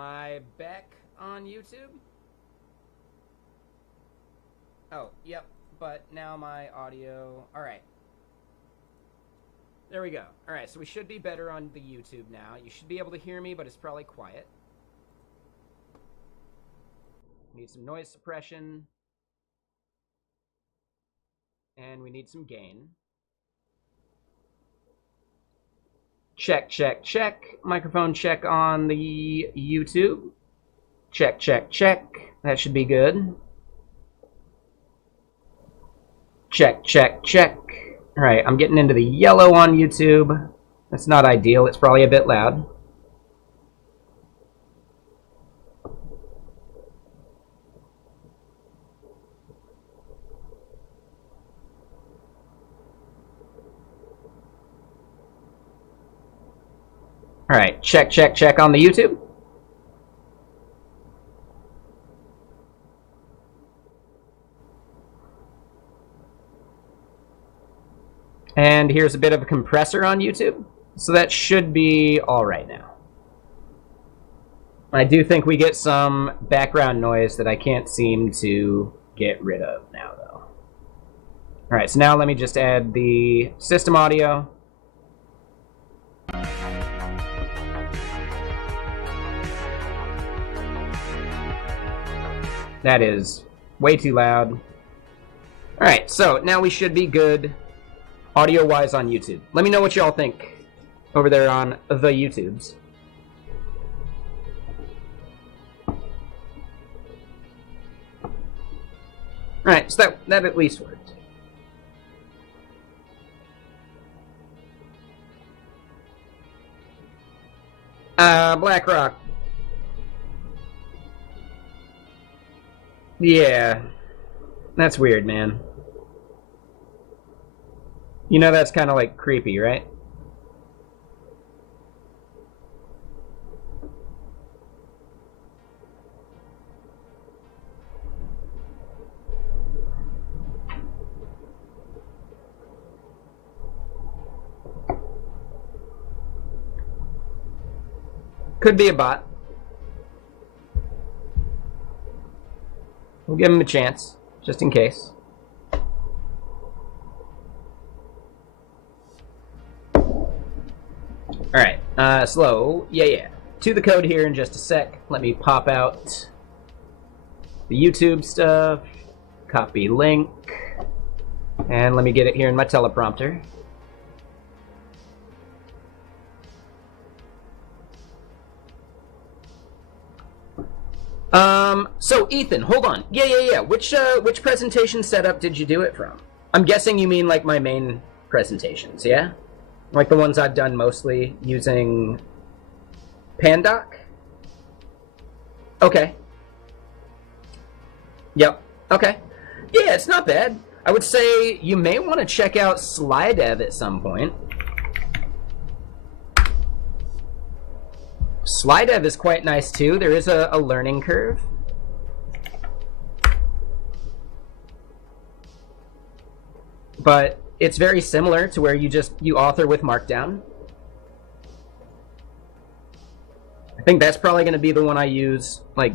I back on YouTube? Oh, yep, but now my audio... Alright. There we go. Alright, so we should be better on the YouTube now. You should be able to hear me, but it's probably quiet. Need some noise suppression. And we need some gain. Check, check, check. Microphone check on the YouTube. Check, check, check. That should be good. Check, check, check. Alright, I'm getting into the yellow on YouTube. That's not ideal. It's probably a bit loud. Alright, check, check, check on the YouTube. And here's a bit of a compressor on YouTube. So that should be alright now. I do think we get some background noise that I can't seem to get rid of now, though. Alright, so now let me just add the system audio. That is way too loud. Alright, so now we should be good audio-wise on YouTube. Let me know what y'all think over there on the YouTubes. Alright, so that at least worked. BlackRock. Yeah. That's weird, man. You know that's kind of like creepy, right? Could be a bot. We'll give him a chance, just in case. Alright, slow. Yeah. To the code here in just a sec. Let me pop out the YouTube stuff. Copy link. And let me get it here in my teleprompter. So Ethan, hold on. Yeah. Which presentation setup did you do it from? I'm guessing you mean like my main presentations, yeah? Like the ones I've done mostly using Pandoc? Okay. Yep. Okay. Yeah, it's not bad. I would say you may want to check out Slidev at some point. Slidev is quite nice too. There is a learning curve. But it's very similar to where you author with Markdown. I think that's probably going to be the one I use like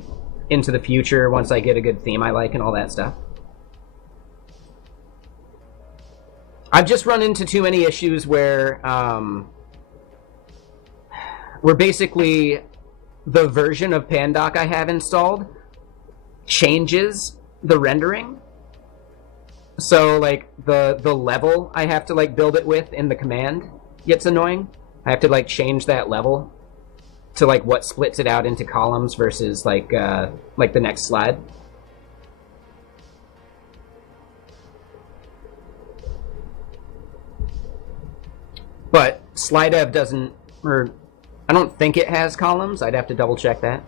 into the future once I get a good theme I like and all that stuff. I've just run into too many issues where basically the version of Pandoc I have installed changes the rendering. So like the level I have to like build it with in the command gets annoying. I have to like change that level to like what splits it out into columns versus like the next slide. But Slidev doesn't, or I don't think it has columns. I'd have to double check that.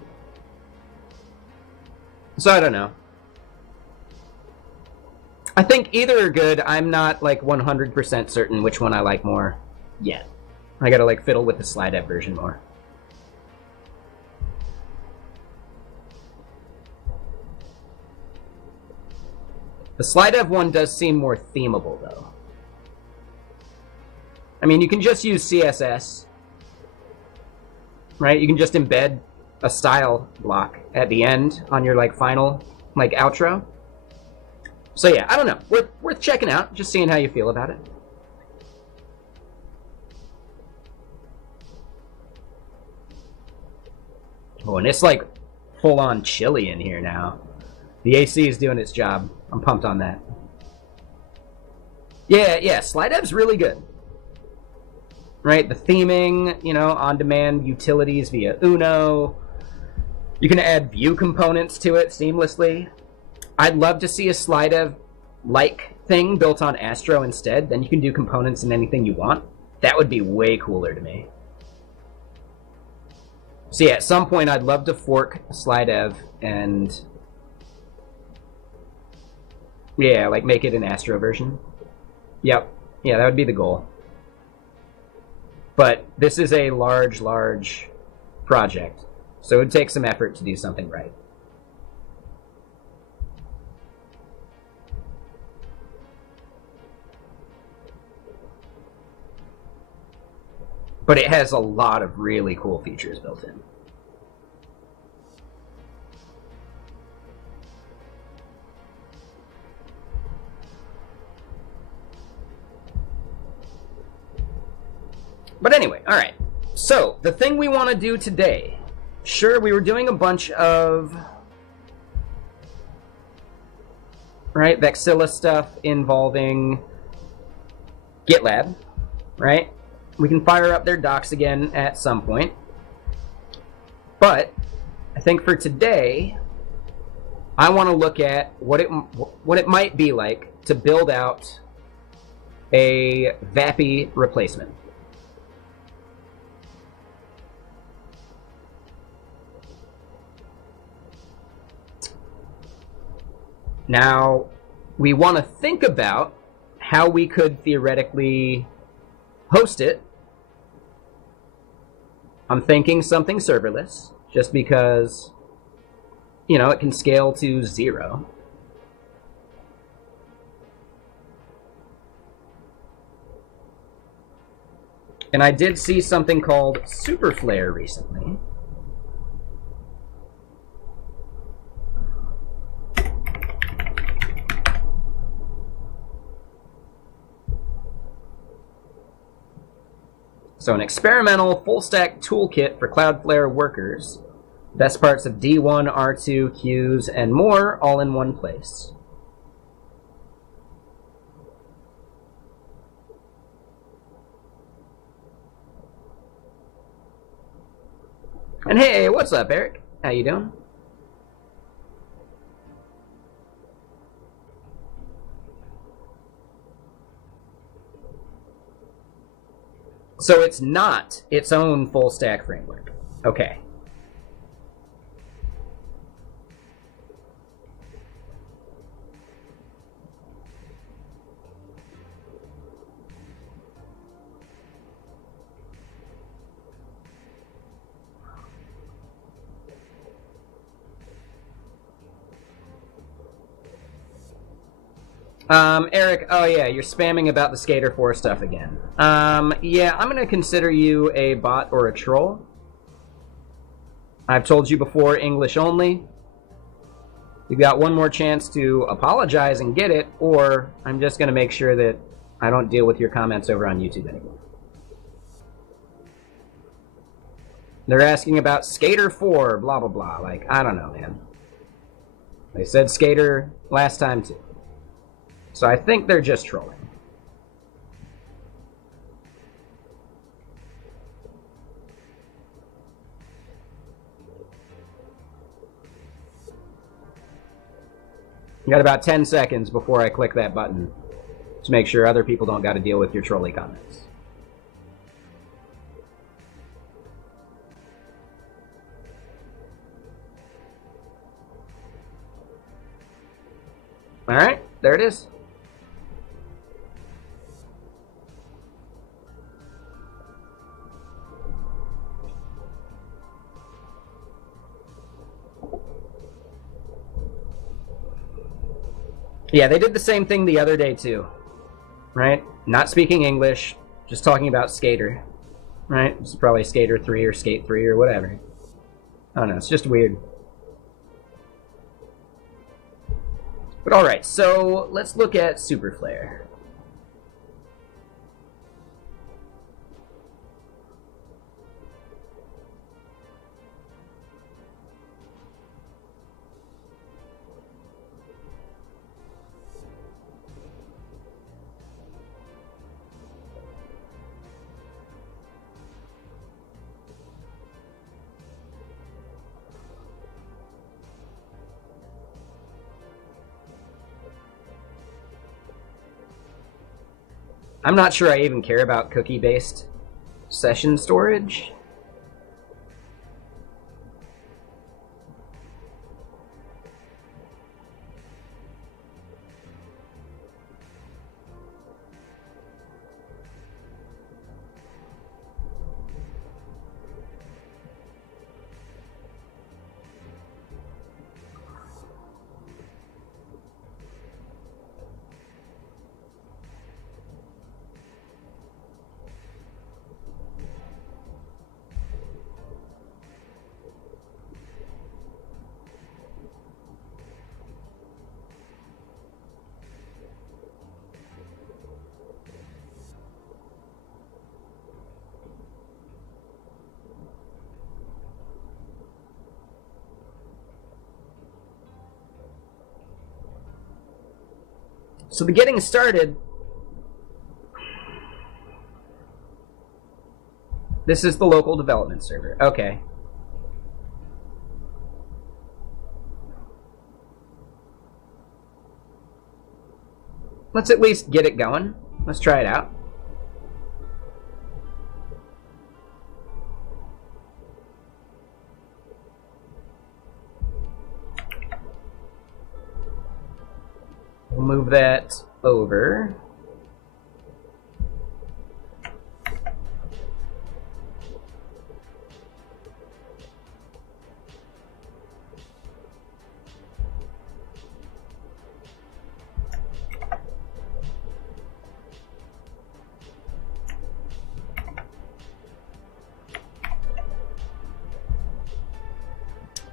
So I don't know. I think either are good. I'm not like 100% certain which one I like more yet. I gotta like fiddle with the Slidev version more. The Slidev one does seem more themable though. I mean, you can just use CSS, right? You can just embed a style block at the end on your like final like outro. So yeah, I don't know. Worth checking out, just seeing how you feel about it. Oh, and it's like full on chilly in here now. The AC is doing its job. I'm pumped on that. Yeah, Slide Ev's really good. Right, the theming, you know, on-demand utilities via Uno. You can add view components to it seamlessly. I'd love to see a Slide Ev-like thing built on Astro instead. Then you can do components in anything you want. That would be way cooler to me. So yeah, at some point I'd love to fork Slide Ev and yeah, like make it an Astro version. Yep. Yeah, that would be the goal. But this is a large project, so it would take some effort to do something right. But it has a lot of really cool features built in. But anyway, all right. So, the thing we want to do today, sure, we were doing a bunch of, right, Vexilla stuff involving GitLab, right? We can fire up their docs again at some point. But I think for today, I want to look at what it might be like to build out a Vapi replacement. Now, we want to think about how we could theoretically host it. I'm thinking something serverless, just because, you know, it can scale to 0. And I did see something called Superflare recently. So an experimental full-stack toolkit for Cloudflare workers. Best parts of D1, R2, queues, and more, all in one place. And hey, what's up, Eric? How you doing? So it's not its own full stack framework. Okay. Eric, oh yeah, you're spamming about the Skater 4 stuff again. Yeah, I'm gonna consider you a bot or a troll. I've told you before, English only. You've got one more chance to apologize and get it, or I'm just gonna make sure that I don't deal with your comments over on YouTube anymore. They're asking about Skater 4, blah blah blah. Like, I don't know, man. They said Skater last time too. So I think they're just trolling. You got about 10 seconds before I click that button to make sure other people don't got to deal with your trolly comments. All right, there it is. Yeah, they did the same thing the other day too, right? Not speaking English, just talking about Skater, right? This is probably Skater 3 or Skate 3 or whatever. I don't know, it's just weird. But alright, so let's look at Super Flare. I'm not sure I even care about cookie-based session storage. So the getting started, this is the local development server. Okay. Let's at least get it going. Let's try it out. We'll move that over.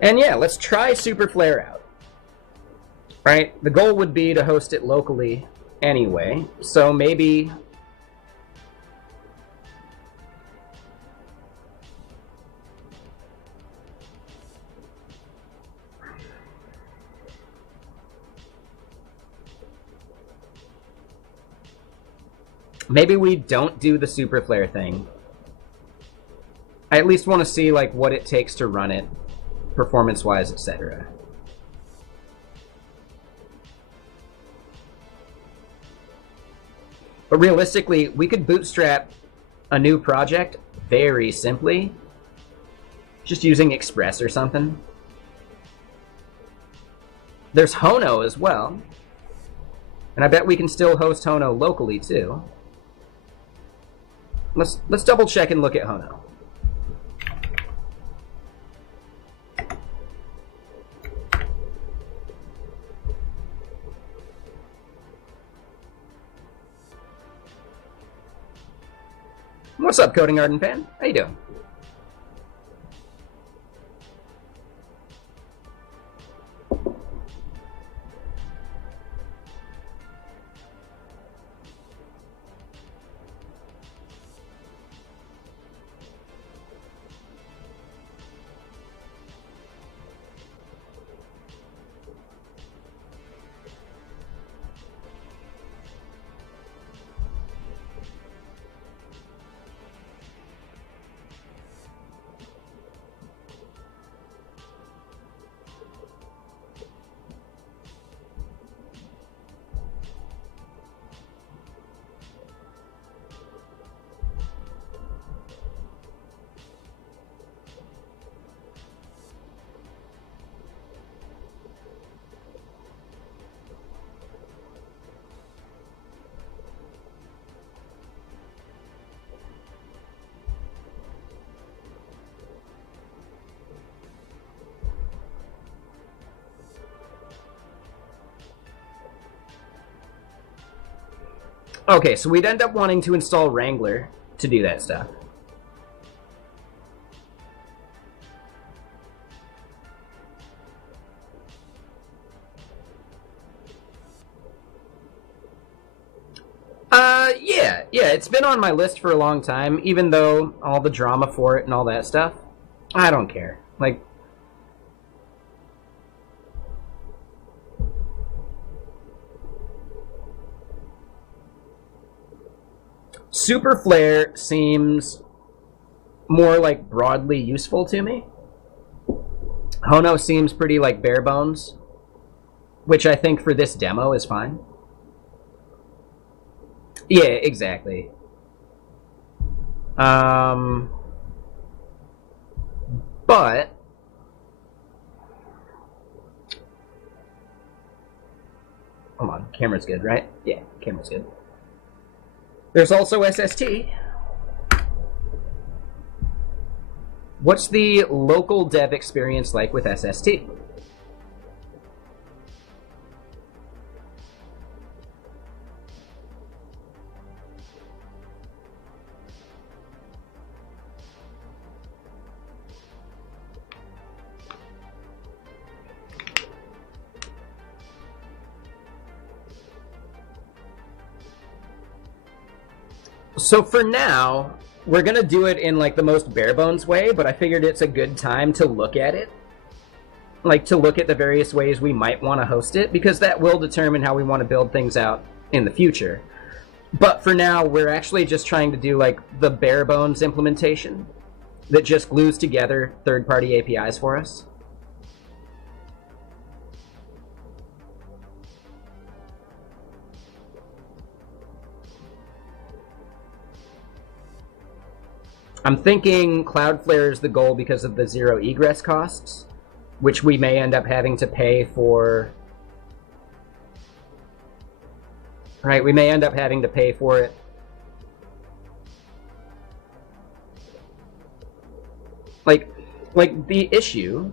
And yeah, let's try Super Flare out. Right? The goal would be to host it locally anyway, so maybe we don't do the Super Flare thing. I at least want to see like what it takes to run it, performance-wise, etc. But realistically, we could bootstrap a new project very simply, just using Express or something. There's Hono as well, and I bet we can still host Hono locally too. Let's double check and look at Hono. What's up, Coding Arden fan? How you doing? Okay, so we'd end up wanting to install Wrangler to do that stuff. yeah, it's been on my list for a long time, even though all the drama for it and all that stuff. I don't care. Like, Super Flare seems more like broadly useful to me. Hono seems pretty like bare bones, which I think for this demo is fine. Yeah, exactly. But hold on, camera's good, right? Yeah, camera's good. There's also SST. What's the local dev experience like with SST? So for now, we're gonna do it in like the most bare bones way, but I figured it's a good time to look at it. Like to look at the various ways we might want to host it, because that will determine how we want to build things out in the future. But for now, we're actually just trying to do like the bare bones implementation that just glues together third-party APIs for us. I'm thinking Cloudflare is the goal because of the zero egress costs, which we may end up having to pay for. Right, we may end up having to pay for it. Like the issue.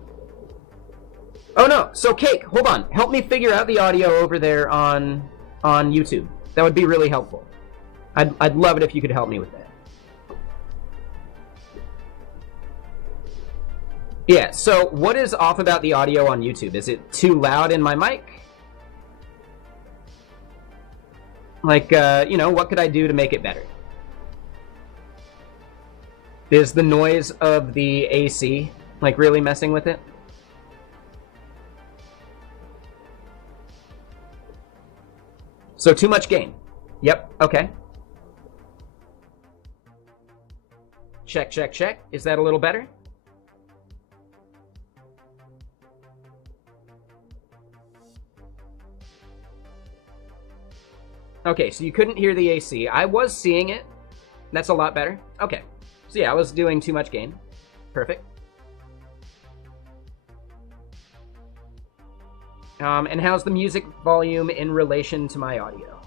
Oh no, so Cake, hold on. Help me figure out the audio over there on YouTube. That would be really helpful. I'd love it if you could help me with that. Yeah, so what is off about the audio on YouTube? Is it too loud in my mic? Like, you know, what could I do to make it better? Is the noise of the AC, like, really messing with it? So too much gain. Yep, okay. Check, check, check. Is that a little better? Okay, so you couldn't hear the AC. I was seeing it. That's a lot better. Okay. So yeah, I was doing too much gain. Perfect. And how's the music volume in relation to my audio?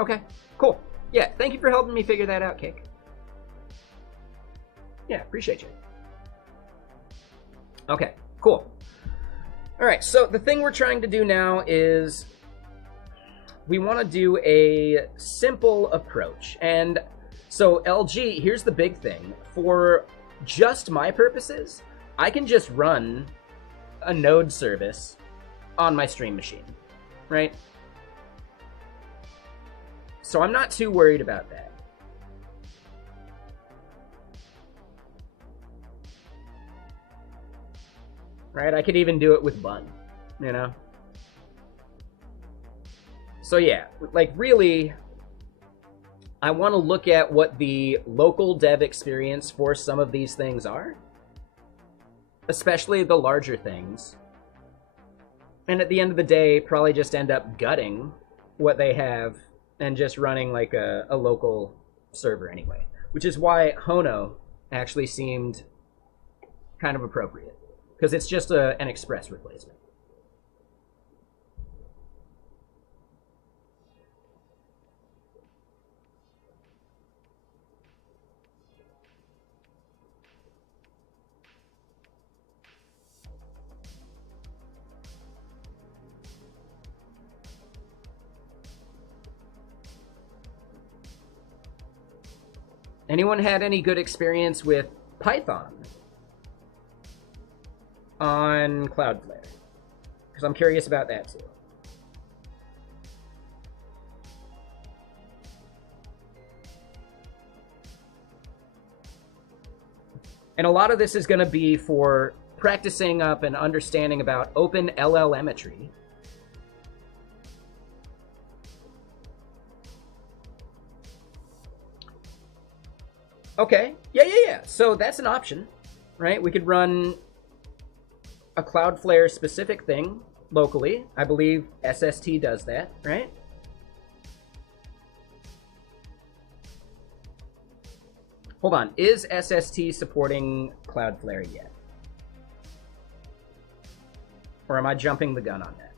Okay, cool. Yeah, thank you for helping me figure that out, Cake. Yeah, appreciate you. Okay, cool. All right, so the thing we're trying to do now is we want to do a simple approach. And so LG, here's the big thing. For just my purposes, I can just run a node service on my stream machine, right? So I'm not too worried about that. Right? I could even do it with Bun, you know? So yeah, like really, I want to look at what the local dev experience for some of these things are, especially the larger things. And at the end of the day, probably just end up gutting what they have and just running like a local server anyway, which is why Hono actually seemed kind of appropriate, because it's just an express replacement. Anyone had any good experience with Python on Cloudflare? Because I'm curious about that too. And a lot of this is going to be for practicing up and understanding about open LLMetry. Okay, yeah. So that's an option, right? We could run a Cloudflare specific thing locally. I believe SST does that, right? Hold on, is SST supporting Cloudflare yet? Or am I jumping the gun on that?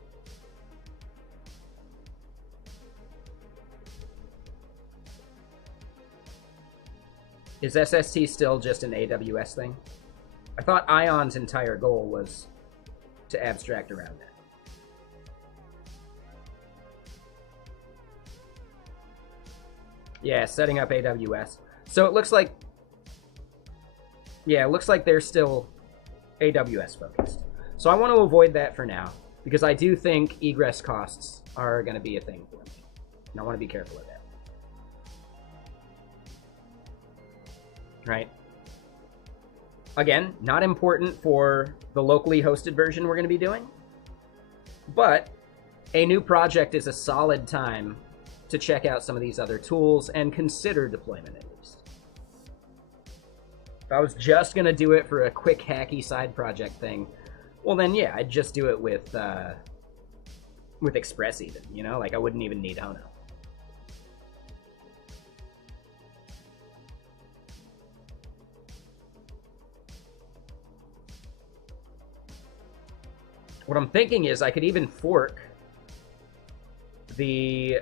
Is SST still just an AWS thing? I thought Ion's entire goal was to abstract around that. Yeah, setting up AWS. So it looks like, yeah, it looks like they're still AWS focused. So I want to avoid that for now, because I do think egress costs are going to be a thing for me. And I want to be careful of that. Right? Again, not important for the locally hosted version we're going to be doing, but a new project is a solid time to check out some of these other tools and consider deployment at least. If I was just going to do it for a quick hacky side project thing, well then yeah, I'd just do it with Express even, you know? Like I wouldn't even need Ono. What I'm thinking is I could even fork the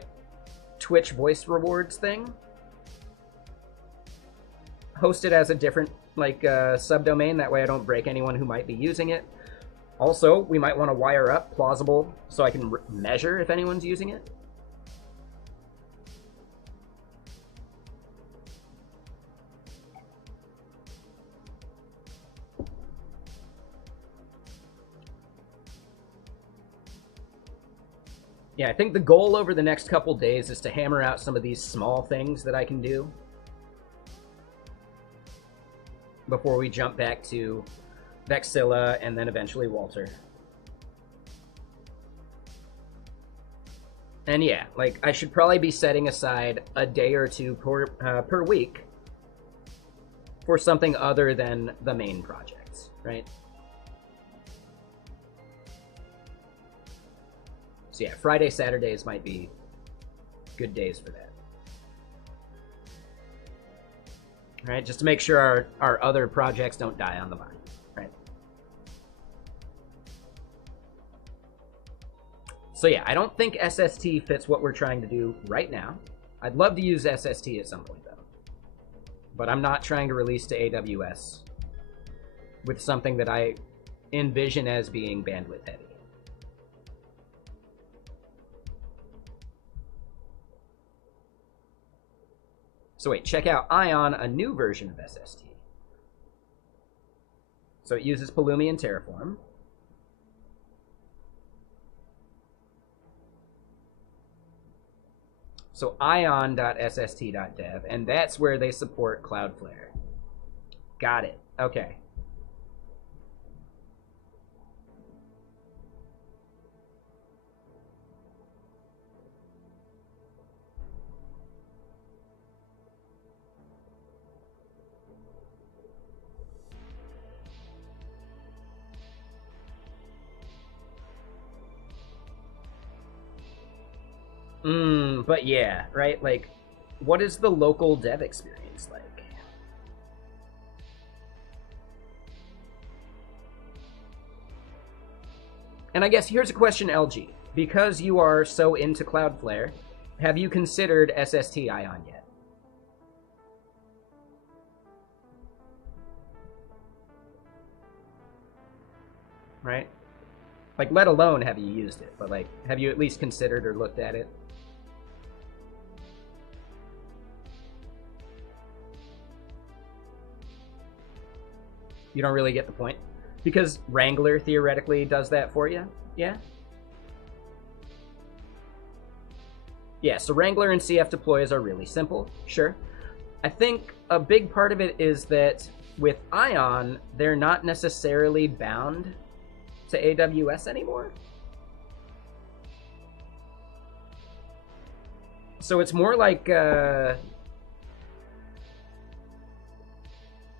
Twitch voice rewards thing, host it as a different like subdomain. That way I don't break anyone who might be using it. Also, we might want to wire up plausible so I can measure if anyone's using it. Yeah, I think the goal over the next couple days is to hammer out some of these small things that I can do before we jump back to Vexilla and then eventually Walter. And yeah, like I should probably be setting aside a day or two per week for something other than the main projects, right? So yeah, Friday, Saturdays might be good days for that. Right, just to make sure our other projects don't die on the vine, right? So yeah, I don't think SST fits what we're trying to do right now. I'd love to use SST at some point though. But I'm not trying to release to AWS with something that I envision as being bandwidth heavy. So wait, check out Ion, a new version of SST. So it uses Pulumi and Terraform. So ion.sst.dev, and that's where they support Cloudflare. Got it. Okay. But yeah, right? Like, what is the local dev experience like? And I guess here's a question, LG. Because you are so into Cloudflare, have you considered SST Ion yet? Right? Like, let alone have you used it, but like, have you at least considered or looked at it? You don't really get the point. Because Wrangler theoretically does that for you. Yeah? Yeah, so Wrangler and CF deploys are really simple, sure. I think a big part of it is that with Ion, they're not necessarily bound to AWS anymore. So it's more like a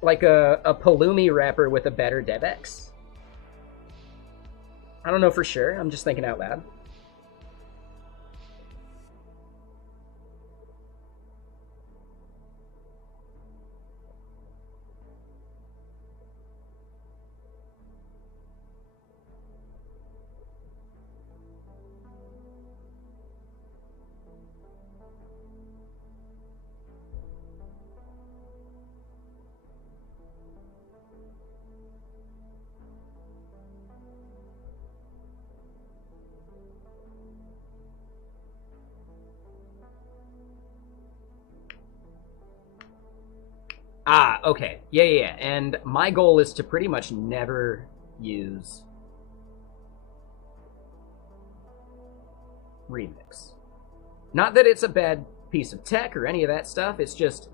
Pulumi wrapper with a better DevX. I don't know for sure. I'm just thinking out loud. Ah, okay. Yeah. And my goal is to pretty much never use Remix. Not that it's a bad piece of tech or any of that stuff. It's just,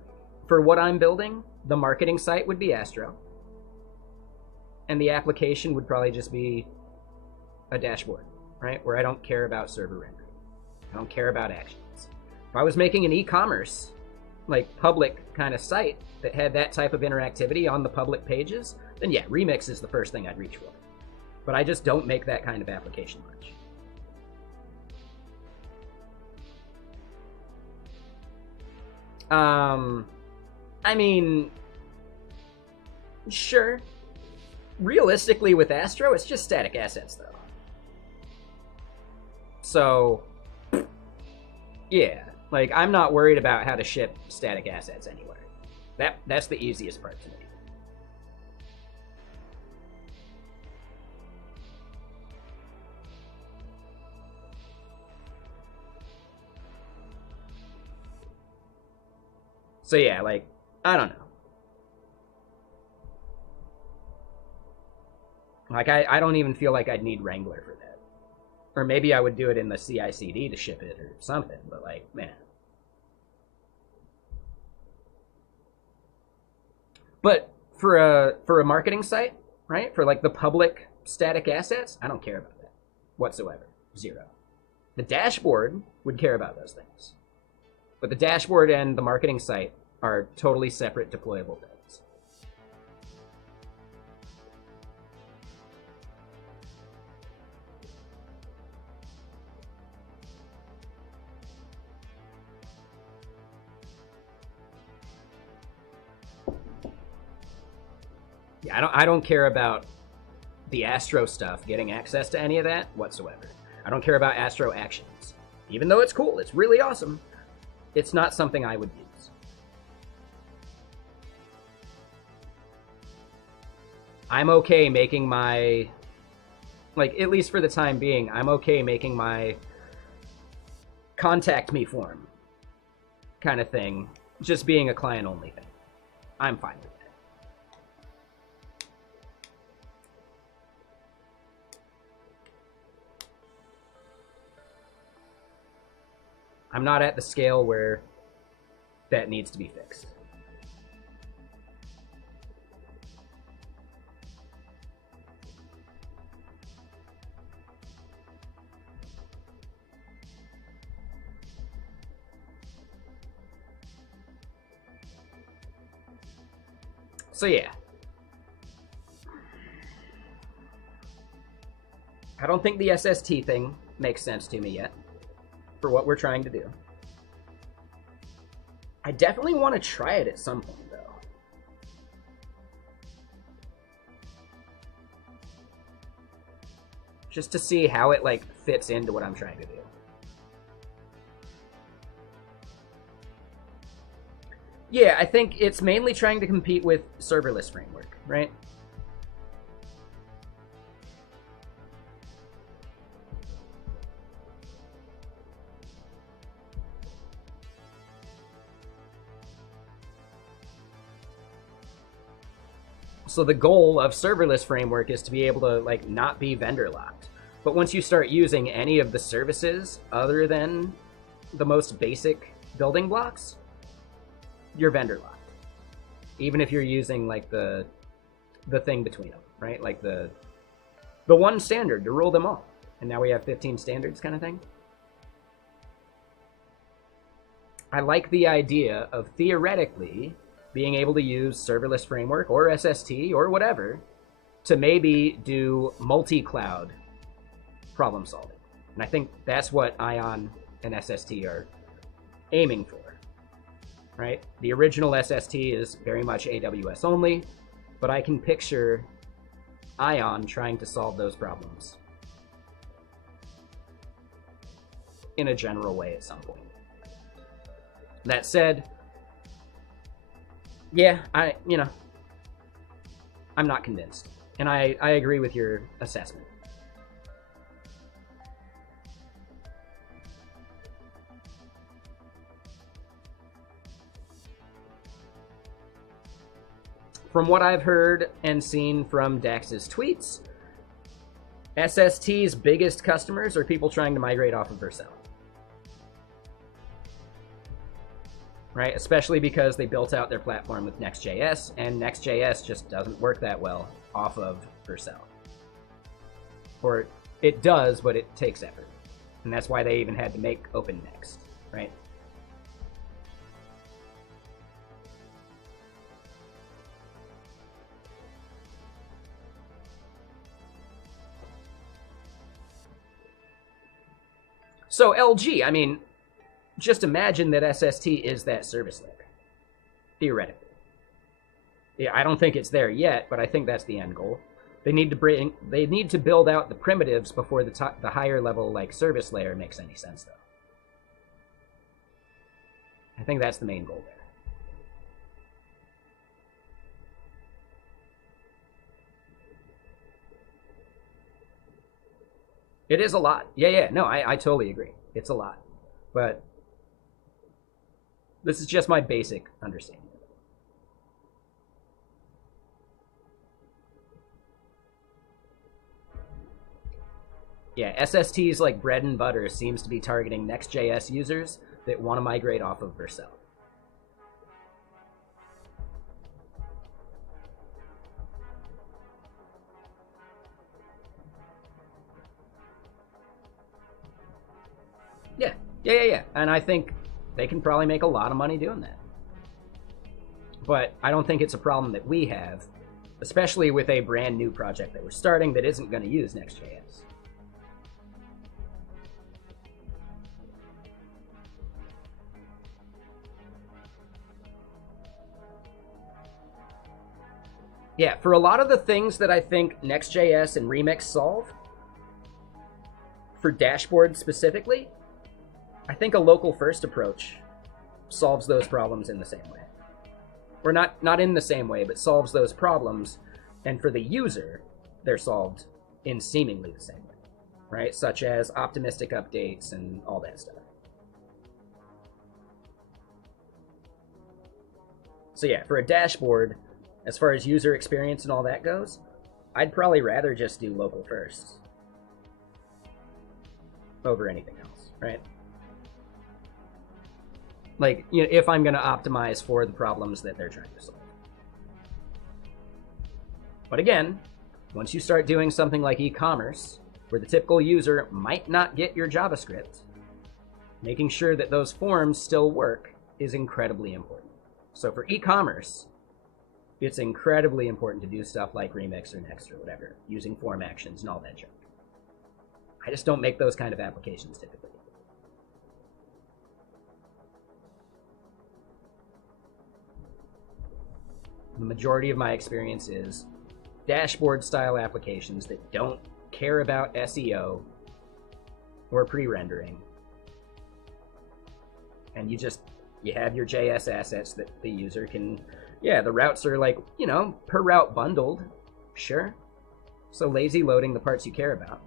for what I'm building, the marketing site would be Astro. And the application would probably just be a dashboard, right? Where I don't care about server rendering. I don't care about actions. If I was making an e-commerce, like public kind of site that had that type of interactivity on the public pages, then yeah, Remix is the first thing I'd reach for. But I just don't make that kind of application much. I mean, sure. Realistically, with Astro, it's just static assets, though. So, yeah. Like, I'm not worried about how to ship static assets anywhere. That's the easiest part to me. So yeah, like, I don't know. Like, I don't even feel like I'd need Wrangler for that. Or maybe I would do it in the CI/CD to ship it or something, but like, man. But for a marketing site, right? For like the public static assets, I don't care about that whatsoever. Zero. The dashboard would care about those things. But the dashboard and the marketing site are totally separate deployable things. Yeah, I don't care about the Astro stuff, getting access to any of that whatsoever. I don't care about Astro Actions. Even though it's cool, it's really awesome, it's not something I would use. I'm okay making my, like, at least for the time being, I'm okay making my contact me form kind of thing just being a client-only thing. I'm fine with it. I'm not at the scale where that needs to be fixed. So yeah. I don't think the SST thing makes sense to me yet for what we're trying to do. I definitely want to try it at some point, though. Just to see how it, like, fits into what I'm trying to do. Yeah, I think it's mainly trying to compete with serverless framework, right? So the goal of serverless framework is to be able to like not be vendor locked. But once you start using any of the services other than the most basic building blocks, you're vendor locked. Even if you're using like the thing between them, right? Like the one standard to rule them all. And now we have 15 standards kind of thing. I like the idea of theoretically being able to use serverless framework or SST or whatever to maybe do multi-cloud problem solving. And I think that's what Ion and SST are aiming for, right? The original SST is very much AWS only, but I can picture Ion trying to solve those problems in a general way at some point. That said, yeah, I'm not convinced. And I agree with your assessment. From what I've heard and seen from Dax's tweets, SST's biggest customers are people trying to migrate off of Vercel. Right? Especially because they built out their platform with Next.js, and Next.js just doesn't work that well off of Vercel. Or it does, but it takes effort. And that's why they even had to make OpenNext, right? So LG, I mean, just imagine that SST is that service layer, theoretically. Yeah, I don't think it's there yet, but I think that's the end goal. They need to build out the primitives before the higher level like service layer makes any sense, though. I think that's the main goal there. It is a lot. Yeah. No, I totally agree. It's a lot. But this is just my basic understanding. Yeah, SST's like bread and butter seems to be targeting Next.js users that want to migrate off of Vercel. Yeah. And I think they can probably make a lot of money doing that. But I don't think it's a problem that we have, especially with a brand new project that we're starting that isn't going to use Next.js. Yeah, for a lot of the things that I think Next.js and Remix solve, for dashboards specifically, I think a local first approach solves those problems in the same way. Or not in the same way, but solves those problems. And for the user, they're solved in seemingly the same way, right? Such as optimistic updates and all that stuff. So yeah, for a dashboard, as far as user experience and all that goes, I'd probably rather just do local first over anything else, right? Like, you know, if I'm going to optimize for the problems that they're trying to solve. But again, once you start doing something like e-commerce, where the typical user might not get your JavaScript, making sure that those forms still work is incredibly important. So for e-commerce, it's incredibly important to do stuff like Remix or Next or whatever, using form actions and all that junk. I just don't make those kind of applications typically. The majority of my experience is dashboard style applications that don't care about SEO or pre-rendering. And you have your JS assets that the user can, yeah, the routes are like, you know, per route bundled, sure. So lazy loading the parts you care about.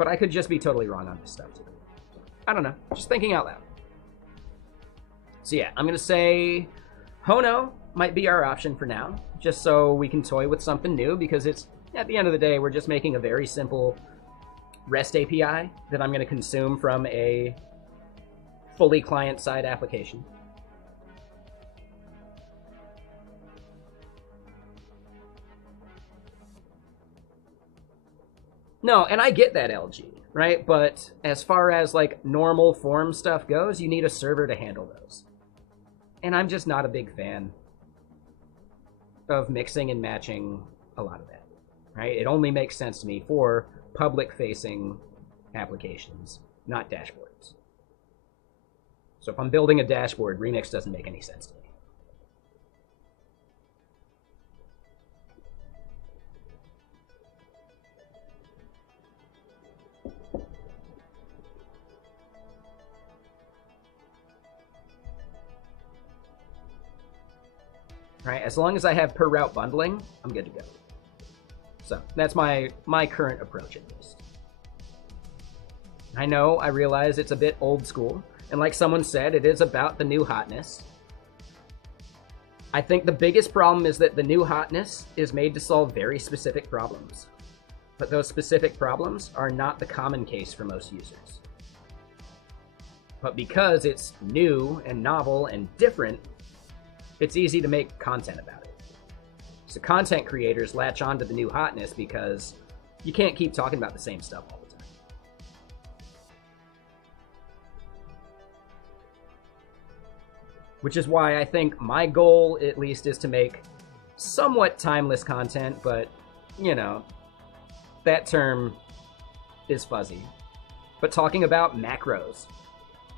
But I could just be totally wrong on this stuff too. I don't know. Just thinking out loud. So yeah, I'm going to say Hono might be our option for now, just so we can toy with something new, because it's, at the end of the day, we're just making a very simple REST API that I'm going to consume from a fully client-side application. No, and I get that, LG, right? But as far as like normal form stuff goes, you need a server to handle those. And I'm just not a big fan of mixing and matching a lot of that, right? It only makes sense to me for public-facing applications, not dashboards. So if I'm building a dashboard, Remix doesn't make any sense to me. Right, as long as I have per route bundling, I'm good to go. So that's my current approach at least. I realize it's a bit old school, and like someone said, it is about the new hotness. I think the biggest problem is that the new hotness is made to solve very specific problems. But those specific problems are not the common case for most users. But because it's new and novel and different, it's easy to make content about it. So content creators latch on to the new hotness because you can't keep talking about the same stuff all the time. Which is why I think my goal, at least, is to make somewhat timeless content, but, you know, that term is fuzzy. But talking about macros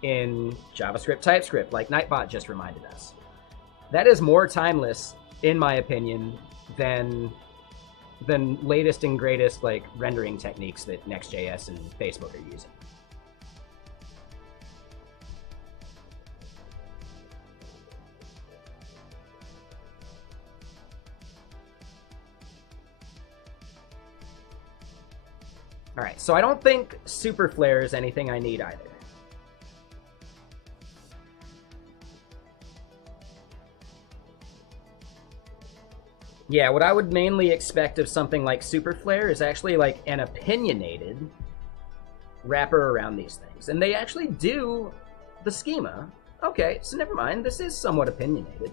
in JavaScript, TypeScript, like Nightbot just reminded us, that is more timeless, in my opinion, than latest and greatest like rendering techniques that Next.js and Facebook are using. All right, so I don't think Superflare is anything I need either. Yeah, what I would mainly expect of something like Superflare is actually like an opinionated wrapper around these things. And they actually do the schema. Okay, so never mind, this is somewhat opinionated.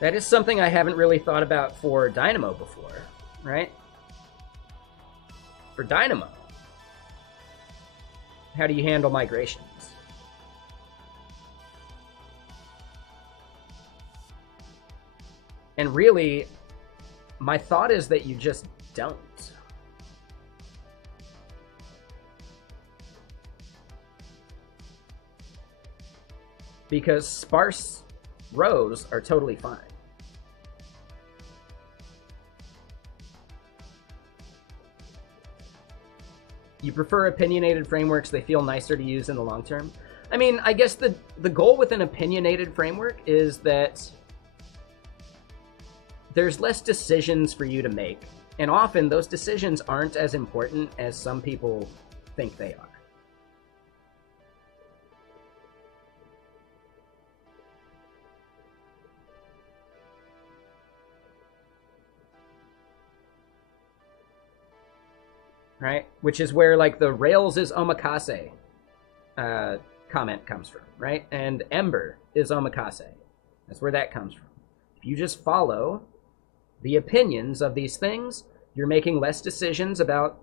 That is something I haven't really thought about for Dynamo before, right? For Dynamo, how do you handle migrations? And really, my thought is that you just don't. Because sparse rows are totally fine. You prefer opinionated frameworks, they feel nicer to use in the long term. I mean, I guess the goal with an opinionated framework is that there's less decisions for you to make. And often those decisions aren't as important as some people think they are. Right? Which is where like the Rails is omakase comment comes from, right? And Ember is omakase. That's where that comes from. If you just follow the opinions of these things, you're making less decisions about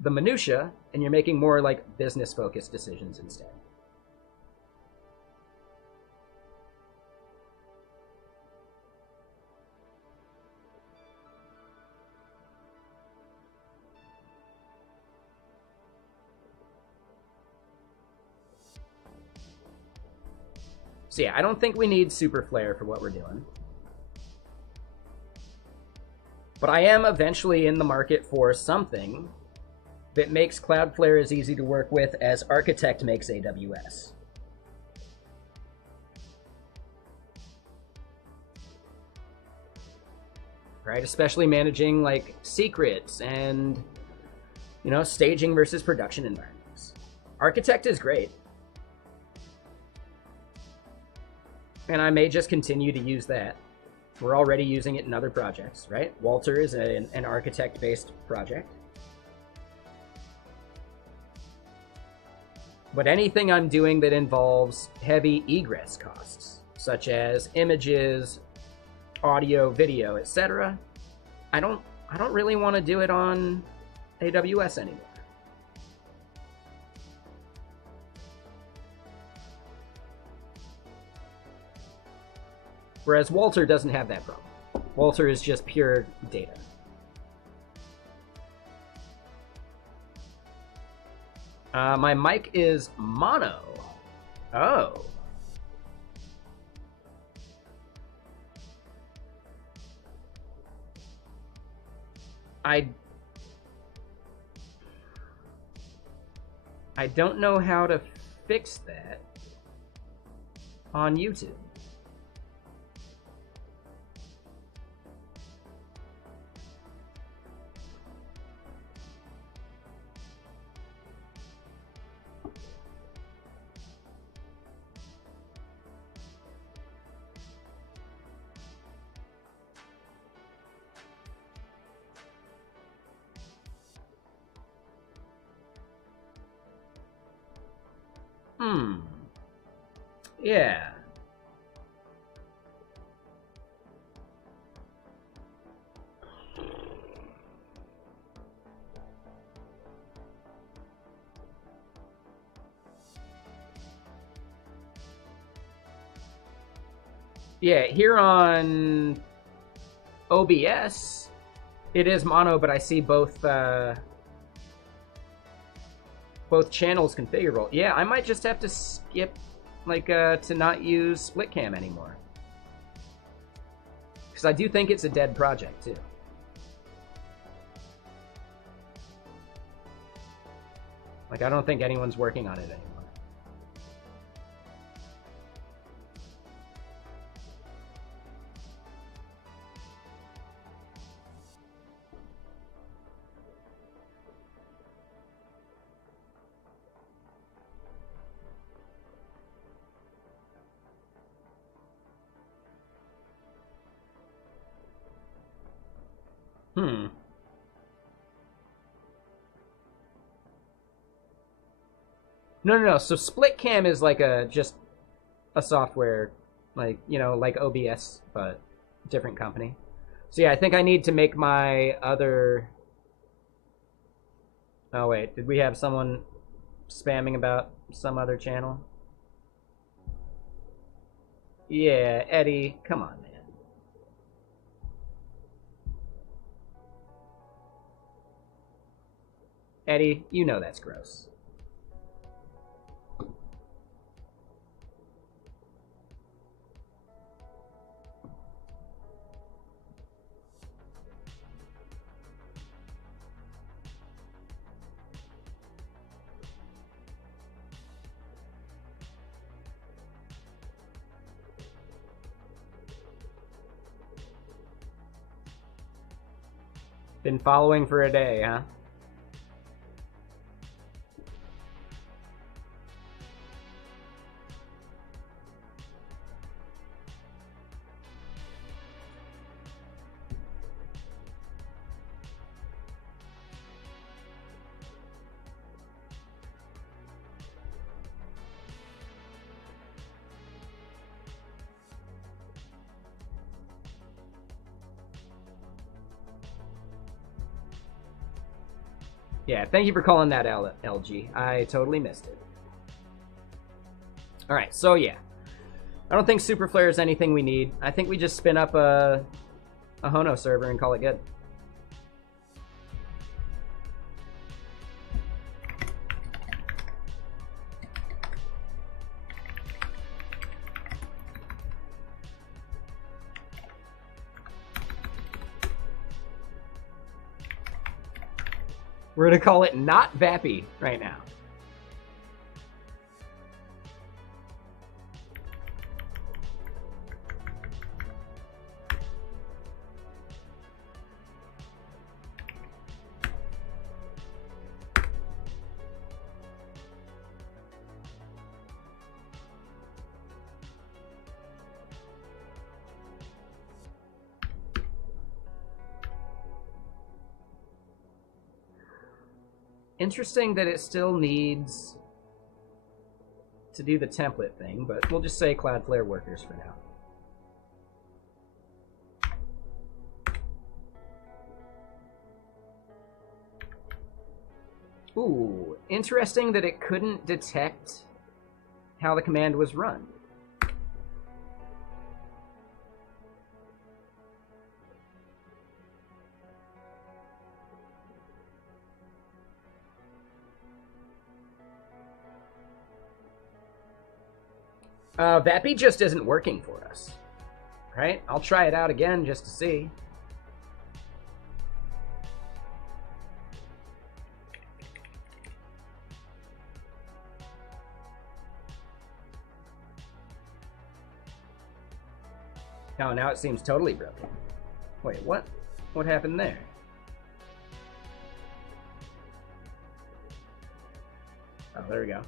the minutia, and you're making more like business-focused decisions instead. So yeah, I don't think we need Super Flare for what we're doing. But I am eventually in the market for something that makes Cloudflare as easy to work with as Architect makes AWS. Right, especially managing like secrets and, you know, staging versus production environments. Architect is great. And I may just continue to use that. We're already using it in other projects, right? Walter is an architect-based project. But anything I'm doing that involves heavy egress costs, such as images, audio, video, etc., I don't really want to do it on AWS anymore. Whereas Walter doesn't have that problem. Walter is just pure data. My mic is mono. Oh. I don't know how to fix that on YouTube. Yeah. Yeah, here on OBS, it is mono, but I see both channels configurable. Yeah, I might just have to skip, like, to not use split cam anymore. Because I do think it's a dead project, too. Like, I don't think anyone's working on it anymore. No. So split cam is like just a software, like, you know, like OBS, but different company. So yeah, I think I need to make my other... Oh wait, did we have someone spamming about some other channel? Yeah, Eddie, come on, man. Eddie, you know that's gross. Been following for a day, huh? Yeah, thank you for calling that LG. I totally missed it. All right, so yeah. I don't think Superflare is anything we need. I think we just spin up a Hono server and call it good. We're gonna call it not Vapi right now. Interesting that it still needs to do the template thing, but we'll just say Cloudflare workers for now. Ooh, interesting that it couldn't detect how the command was run. Vapi just isn't working for us, right? I'll try it out again just to see. Oh, now it seems totally broken. Wait, what? What happened there? Oh, there we go.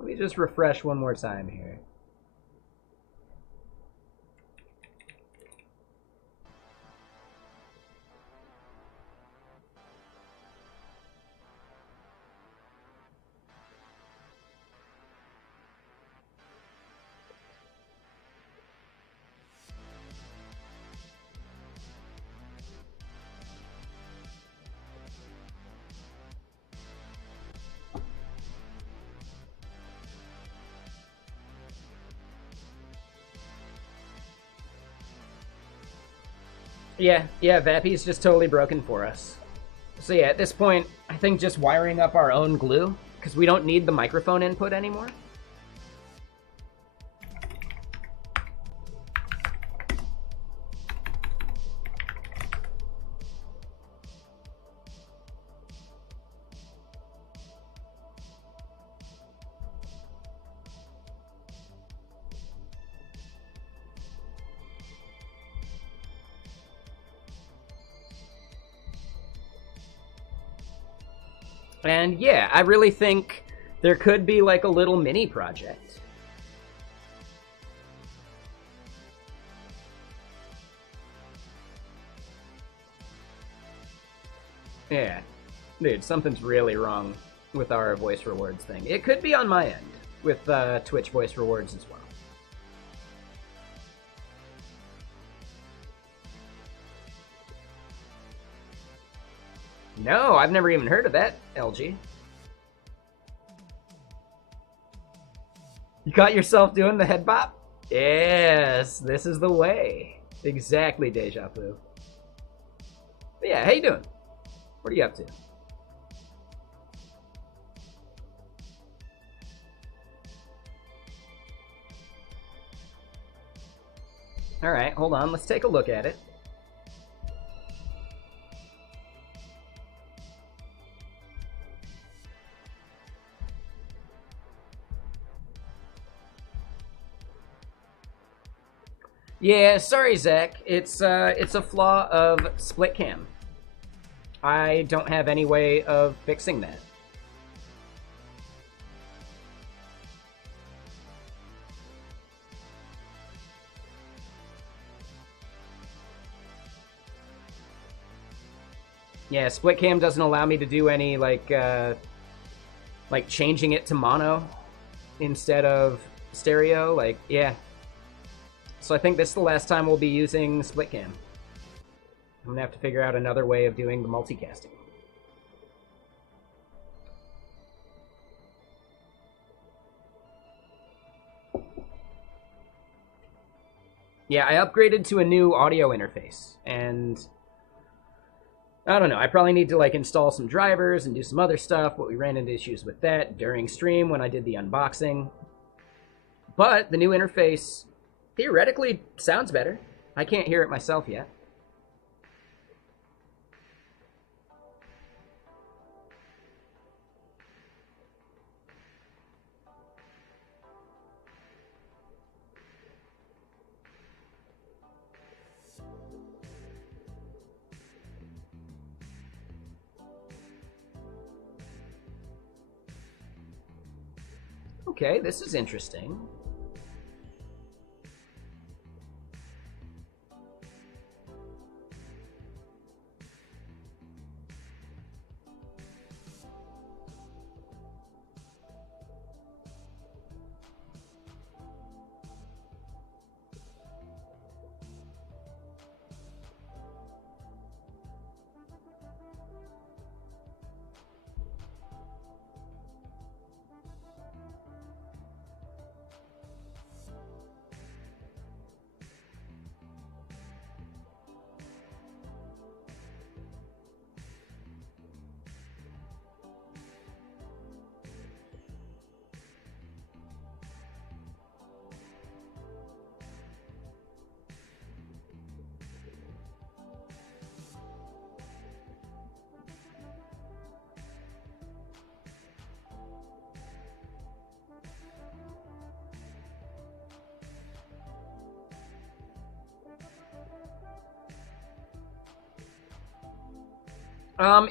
Let me just refresh one more time here. Yeah, Vapi's just totally broken for us. So yeah, at this point, I think just wiring up our own glue, because we don't need the microphone input anymore. And yeah, I really think there could be like a little mini project. Yeah, dude, something's really wrong with our voice rewards thing. It could be on my end with Twitch voice rewards as well. No, I've never even heard of that, LG. You caught yourself doing the head bop? Yes, this is the way. Exactly, Deja Vu. But yeah, how you doing? What are you up to? All right, hold on. Let's take a look at it. Yeah, sorry, Zach. It's a flaw of split cam. I don't have any way of fixing that. Yeah, split cam doesn't allow me to do any like changing it to mono instead of stereo. Like, yeah. So I think this is the last time we'll be using split cam. I'm gonna have to figure out another way of doing the multicasting. Yeah, I upgraded to a new audio interface, and I don't know. I probably need to like install some drivers and do some other stuff, but we ran into issues with that during stream when I did the unboxing. But the new interface theoretically sounds better. I can't hear it myself yet. Okay, this is interesting.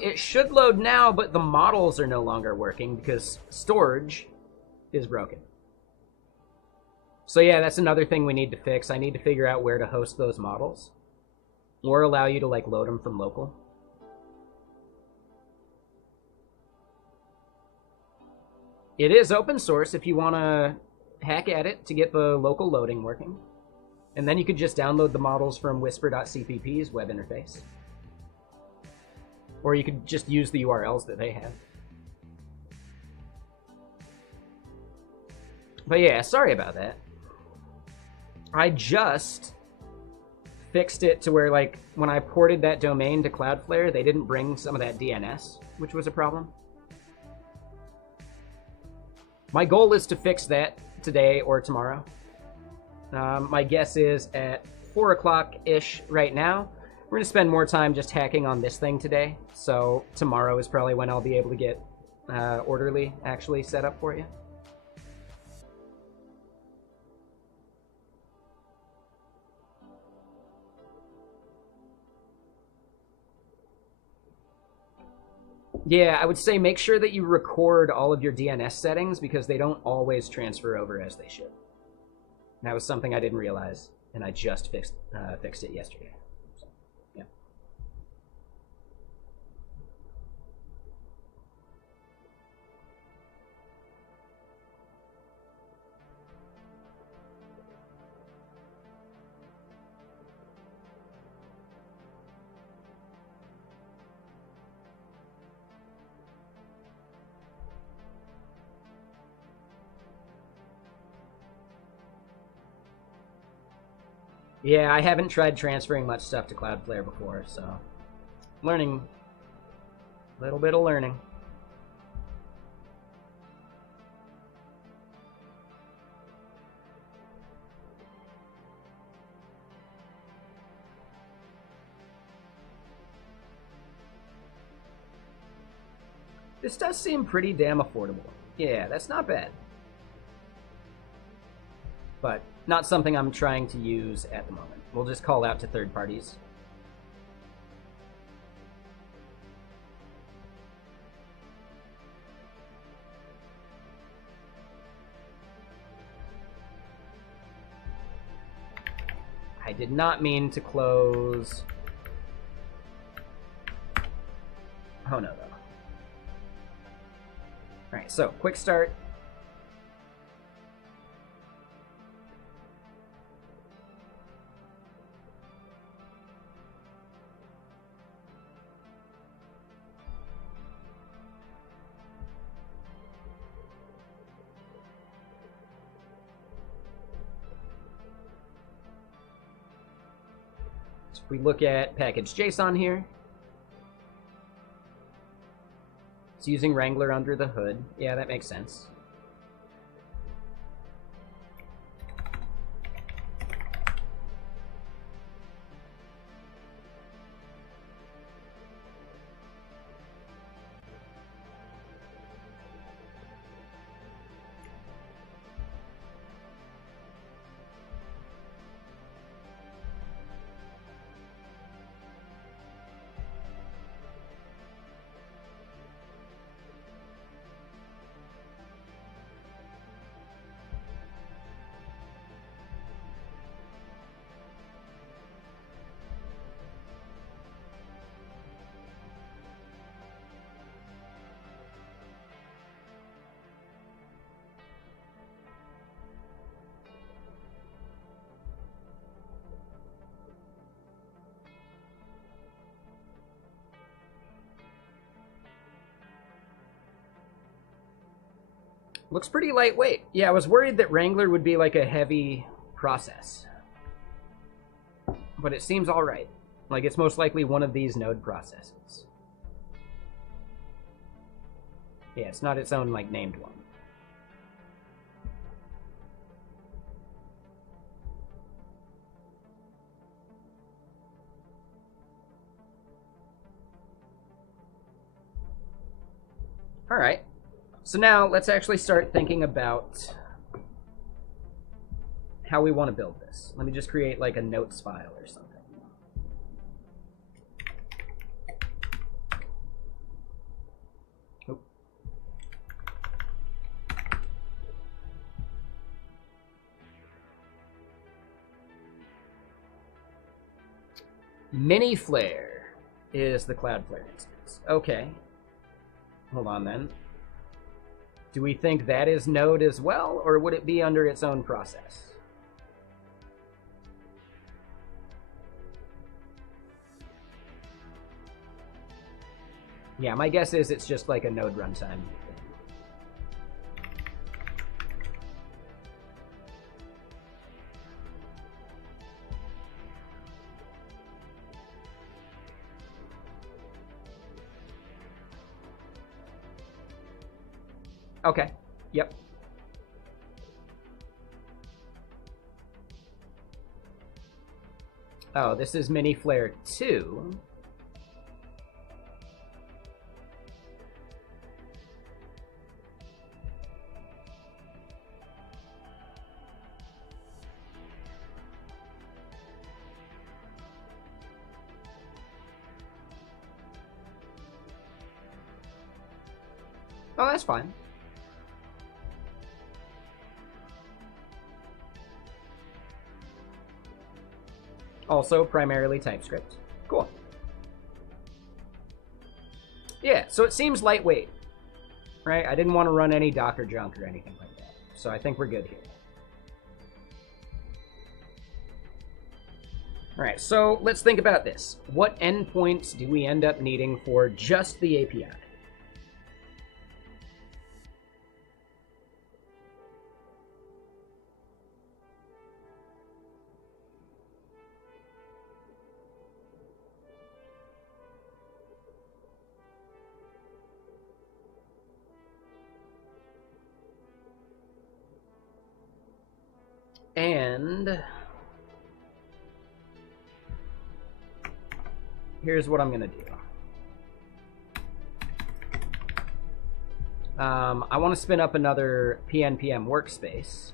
It should load now, but the models are no longer working because storage is broken. So yeah, that's another thing we need to fix. I need to figure out where to host those models, or allow you to like load them from local. It is open source if you want to hack at it to get the local loading working. And then you could just download the models from whisper.cpp's web interface. Or you could just use the URLs that they have. But yeah, sorry about that. I just fixed it to where, like, when I ported that domain to Cloudflare, they didn't bring some of that DNS, which was a problem. My goal is to fix that today or tomorrow. My guess is at 4 o'clock-ish right now. We're going to spend more time just hacking on this thing today, so tomorrow is probably when I'll be able to get Orderly actually set up for you. Yeah, I would say make sure that you record all of your DNS settings because they don't always transfer over as they should. That was something I didn't realize, and I just fixed it yesterday. So, yeah. Yeah, I haven't tried transferring much stuff to Cloudflare before, so learning. A little bit of learning. This does seem pretty damn affordable. Yeah, that's not bad. But not something I'm trying to use at the moment. We'll just call out to third parties. I did not mean to close. Oh no, though. Alright, so quick start. So if we look at package JSON here, it's using Wrangler under the hood. Yeah, that makes sense. Looks pretty lightweight. Yeah, I was worried that Wrangler would be like a heavy process. But it seems alright. Like it's most likely one of these node processes. Yeah, it's not its own like named one. Alright. So now let's actually start thinking about how we want to build this. Let me just create like a notes file or something. Oh. Mini Flare is the Cloudflare instance. Okay. Hold on then. Do we think that is node as well, or would it be under its own process? Yeah, my guess is it's just like a node runtime. Okay. Yep. Oh, this is Mini Flare 2. Oh, that's fine. Also primarily TypeScript. Cool. Yeah, so it seems lightweight, right? I didn't want to run any Docker junk or anything like that. So I think we're good here. All right, so let's think about this. What endpoints do we end up needing for just the API? And here's what I'm going to do. I want to spin up another PNPM workspace.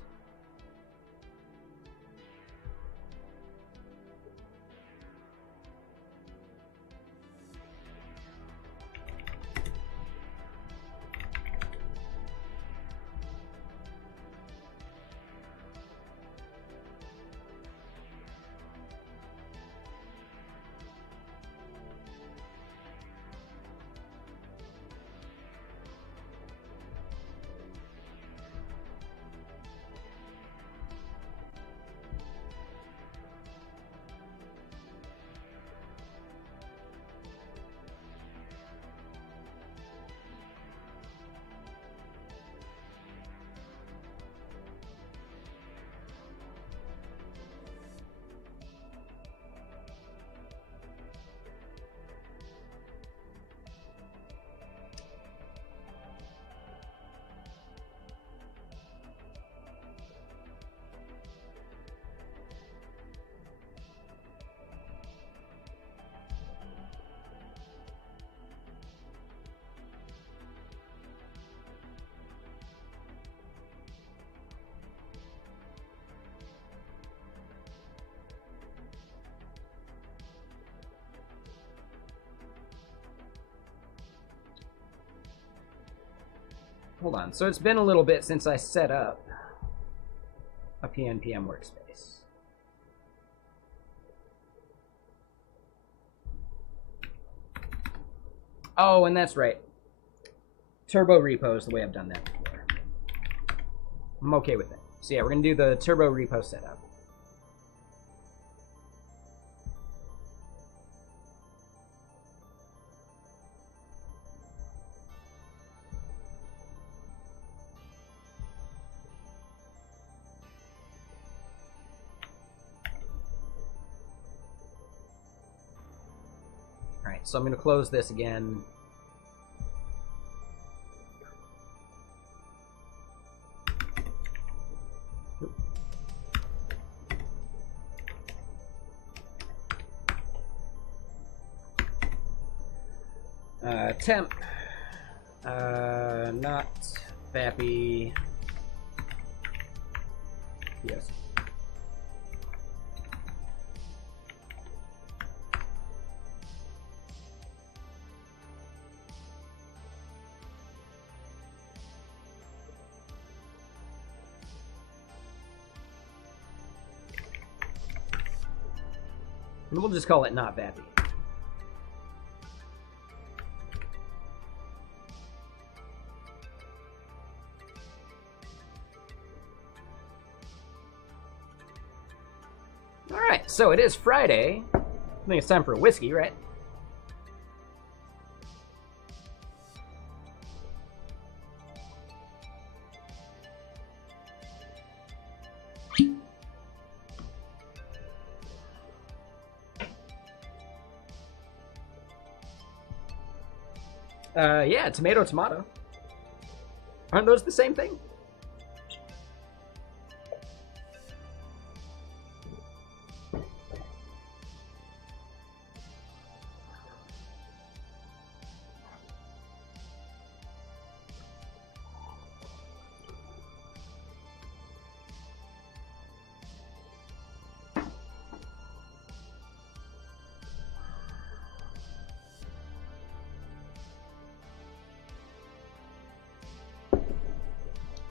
hold on. So it's been a little bit since I set up a PNPM workspace. Oh, and that's right. Turbo repo is the way I've done that before. I'm okay with it. So yeah, we're going to do the turbo repo setup. Alright, so I'm going to close this again. Temp, not Vapi, yes. And we'll just call it not Vapi. Alright, so it is Friday. I think it's time for a whiskey, right? Yeah, tomato, tomato. Aren't those the same thing?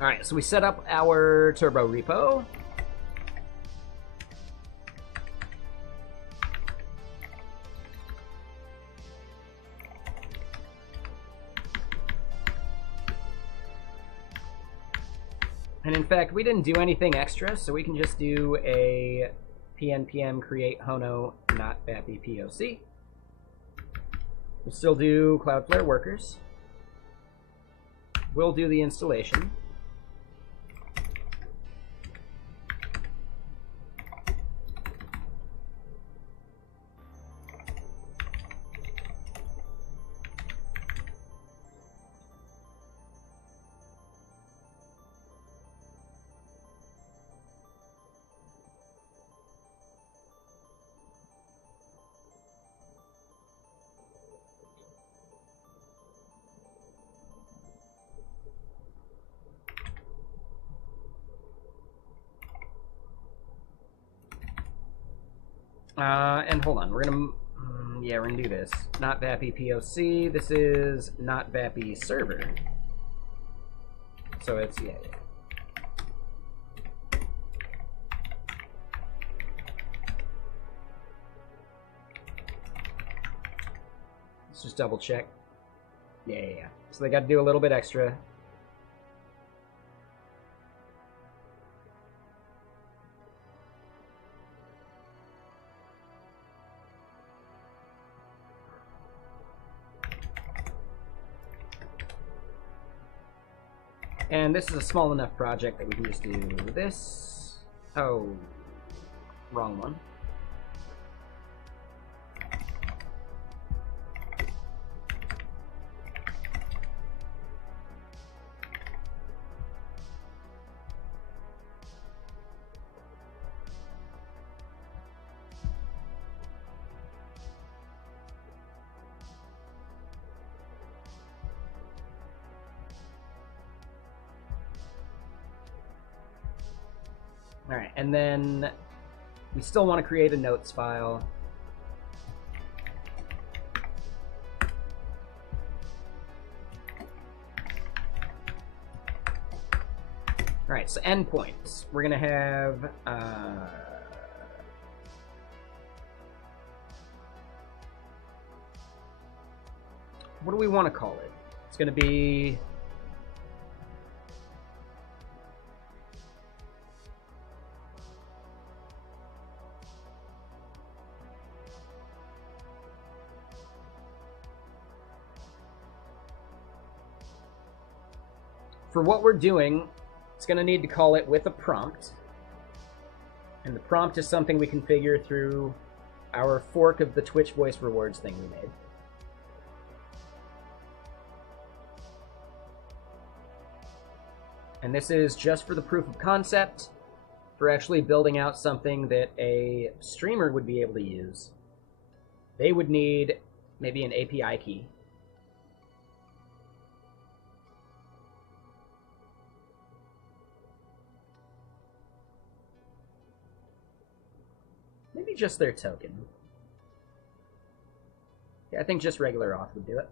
All right, so we set up our turbo repo. And in fact, we didn't do anything extra, so we can just do a pnpm create hono not Vapi POC. We'll still do Cloudflare workers. We'll do the installation. And hold on, we're gonna do this. Not Vapi POC. This is not Vapi server. So it's yeah. Let's just double check. Yeah. So they got to do a little bit extra. And this is a small enough project that we can just do this. Oh, wrong one. All right, and then we still want to create a notes file. All right, so endpoints. We're gonna have what do we want to call it? It's gonna be for what we're doing. It's going to need to call it with a prompt. And the prompt is something we configure through our fork of the Twitch voice rewards thing we made. And this is just for the proof of concept, for actually building out something that a streamer would be able to use. They would need maybe an API key. Maybe just their token. Yeah, I think just regular auth would do it.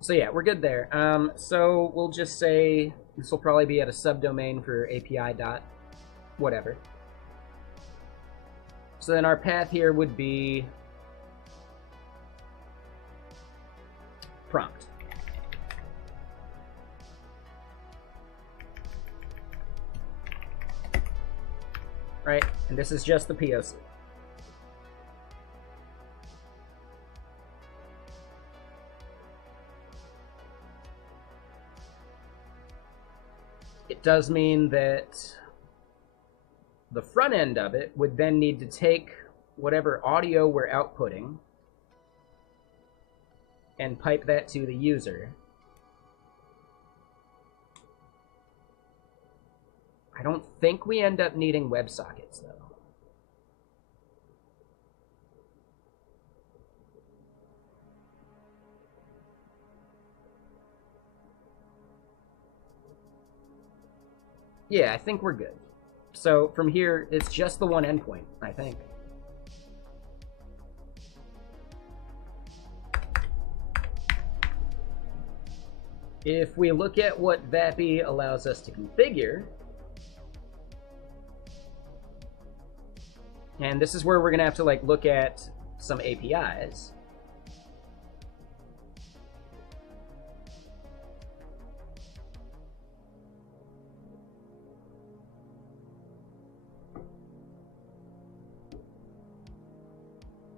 So yeah, we're good there. So we'll just say this will probably be at a subdomain for API dot whatever. So then our path here would be prompt. Right? And this is just the POC. It does mean that the front end of it would then need to take whatever audio we're outputting and pipe that to the user. I don't think we end up needing WebSockets, though. Yeah, I think we're good. So from here, it's just the one endpoint, I think. If we look at what Vapi allows us to configure, and this is where we're going to have to like look at some APIs.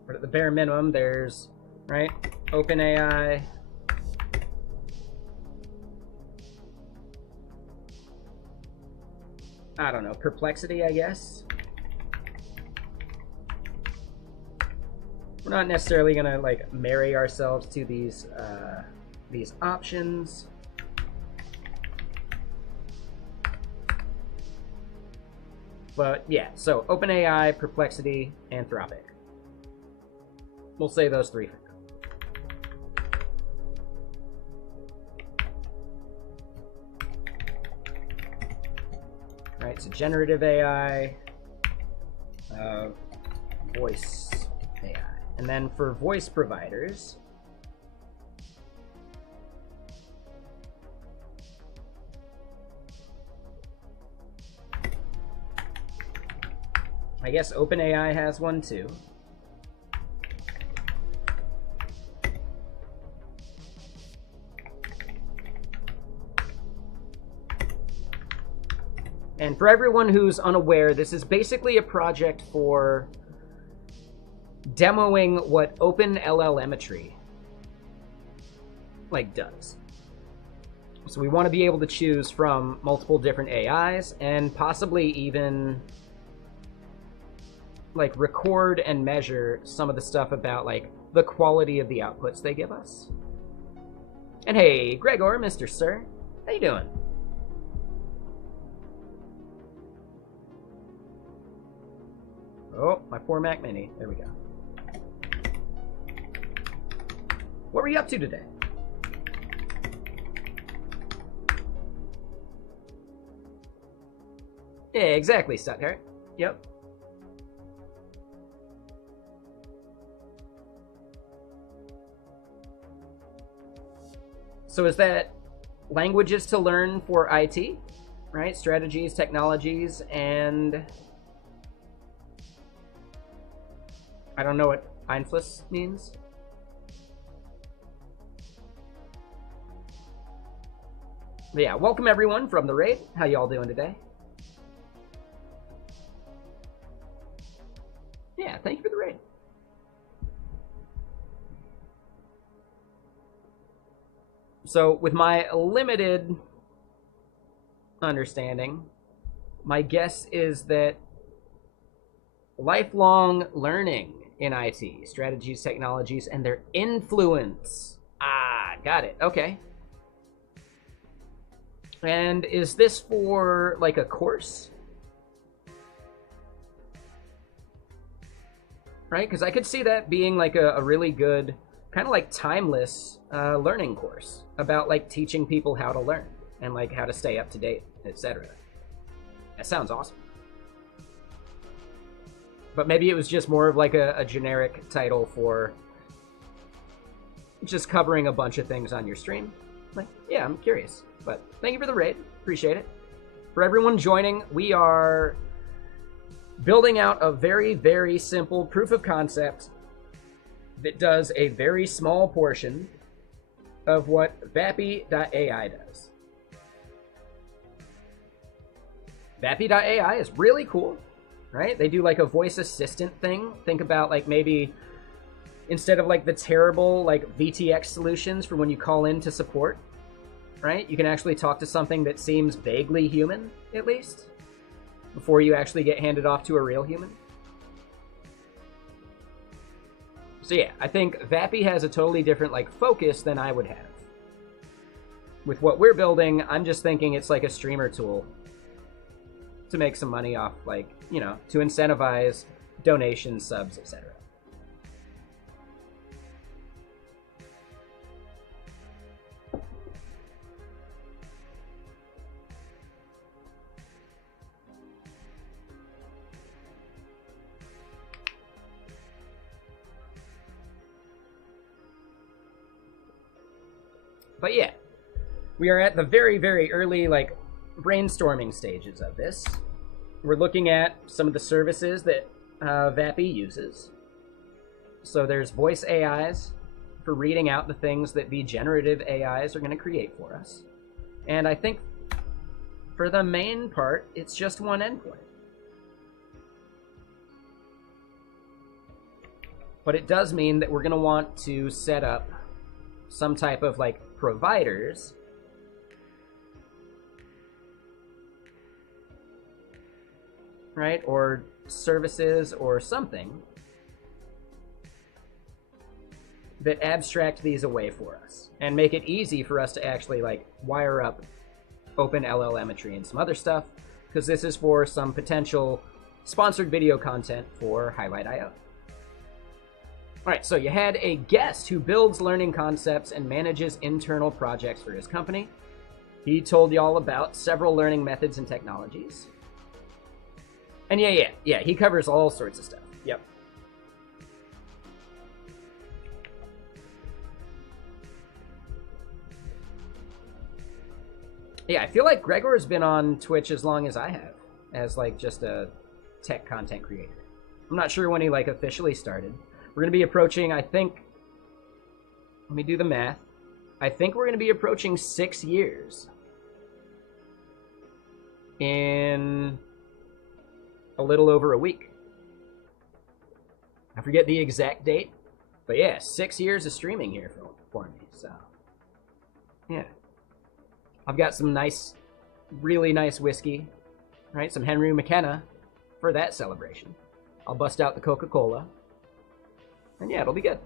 But at the bare minimum, there's, right, OpenAI. I don't know, Perplexity, I guess. We're not necessarily gonna like marry ourselves to these options. But yeah, so OpenAI, Perplexity, Anthropic. We'll say those three. Right, so generative AI, voice AI. And then for voice providers, I guess OpenAI has one too. And for everyone who's unaware, this is basically a project for demoing what OpenLLMetry like does. So we want to be able to choose from multiple different AIs and possibly even like record and measure some of the stuff about like the quality of the outputs they give us. And hey, Gregor, Mr. Sir, how you doing? Oh, my poor Mac Mini. There we go. What were you up to today? Yeah, exactly, Stuttgart. Yep. So is that languages to learn for IT? right? Strategies, technologies, and I don't know what Einfluss means. But yeah, welcome everyone from the raid. How y'all doing today? Yeah, thank you for the raid. So with my limited understanding, my guess is that lifelong learning in IT, strategies, technologies, and their influence. Ah, got it. Okay. And is this for like a course? Right? Because I could see that being like a really good, kind of like timeless learning course about like teaching people how to learn and like how to stay up to date, etc. That sounds awesome. But maybe it was just more of like a generic title for just covering a bunch of things on your stream. Like, yeah, I'm curious. But thank you for the raid. Appreciate it. For everyone joining, we are building out a very, very simple proof of concept that does a very small portion of what Vapi.ai does. Vapi.ai is really cool, right? They do like a voice assistant thing. Think about like maybe instead of like the terrible like VTX solutions for when you call in to support, right? You can actually talk to something that seems vaguely human, at least, before you actually get handed off to a real human. So yeah, I think Vapi has a totally different like focus than I would have. With what we're building, I'm just thinking it's like a streamer tool to make some money off, like, you know, to incentivize donations, subs, etc. But yeah, we are at the very, very early, like, brainstorming stages of this. We're looking at some of the services that Vapi uses. So there's voice AIs for reading out the things that the generative AIs are going to create for us. And I think for the main part, it's just one endpoint. But it does mean that we're going to want to set up some type of like providers right, or services or something that abstract these away for us and make it easy for us to actually like wire up open LLMetry and some other stuff, because this is for some potential sponsored video content for Highlight.io. All right, so you had a guest who builds learning concepts and manages internal projects for his company. He told you all about several learning methods and technologies. And yeah, he covers all sorts of stuff. Yep. Yeah, I feel like Gregor's been on Twitch as long as I have, as like just a tech content creator. I'm not sure when he like officially started. We're going to be approaching, I think, let me do the math. I think we're going to be approaching 6 years in a little over a week. I forget the exact date, but yeah, 6 years of streaming here for me, so yeah. I've got some nice, really nice whiskey, right? Some Henry McKenna for that celebration. I'll bust out the Coca-Cola. And yeah, it'll be good.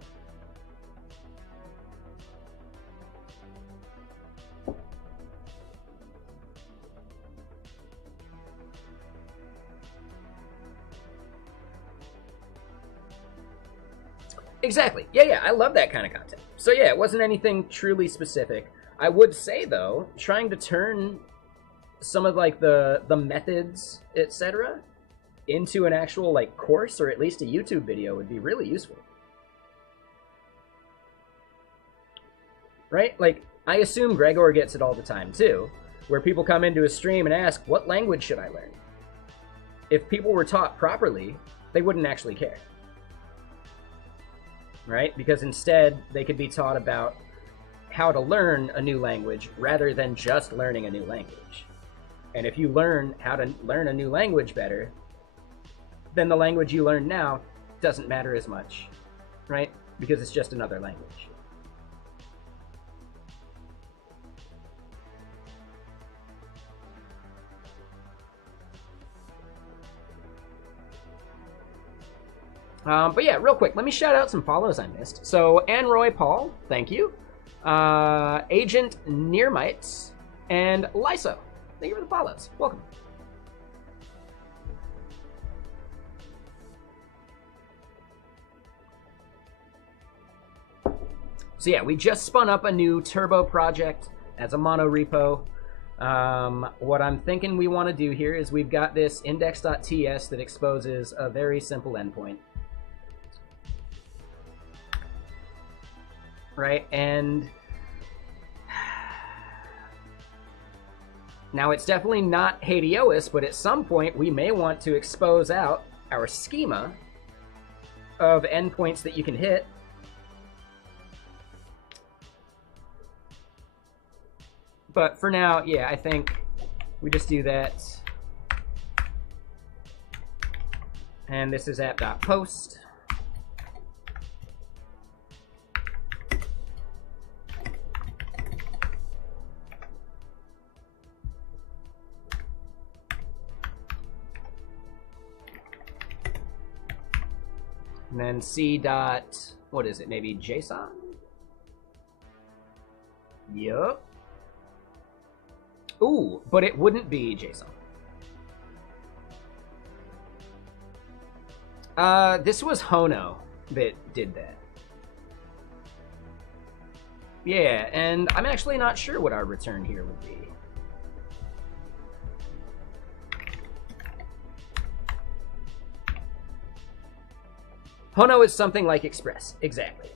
Exactly. Yeah, I love that kind of content. So yeah, it wasn't anything truly specific. I would say though, trying to turn some of like the methods, etc., into an actual like course or at least a YouTube video would be really useful. Right? Like, I assume Gregor gets it all the time too, where people come into a stream and ask, what language should I learn? If people were taught properly, they wouldn't actually care. Right? Because instead, they could be taught about how to learn a new language rather than just learning a new language. And if you learn how to learn a new language better, then the language you learn now doesn't matter as much, right? Because it's just another language. But yeah, real quick, let me shout out some follows I missed. So, Anne Roy Paul, thank you. Agent Nearmites, and Lyso. Thank you for the follows. Welcome. So yeah, we just spun up a new Turbo project as a mono repo. What I'm thinking we want to do here is we've got this index.ts that exposes a very simple endpoint. Right, and now it's definitely not Hades, but at some point we may want to expose out our schema of endpoints that you can hit. But for now, yeah, I think we just do that. And this is app.post. And then C dot, what is it, maybe JSON? Yup. Ooh, but it wouldn't be JSON. This was Hono that did that. Yeah, and I'm actually not sure what our return here would be. Hono is something like Express, exactly.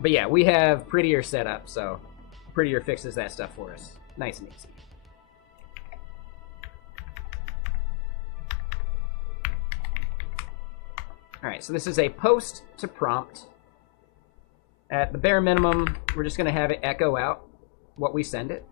But yeah, we have Prettier set up, so Prettier fixes that stuff for us. Nice and easy. All right, so this is a post to prompt. At the bare minimum, we're just going to have it echo out what we send it.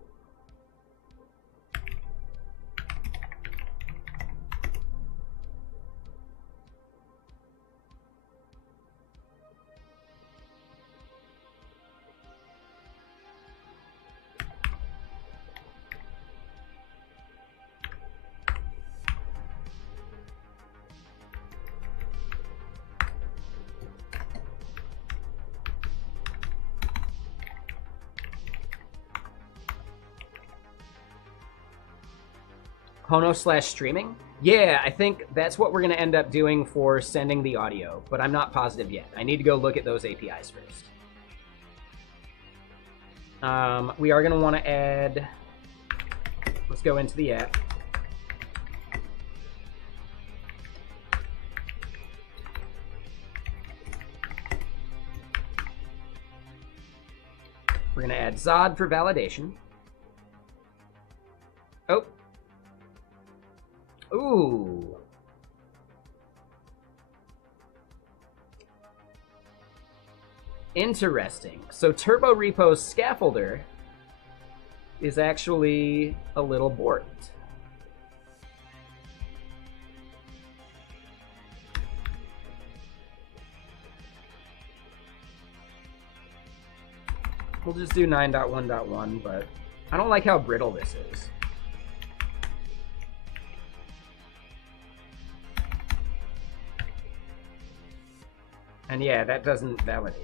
Hono/streaming? Yeah, I think that's what we're going to end up doing for sending the audio, but I'm not positive yet. I need to go look at those APIs first. We are going to want to add... Let's go into the app. We're going to add Zod for validation. Oh. Ooh. Interesting. So Turbo Repo's scaffolder is actually a little borked. We'll just do 9.1.1, but I don't like how brittle this is. And yeah, that doesn't validate.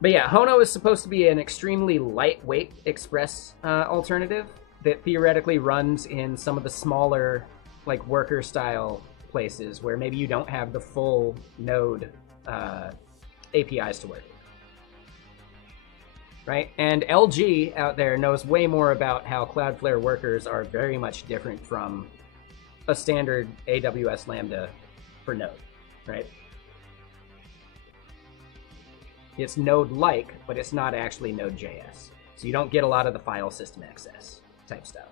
But yeah, Hono is supposed to be an extremely lightweight Express alternative that theoretically runs in some of the smaller, like, worker-style places where maybe you don't have the full node APIs to work with. Right? And LG out there knows way more about how Cloudflare workers are very much different from a standard AWS Lambda for Node. right? It's Node-like, but it's not actually Node.js. So you don't get a lot of the file system access type stuff.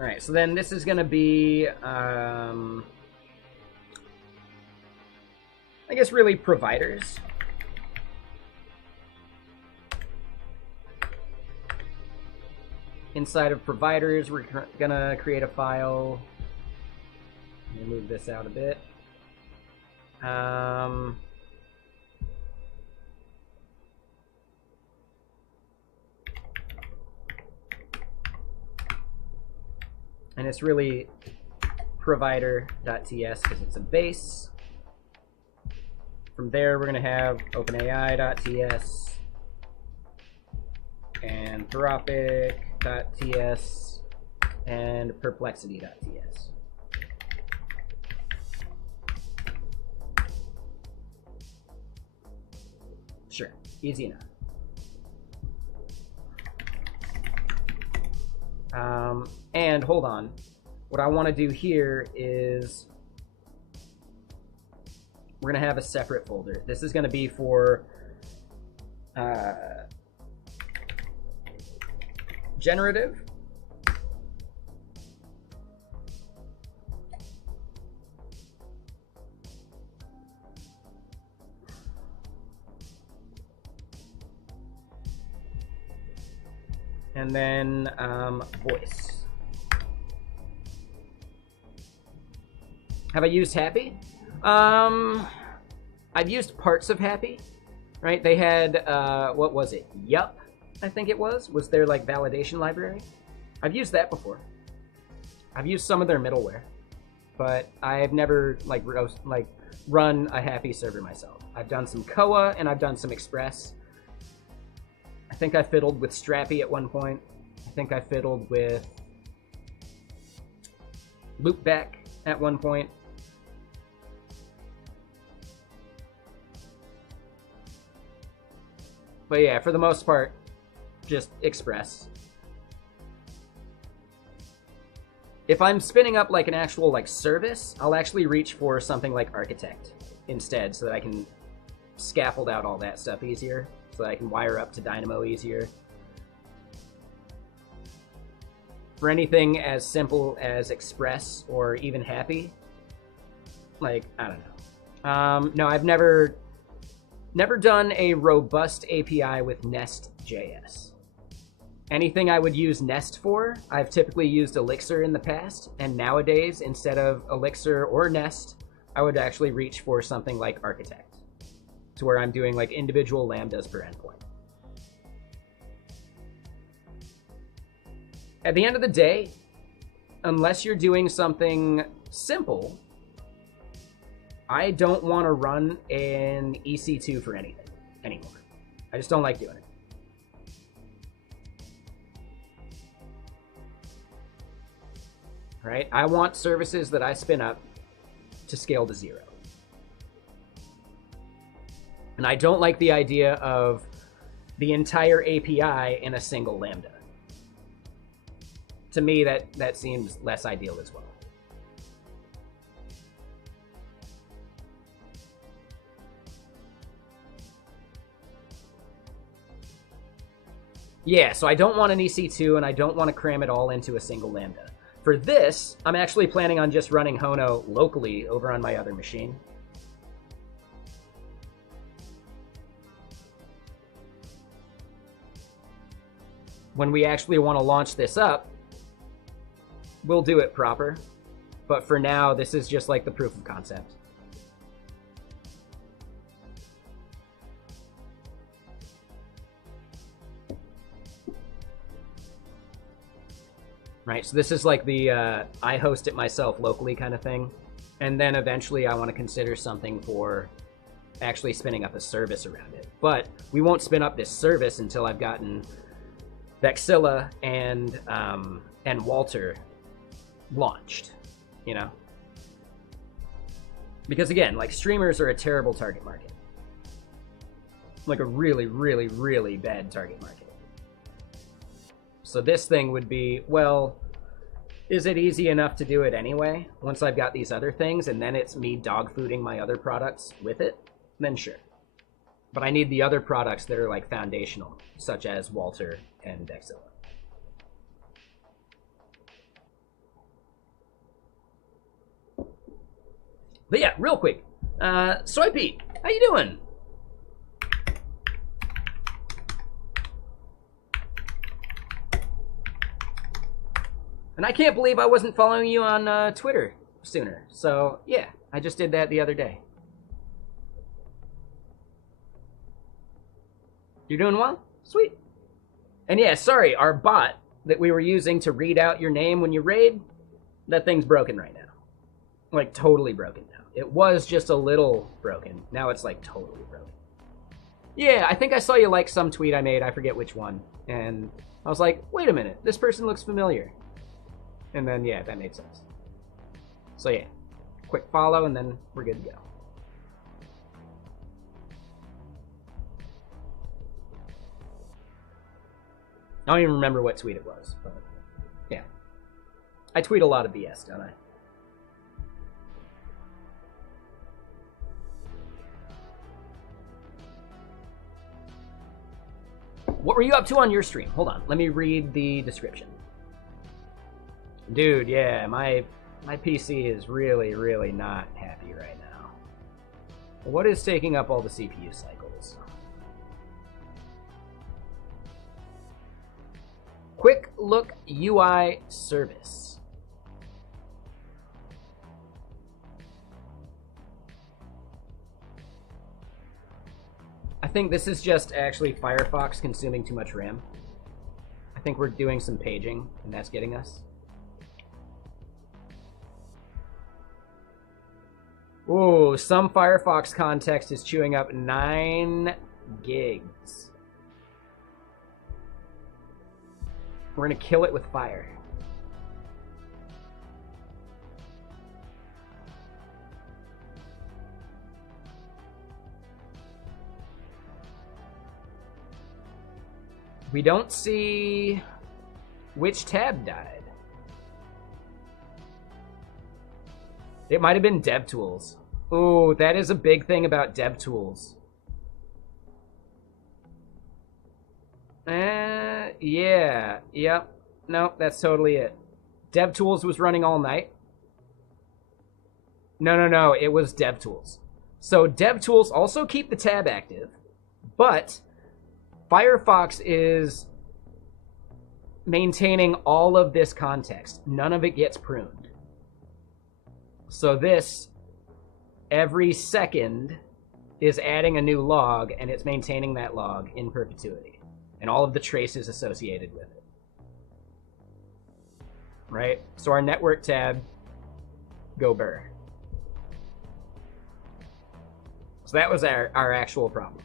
All right, so then this is going to be, I guess, really providers. Inside of providers, we're going to create a file. Let me move this out a bit. And it's really provider.ts because it's a base. From there, we're going to have openai.ts and Anthropic.ts and perplexity.ts. Sure, easy enough. And hold on. What I want to do here is we're going to have a separate folder. This is going to be for generative. And then voice. Have I used Happy? I've used parts of Happy, right? They had, what was it? Yup, I think it was their like validation library. I've used that before. I've used some of their middleware, but I've never like run a Happy server myself. I've done some Koa and I've done some Express. I think I fiddled with Strappy at one point. I think I fiddled with Loopback at one point. But yeah, for the most part, just Express. If I'm spinning up like an actual like service, I'll actually reach for something like Architect instead so that I can scaffold out all that stuff easier, so that I can wire up to Dynamo easier. For anything as simple as Express or even Happy, like, I don't know. No, I've never done a robust API with Nest.js. Anything I would use Nest for, I've typically used Elixir in the past, and nowadays, instead of Elixir or Nest, I would actually reach for something like Architect, to where I'm doing like individual lambdas per endpoint. At the end of the day, unless you're doing something simple, I don't want to run an EC2 for anything anymore. I just don't like doing it. Right? I want services that I spin up to scale to 0. And I don't like the idea of the entire API in a single Lambda. To me, that seems less ideal as well. Yeah, so I don't want an EC2, and I don't want to cram it all into a single Lambda. For this, I'm actually planning on just running Hono locally over on my other machine. When we actually want to launch this up, we'll do it proper. But for now, this is just like the proof of concept. right? So this is like the I host it myself locally kind of thing. And then eventually I want to consider something for actually spinning up a service around it. But we won't spin up this service until I've gotten Vexilla and Walter launched, you know? Because again, like, streamers are a terrible target market. Like a really, really, really bad target market. So this thing would be, well, is it easy enough to do it anyway? Once I've got these other things, and then it's me dog fooding my other products with it, then sure. But I need the other products that are like foundational, such as Walter and Vexilla. But yeah, real quick, Soy how you doing? And I can't believe I wasn't following you on Twitter sooner. So yeah, I just did that the other day. You're doing well? Sweet. And yeah, sorry, our bot that we were using to read out your name when you raid, that thing's broken right now. Like, totally broken now. It was just a little broken. Now it's, like, totally broken. Yeah, I think I saw you like some tweet I made. I forget which one. And I was like, wait a minute. This person looks familiar. And then, yeah, that made sense. So, yeah. Quick follow, and then we're good to go. I don't even remember what tweet it was, but yeah. I tweet a lot of BS, don't I? What were you up to on your stream? Hold on, let me read the description. Dude, yeah, my PC is really, really not happy right now. What is taking up all the CPU cycles? Quick look UI service. I think this is just actually Firefox consuming too much RAM. I think we're doing some paging, and that's getting us. Ooh, some Firefox context is chewing up 9 gigs. We're gonna kill it with fire. We don't see which tab died. It might have been DevTools. Ooh, that is a big thing about DevTools. Yeah, yep. No, that's totally it. DevTools was running all night. No, it was DevTools. So DevTools also keep the tab active, but Firefox is maintaining all of this context. None of it gets pruned. So this, every second, is adding a new log, and it's maintaining that log in perpetuity. And all of the traces associated with it. Right? So our network tab, go burr. So that was our actual problem.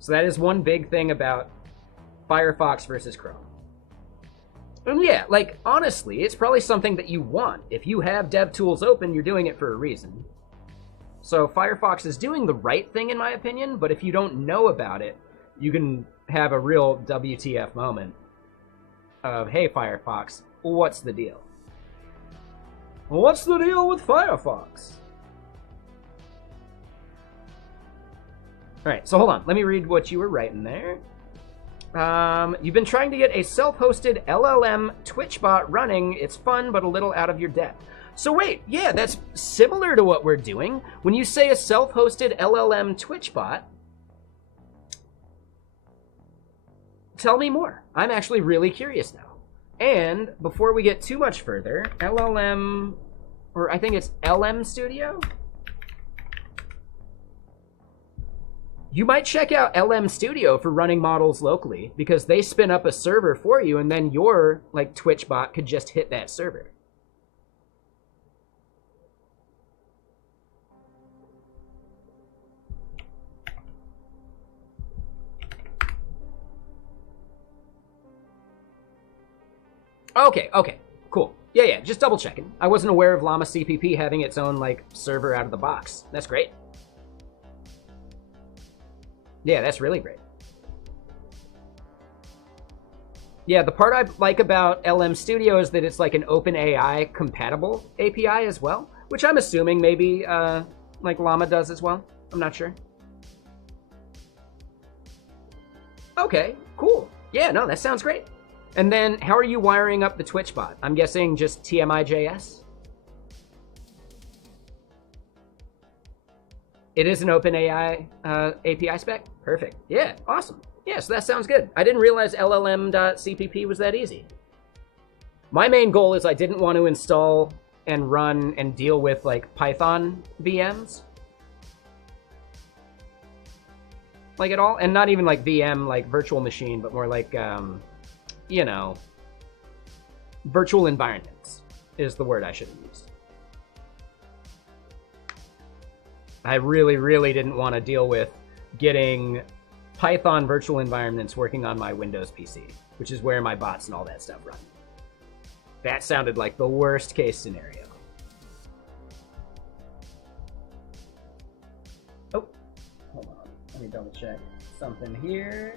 So that is one big thing about Firefox versus Chrome. And yeah, like, honestly, it's probably something that you want. If you have DevTools open, you're doing it for a reason. So Firefox is doing the right thing, in my opinion, but if you don't know about it, you can have a real WTF moment of, hey, Firefox, what's the deal? What's the deal with Firefox? All right, so hold on. Let me read what you were writing there. You've been trying to get a self-hosted LLM Twitch bot running. It's fun, but a little out of your depth. So wait, yeah, that's similar to what we're doing. When you say a self-hosted LLM Twitch bot, tell me more. I'm actually really curious now. And before we get too much further, LLM, or I think it's LM Studio? You might check out LM Studio for running models locally because they spin up a server for you, and then your like Twitch bot could just hit that server. Okay, cool. Yeah, just double checking. I wasn't aware of Llama CPP having its own like server out of the box. That's great. Yeah, that's really great. Yeah, the part I like about LM Studio is that it's like an OpenAI compatible API as well, which I'm assuming maybe like Llama does as well. I'm not sure. Okay, cool. Yeah, no, that sounds great. And then how are you wiring up the Twitch bot? I'm guessing just TMI.js? It is an OpenAI API spec? Perfect. Yeah, awesome. Yeah, so that sounds good. I didn't realize LLM.cpp was that easy. My main goal is I didn't want to install and run and deal with like Python VMs. Like at all. And not even like VM, like virtual machine, but more like, you know, virtual environments is the word I should have used. I really didn't want to deal with getting Python virtual environments working on my Windows PC, which is where my bots and all that stuff run. That sounded like the worst case scenario. Oh, hold on. Let me double check something here.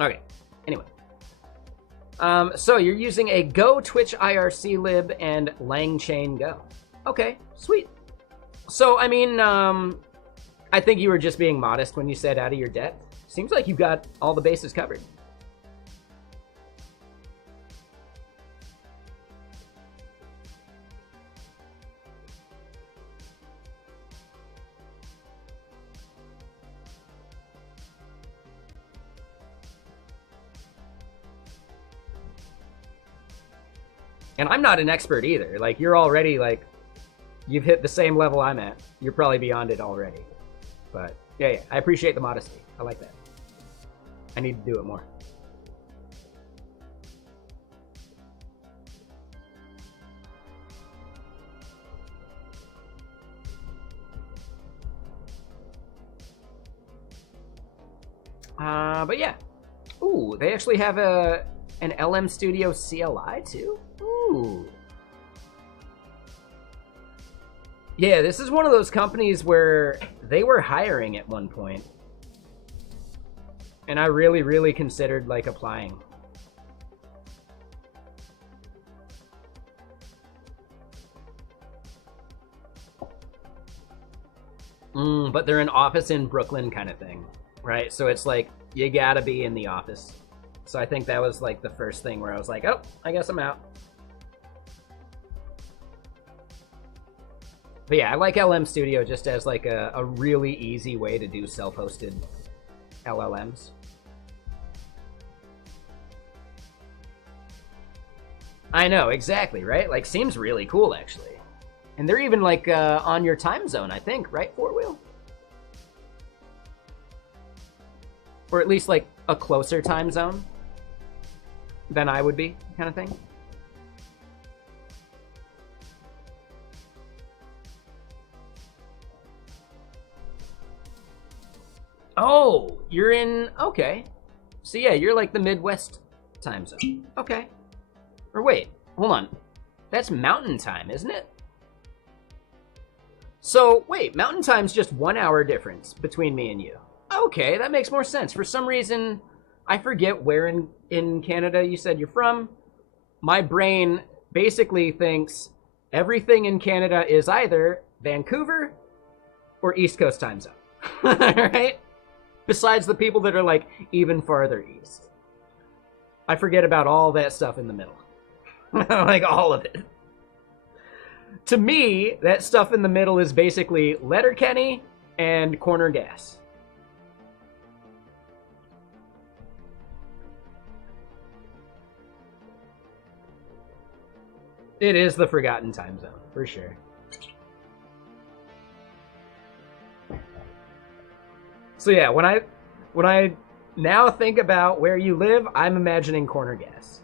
Okay, anyway. So you're using a Go Twitch IRC lib and LangChain Go. Okay, sweet. So, I mean, I think you were just being modest when you said out of your depth. Seems like you got all the bases covered. And I'm not an expert either. Like, you're already, like, you've hit the same level I'm at. You're probably beyond it already. But, yeah, I appreciate the modesty. I like that. I need to do it more. But yeah. Ooh, they actually have an LM Studio CLI too? Ooh. Yeah, this is one of those companies where they were hiring at one point. And I really considered like applying. But they're an office in Brooklyn kind of thing, right? So it's like, you gotta be in the office. So I think that was like the first thing where I was like, oh, I guess I'm out. But yeah, I like LM Studio just as like a really easy way to do self-hosted LLMs. I know, exactly, right? Like, seems really cool, actually. And they're even like on your time zone, I think, right, Four Wheel? Or at least like a closer time zone than I would be, kind of thing. Oh, you're in, okay. So yeah, you're like the Midwest time zone. Okay. Or wait, hold on. That's mountain time, isn't it? So wait, mountain time's just 1 hour difference between me and you. Okay, that makes more sense. For some reason, I forget where in Canada you said you're from. My brain basically thinks Everything in Canada is either Vancouver or East Coast time zone. Right? Besides the people that are like even farther east. I forget about all that stuff in the middle. Like all of it. To me, that stuff in the middle is basically Letterkenny and Corner Gas. It is the forgotten time zone, for sure. So yeah, when I now think about where you live, I'm imagining Corner Gas.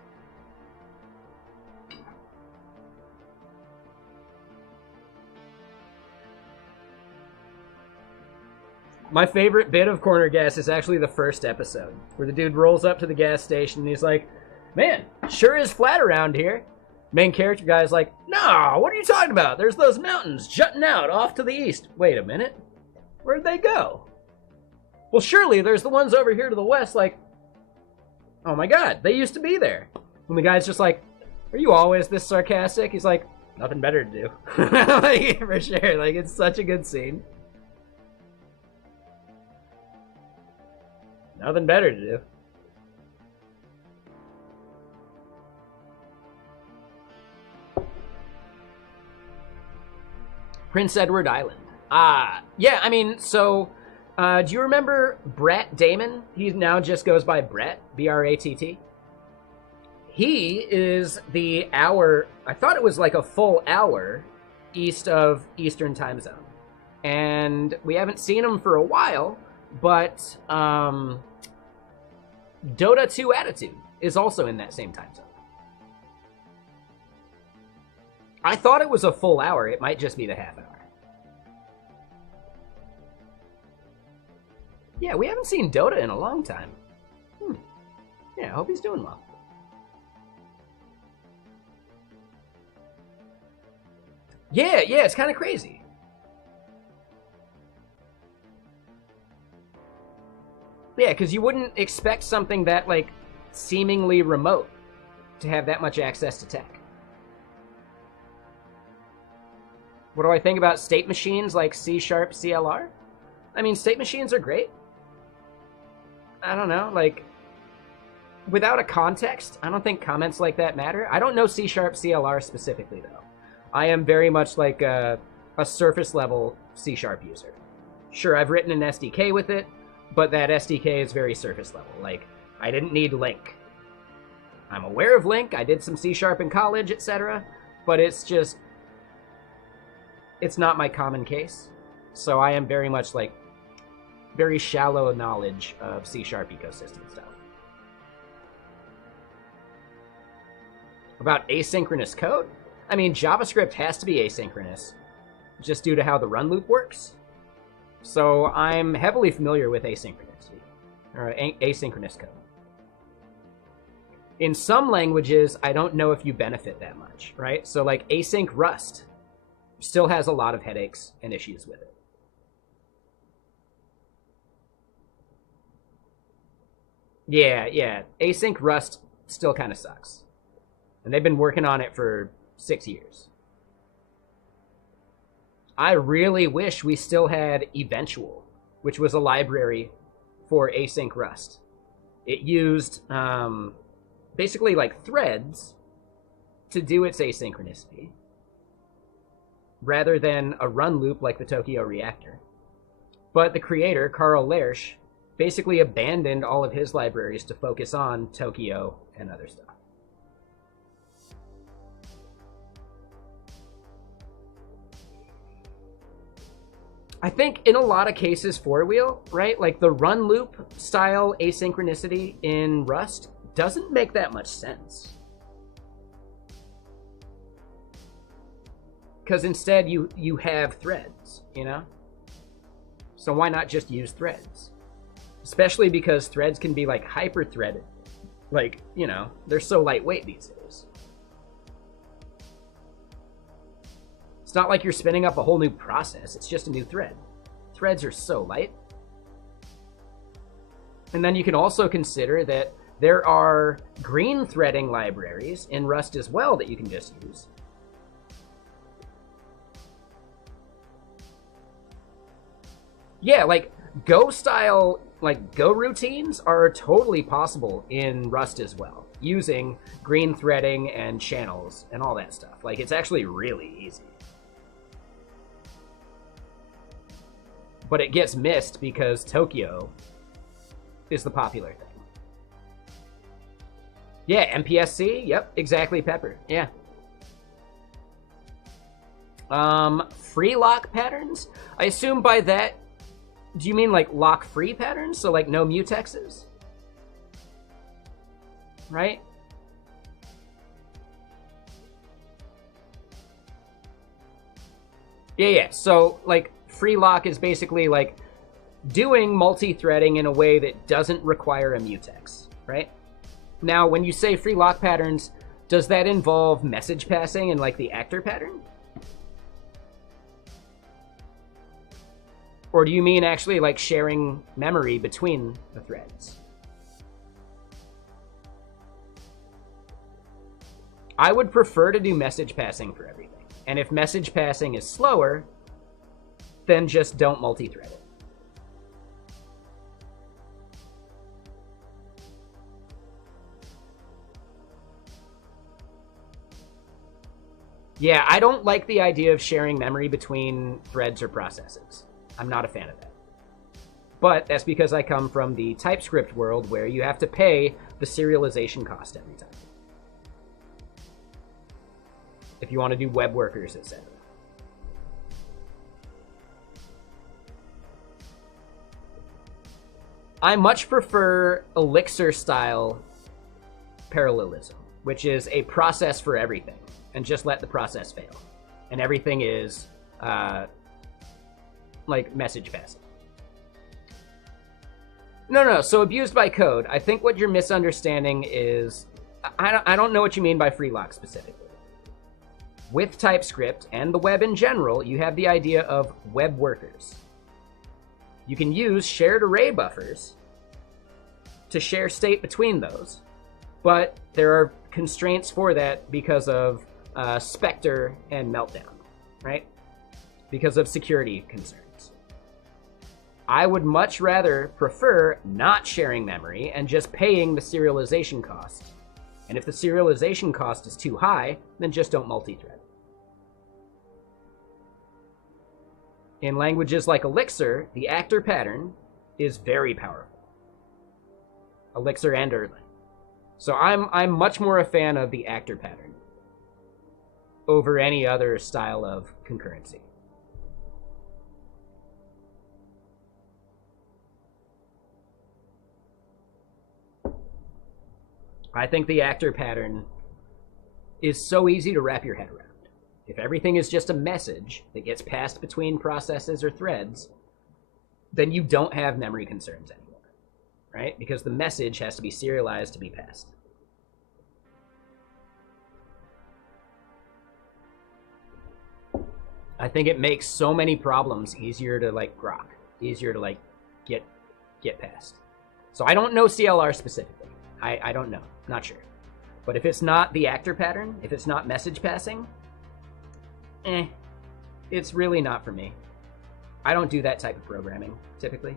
My favorite bit of Corner Gas is actually the first episode, where the dude rolls up to the gas station and he's like, man, sure is flat around here. Main character guy's like, no, what are you talking about? There's those mountains jutting out off to the east. Wait a minute. Where'd they go? Well, surely there's the ones over here to the west, like, oh my god, they used to be there. And the guy's just like, are you always this sarcastic? He's like, nothing better to do. Like, for sure, like, it's such a good scene. Nothing better to do. Prince Edward Island. Yeah, I mean, so, do you remember Brett Damon? He now just goes by Brett, B-R-A-T-T. He is the hour, I thought it was like a full hour east of Eastern time zone. And we haven't seen him for a while, but Dota 2 Attitude is also in that same time zone. I thought it was a full hour. It might just be the half hour. Yeah, we haven't seen Dota in a long time. Yeah, I hope he's doing well. Yeah, it's kind of crazy. Yeah, because you wouldn't expect something that, like, seemingly remote to have that much access to tech. What do I think about state machines like C#, CLR? I mean, state machines are great. I don't know, like, without a context, I don't think comments like that matter. I don't know C#, CLR specifically, though. I am very much like a surface level C# user. Sure, I've written an SDK with it, but that SDK is very surface level. Like, I didn't need Link. I'm aware of Link, I did some C# in college, etc., but it's just, it's not my common case. So I am very much like, very shallow knowledge of C# ecosystem stuff. About asynchronous code? I mean, JavaScript has to be asynchronous, just due to how the run loop works. So I'm heavily familiar with asynchronous code. In some languages, I don't know if you benefit that much, right? So like async Rust still has a lot of headaches and issues with it. Yeah. Async Rust still kind of sucks. And they've been working on it for 6 years. I really wish we still had Eventual, which was a library for async Rust. It used basically like threads to do its asynchronicity, rather than a run loop like the Tokyo Reactor. But the creator, Carl Lersch, basically abandoned all of his libraries to focus on Tokyo and other stuff. I think in a lot of cases for wheel, right? Like the run loop style asynchronicity in Rust doesn't make that much sense. Because instead you have threads, you know? So why not just use threads? Especially because threads can be like hyper threaded. Like, you know, they're so lightweight these days. It's not like you're spinning up a whole new process. It's just a new thread. Threads are so light. And then you can also consider that there are green threading libraries in Rust as well that you can just use. Yeah, like Go style, like Go routines are totally possible in Rust as well, using green threading and channels and all that stuff. Like, it's actually really easy. But it gets missed because Tokyo is the popular thing. Yeah, MPSC, yep, exactly, Pepper, yeah. Free lock patterns? I assume by that, do you mean like lock-free patterns? So like no mutexes? Right? Yeah. So like free lock is basically like doing multi-threading in a way that doesn't require a mutex, right? Now, when you say free lock patterns, does that involve message passing and like the actor pattern? Or do you mean actually like sharing memory between the threads? I would prefer to do message passing for everything. And if message passing is slower, then just don't multi-thread it. Yeah, I don't like the idea of sharing memory between threads or processes. I'm not a fan of that. But that's because I come from the TypeScript world where you have to pay the serialization cost every time, if you want to do web workers, etc. I much prefer Elixir-style parallelism, which is a process for everything, and just let the process fail. And everything is like message passing. No. So abused by code. I think what you're misunderstanding is I don't know what you mean by free lock specifically. With TypeScript and the web in general, you have the idea of web workers. You can use shared array buffers to share state between those, but there are constraints for that because of Spectre and Meltdown, right? Because of security concerns. I would much rather prefer not sharing memory and just paying the serialization cost. And if the serialization cost is too high, then just don't multi-thread. In languages like Elixir, the actor pattern is very powerful. Elixir and Erlang. So I'm much more a fan of the actor pattern over any other style of concurrency. I think the actor pattern is so easy to wrap your head around. If everything is just a message that gets passed between processes or threads, then you don't have memory concerns anymore, right? Because the message has to be serialized to be passed. I think it makes so many problems easier to like grok, easier to like get past. So I don't know CLR specifically. I don't know, not sure. But if it's not the actor pattern, if it's not message passing, it's really not for me. I don't do that type of programming, typically.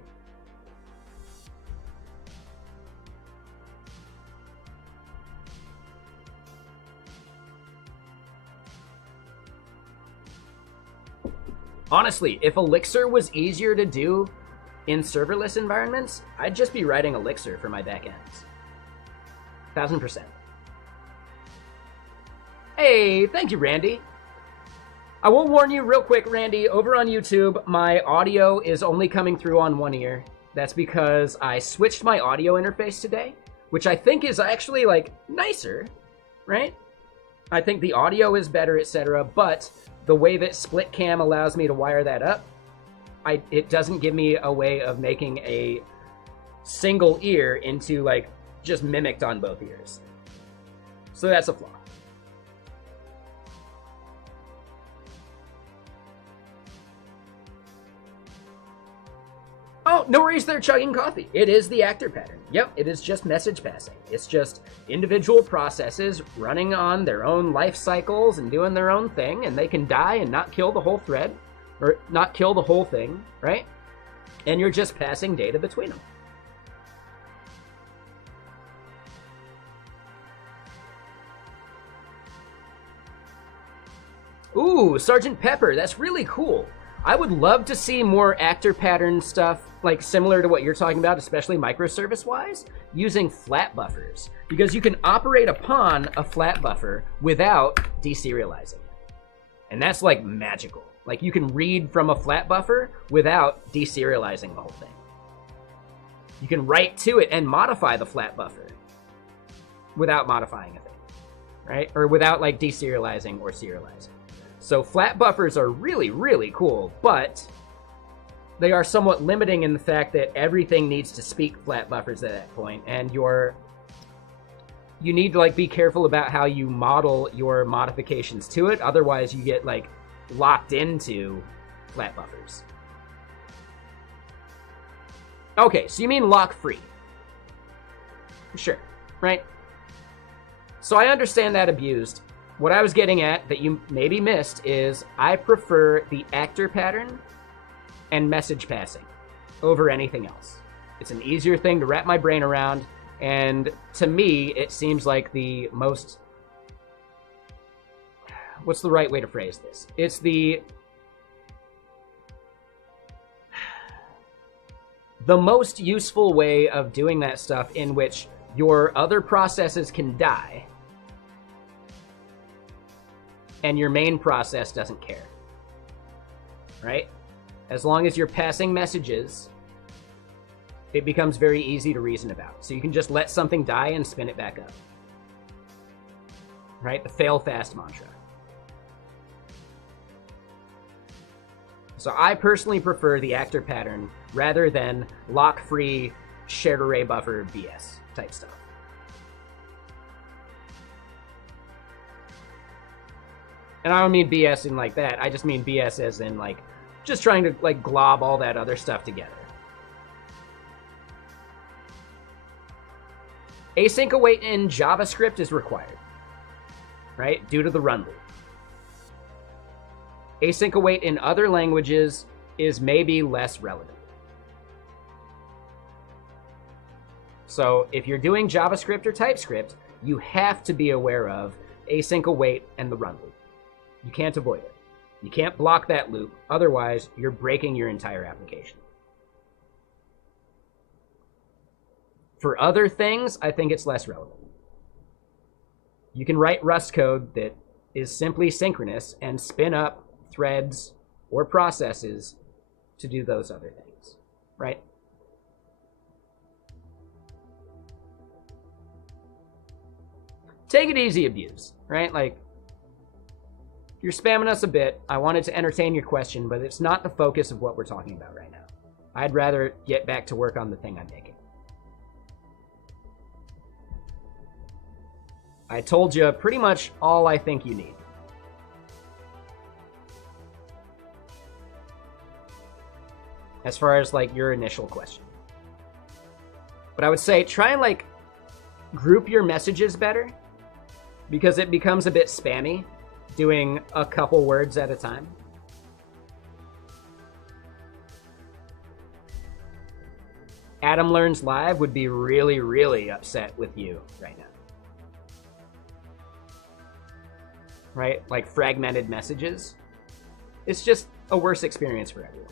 Honestly, if Elixir was easier to do in serverless environments, I'd just be writing Elixir for my backends. 1000%. Hey, thank you, Randy. I will warn you real quick, Randy, over on YouTube, my audio is only coming through on one ear. That's because I switched my audio interface today, which I think is actually, like, nicer, right? I think the audio is better, etc., but the way that Split Cam allows me to wire that up, it doesn't give me a way of making a single ear into, like, just mimicked on both ears. So that's a flaw. Oh, no worries there, chugging coffee. It is the actor pattern. Yep, it is just message passing. It's just individual processes running on their own life cycles and doing their own thing, and they can die and not kill the whole thread, or not kill the whole thing, right? and you're just passing data between them. Ooh, Sergeant Pepper, that's really cool. I would love to see more actor pattern stuff, like similar to what you're talking about, especially microservice-wise, using flat buffers. Because you can operate upon a flat buffer without deserializing it. And that's like magical. Like you can read from a flat buffer without deserializing the whole thing. You can write to it and modify the flat buffer without modifying a thing, right? Or without like deserializing or serializing. So flat buffers are really, really cool, but they are somewhat limiting in the fact that everything needs to speak flat buffers at that point, and you need to like be careful about how you model your modifications to it. Otherwise, you get like locked into flat buffers. Okay, so you mean lock-free? Sure, right? So I understand that abused. What I was getting at that you maybe missed is I prefer the actor pattern and message passing over anything else. It's an easier thing to wrap my brain around, and to me, it seems like the most... What's the right way to phrase this? It's the most useful way of doing that stuff in which your other processes can die and your main process doesn't care, right? As long as you're passing messages, it becomes very easy to reason about. So you can just let something die and spin it back up, right? The fail fast mantra. So I personally prefer the actor pattern rather than lock-free shared array buffer BS type stuff. And I don't mean BS in like that. I just mean BS as in like just trying to like glob all that other stuff together. Async await in JavaScript is required, right? Due to the run loop. Async await in other languages is maybe less relevant. So if you're doing JavaScript or TypeScript, you have to be aware of async await and the run loop. You can't avoid it. You can't block that loop, otherwise you're breaking your entire application. For other things, I think it's less relevant. You can write Rust code that is simply synchronous and spin up threads or processes to do those other things, right? Take it easy, abuse, right? Like, you're spamming us a bit. I wanted to entertain your question, but it's not the focus of what we're talking about right now. I'd rather get back to work on the thing I'm making. I told you pretty much all I think you need. As far as like your initial question. But I would say try and like group your messages better, because it becomes a bit spammy doing a couple words at a time. Adam Learns Live would be really, really upset with you right now. Right? Like fragmented messages. It's just a worse experience for everyone.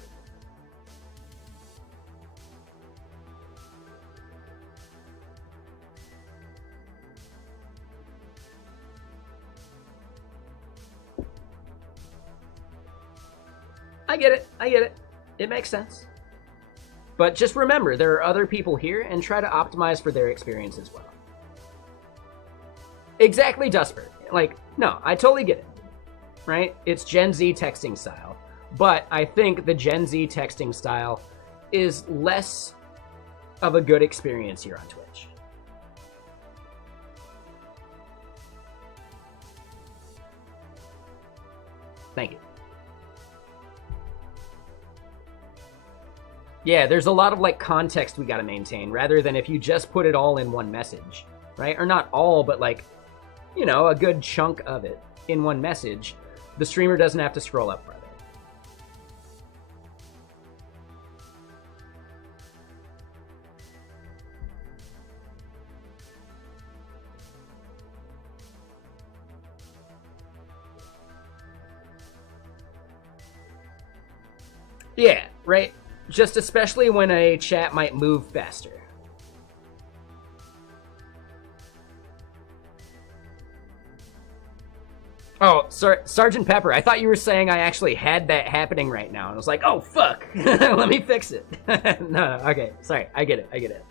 I get it. I get it. It makes sense. But just remember, there are other people here, and try to optimize for their experience as well. Exactly, Dusper. Like, no, I totally get it. Right? It's Gen Z texting style. But I think the Gen Z texting style is less of a good experience here on Twitch. Thank you. Yeah, there's a lot of like context we gotta maintain, rather than if you just put it all in one message, right? Or not all, but like, you know, a good chunk of it in one message. The streamer doesn't have to scroll up further. Yeah, right? Just especially when a chat might move faster. Oh, Sergeant Pepper, I thought you were saying I actually had that happening right now. And I was like, oh, fuck. Let me fix it. No, okay. Sorry. I get it.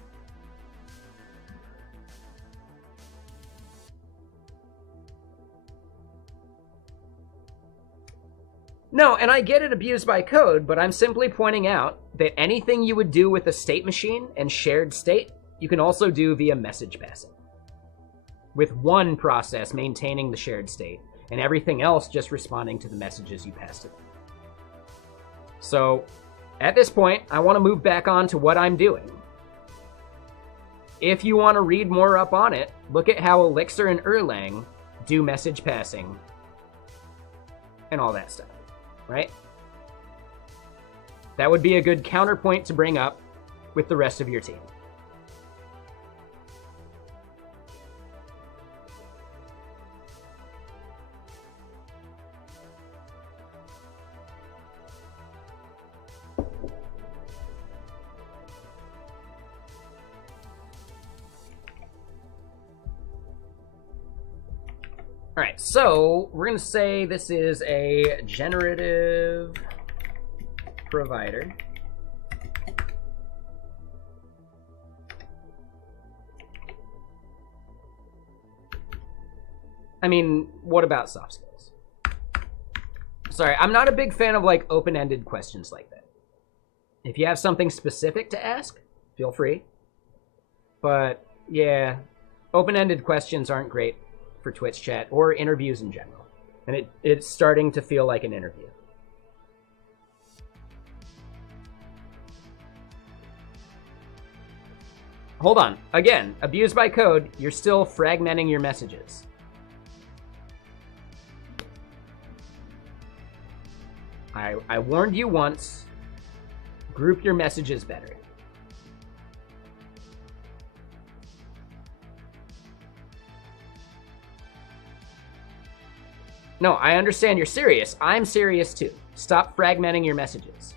No, and I get it abused by code, but I'm simply pointing out that anything you would do with a state machine and shared state, you can also do via message passing. With one process maintaining the shared state, and everything else just responding to the messages you passed to them. So, at this point, I want to move back on to what I'm doing. If you want to read more up on it, look at how Elixir and Erlang do message passing and all that stuff, right? That would be a good counterpoint to bring up with the rest of your team. All right, so we're going to say this is a generative provider. I mean, what about soft skills? Sorry, I'm not a big fan of like open-ended questions like that. If you have something specific to ask, feel free. But yeah, open-ended questions aren't great for Twitch chat or interviews in general. And it's starting to feel like an interview. Hold on. Again, abused by code, you're still fragmenting your messages. I warned you once. Group your messages better. No, I understand you're serious. I'm serious too. Stop fragmenting your messages.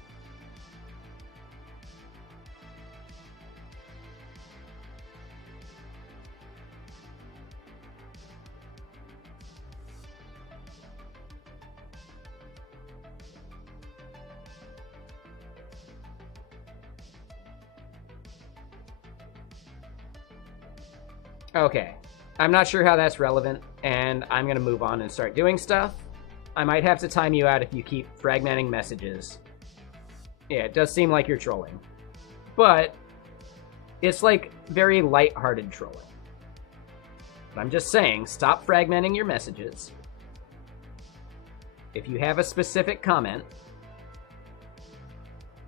Okay. I'm not sure how that's relevant, and I'm going to move on and start doing stuff. I might have to time you out if you keep fragmenting messages. Yeah, it does seem like you're trolling. But it's like very lighthearted trolling. But I'm just saying, stop fragmenting your messages. If you have a specific comment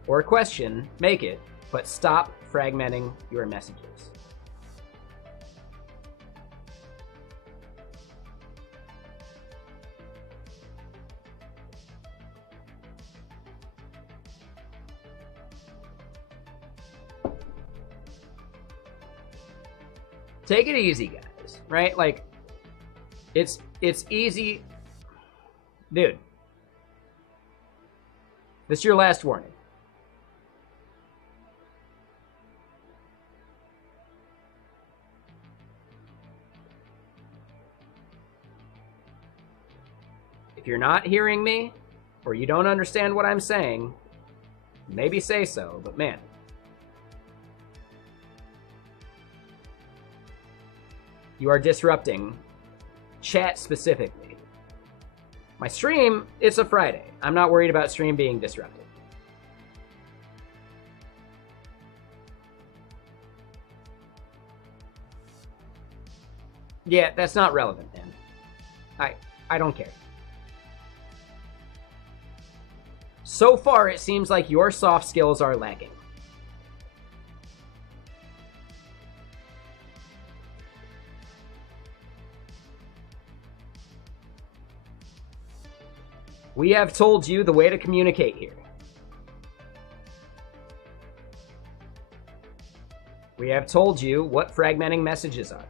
or a question, make it, but stop fragmenting your messages. Take it easy, guys, right? Like, it's easy. Dude, this is your last warning. If you're not hearing me, or you don't understand what I'm saying, maybe say so, but man. You are disrupting chat specifically. My stream, it's a Friday. I'm not worried about stream being disrupted. Yeah, that's not relevant, man. I don't care. So far, it seems like your soft skills are lacking. We have told you the way to communicate here. We have told you what fragmenting messages are.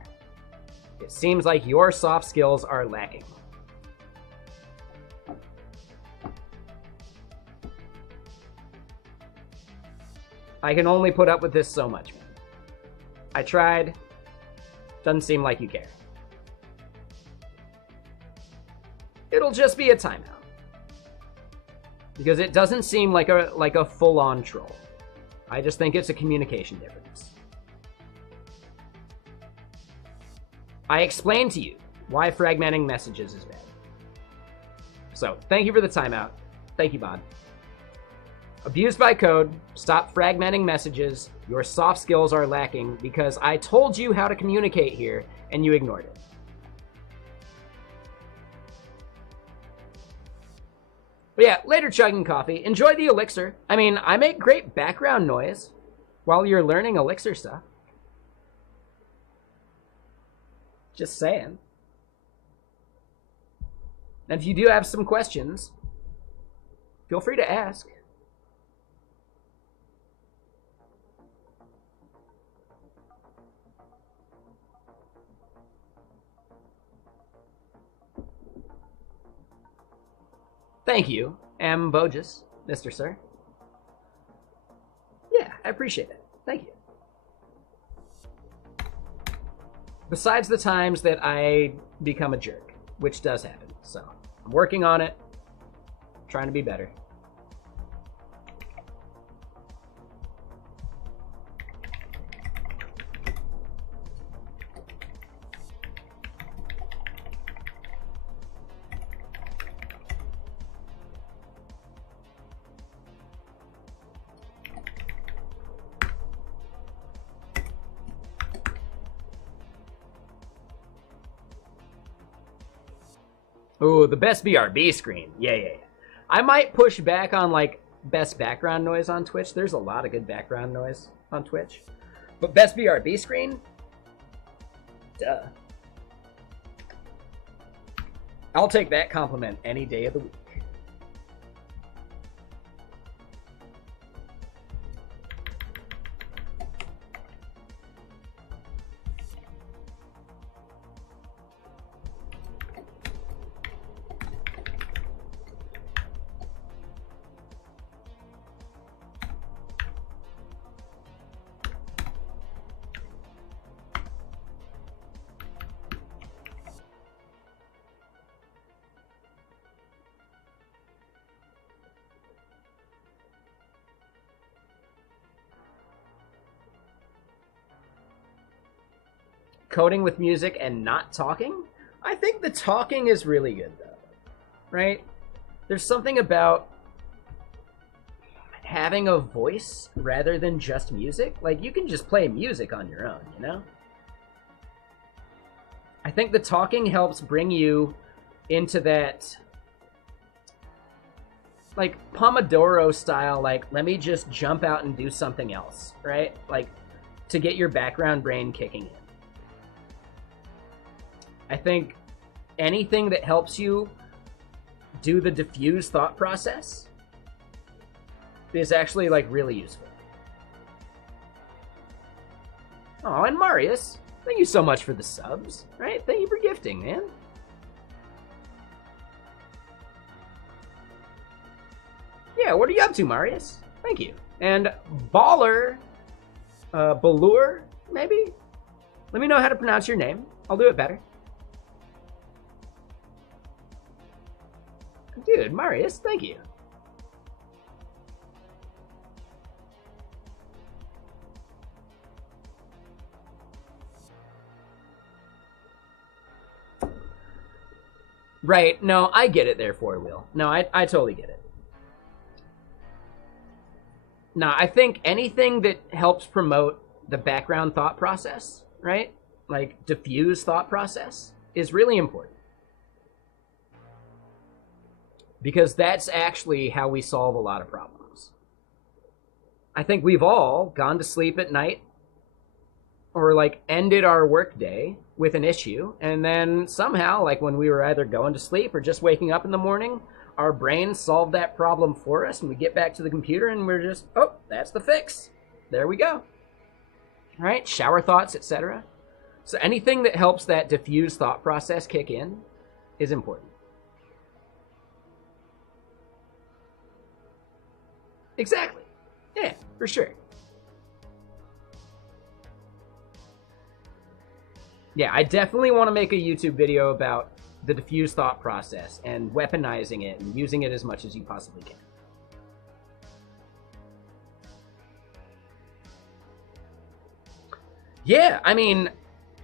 It seems like your soft skills are lacking. I can only put up with this so much, man. I tried. Doesn't seem like you care. It'll just be a timeout. Because it doesn't seem like a full-on troll. I just think it's a communication difference. I explained to you why fragmenting messages is bad. So, thank you for the timeout. Thank you, Bod. Abused by code, stop fragmenting messages. Your soft skills are lacking because I told you how to communicate here and you ignored it. But yeah, later chugging coffee. Enjoy the elixir. I mean, I make great background noise while you're learning elixir stuff. Just saying. And if you do have some questions, feel free to ask. Thank you, Ambogus, Mr. Sir. Yeah, I appreciate it. Thank you. Besides the times that I become a jerk, which does happen. So, I'm working on it, trying to be better. Ooh, the best BRB screen. Yeah. I might push back on, like, best background noise on Twitch. There's a lot of good background noise on Twitch. But best BRB screen? Duh. I'll take that compliment any day of the week. Coding with music and not talking? I think the talking is really good, though. Right? There's something about having a voice rather than just music. Like, you can just play music on your own, you know? I think the talking helps bring you into that, like, Pomodoro style, like, let me just jump out and do something else, right? Like, to get your background brain kicking in. I think anything that helps you do the diffuse thought process is actually, like, really useful. Oh, and Marius, thank you so much for the subs, right? Thank you for gifting, man. Yeah, what are you up to, Marius? Thank you. And Baller, Balur, maybe? Let me know how to pronounce your name. I'll do it better. Dude, Marius, thank you. Right, no, I get it there, Four Wheel. No, I totally get it. No, I think anything that helps promote the background thought process, right? Like, diffuse thought process is really important. Because that's actually how we solve a lot of problems. I think we've all gone to sleep at night or, like, ended our workday with an issue, and then somehow, like, when we were either going to sleep or just waking up in the morning, our brains solved that problem for us, and we get back to the computer and we're just, oh, that's the fix. There we go. All right, shower thoughts, etc. So anything that helps that diffuse thought process kick in is important. Exactly. Yeah, for sure. Yeah, I definitely want to make a YouTube video about the diffuse thought process and weaponizing it and using it as much as you possibly can. Yeah, I mean,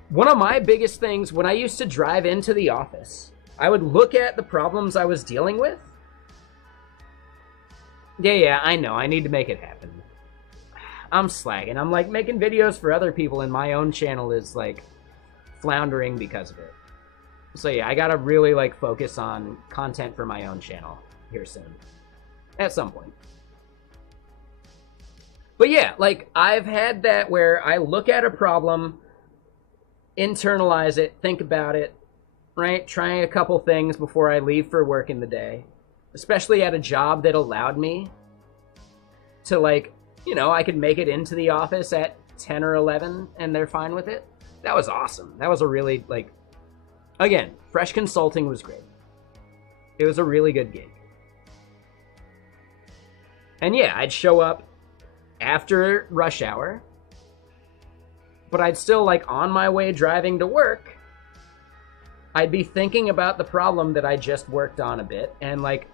one of my biggest things when I used to drive into the office, I would look at the problems I was dealing with. Yeah, I know. I need to make it happen. I'm slacking. I'm like making videos for other people, and my own channel is like floundering because of it. So yeah, I gotta really like focus on content for my own channel here soon. At some point. But yeah, like I've had that where I look at a problem, internalize it, think about it, right? Try a couple things before I leave for work in the day. Especially at a job that allowed me to like, you know, I could make it into the office at 10 or 11 and they're fine with it. That was awesome. That was a really like, again, Fresh Consulting was great. It was a really good gig. And yeah, I'd show up after rush hour, but I'd still like on my way driving to work, I'd be thinking about the problem that I just worked on a bit. And like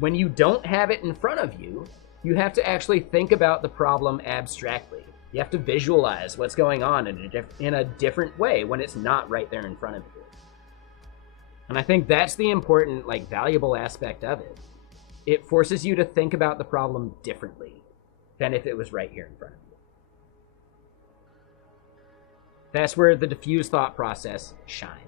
when you don't have it in front of you, you have to actually think about the problem abstractly. You have to visualize what's going on in a different way when it's not right there in front of you. And I think that's the important, like, valuable aspect of it. It forces you to think about the problem differently than if it was right here in front of you. That's where the diffuse thought process shines.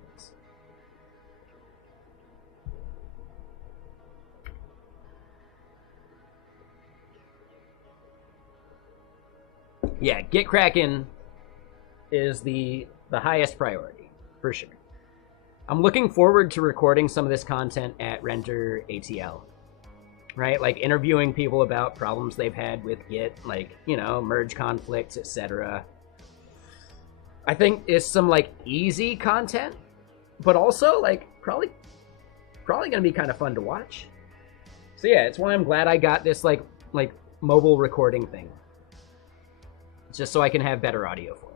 Yeah, get cracking is the highest priority, for sure. I'm looking forward to recording some of this content at Render ATL, right? Like interviewing people about problems they've had with Git, like, you know, merge conflicts, etc. I think it's some like easy content, but also like probably gonna be kind of fun to watch. So yeah, it's why I'm glad I got this like mobile recording thing, just so I can have better audio for it.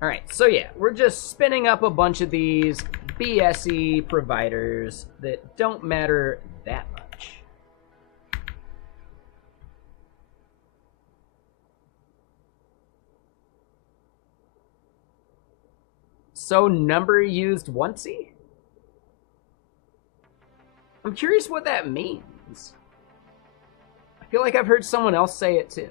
All right, so yeah, we're just spinning up a bunch of these BSE providers that don't matter that much. So number used oncey? I'm curious what that means. I feel like I've heard someone else say it too.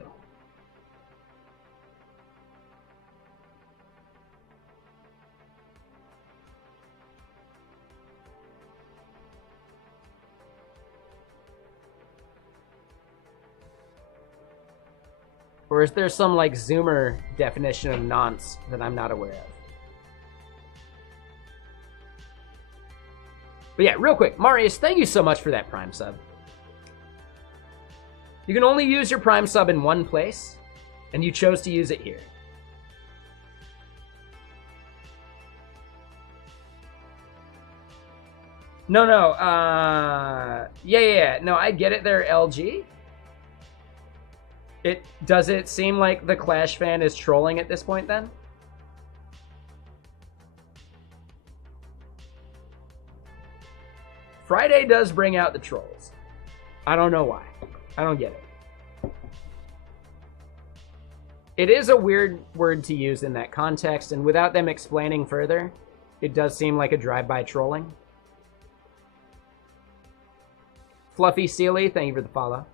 Or is there some like Zoomer definition of nonce that I'm not aware of? But yeah, real quick, Marius, thank you so much for that Prime sub. You can only use your Prime sub in one place, and you chose to use it here. No, yeah, no, I get it there, LG. Does it seem like the Clash fan is trolling at this point then? Friday does bring out the trolls. I don't know why. I don't get it. It is a weird word to use in that context, and without them explaining further, it does seem like a drive-by trolling. Fluffy Sealy, thank you for the follow.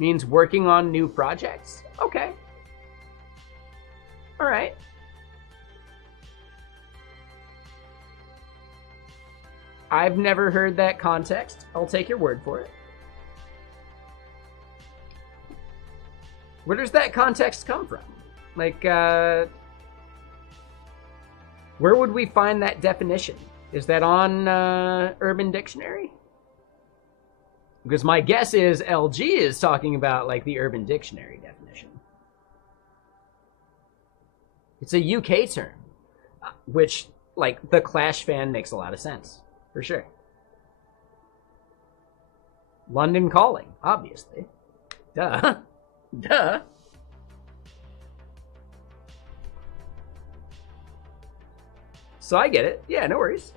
Means working on new projects? Okay. All right. I've never heard that context. I'll take your word for it. Where does that context come from? Like, where would we find that definition? Is that on Urban Dictionary? Because my guess is LG is talking about, like, the Urban Dictionary definition. It's a UK term, which, like, the Clash fan makes a lot of sense, for sure. London Calling, obviously. Duh. Duh. So I get it. Yeah, no worries.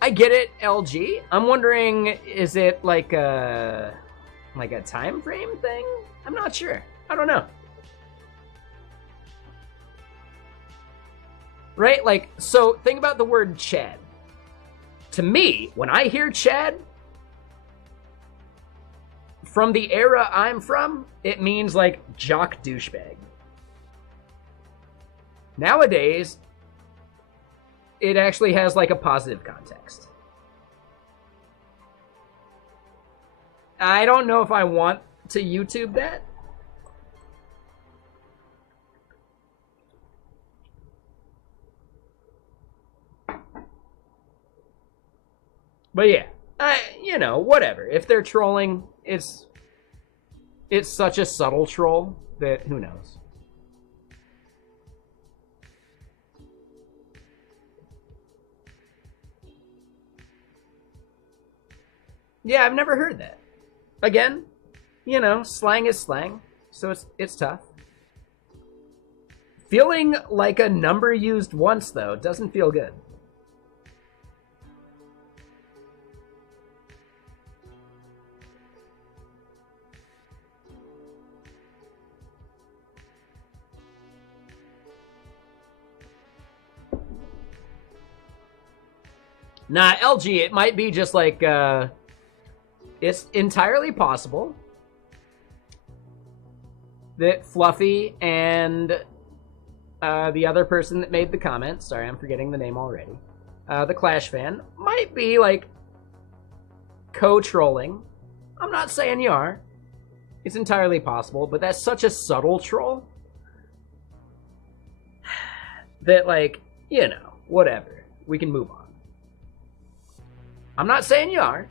I get it, LG. I'm wondering, is it like a time frame thing? I'm not sure. I don't know. Right? Like, so think about the word Chad. To me, when I hear Chad, from the era I'm from, it means like jock douchebag. Nowadays, it actually has like a positive context. I don't know if I want to YouTube that. But yeah, you know, whatever. If they're trolling, it's such a subtle troll that who knows. Yeah, I've never heard that. Again, you know, slang is slang, so it's tough. Feeling like a number used once, though, doesn't feel good. Nah, LG, it might be just like, it's entirely possible that Fluffy and the other person that made the comment, sorry, I'm forgetting the name already, the Clash fan, might be, like, co-trolling. I'm not saying you are. It's entirely possible, but that's such a subtle troll that, like, you know, whatever. We can move on. I'm not saying you are.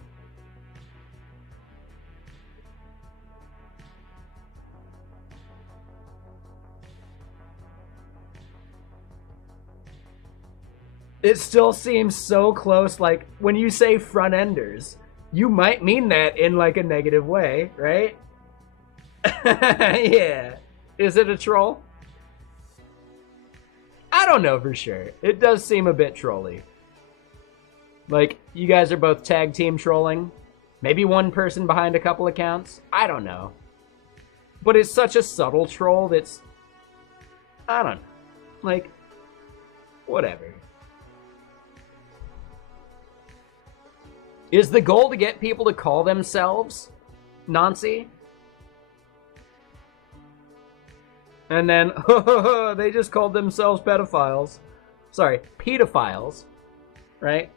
It still seems so close, like, when you say front-enders, you might mean that in, like, a negative way, right? Yeah. Is it a troll? I don't know for sure. It does seem a bit trolly. Like, you guys are both tag team trolling. Maybe one person behind a couple accounts. I don't know. But it's such a subtle troll that's... I don't know. Like, whatever. Is the goal to get people to call themselves Nancy? And then, they just called themselves pedophiles. Sorry, pedophiles. Right?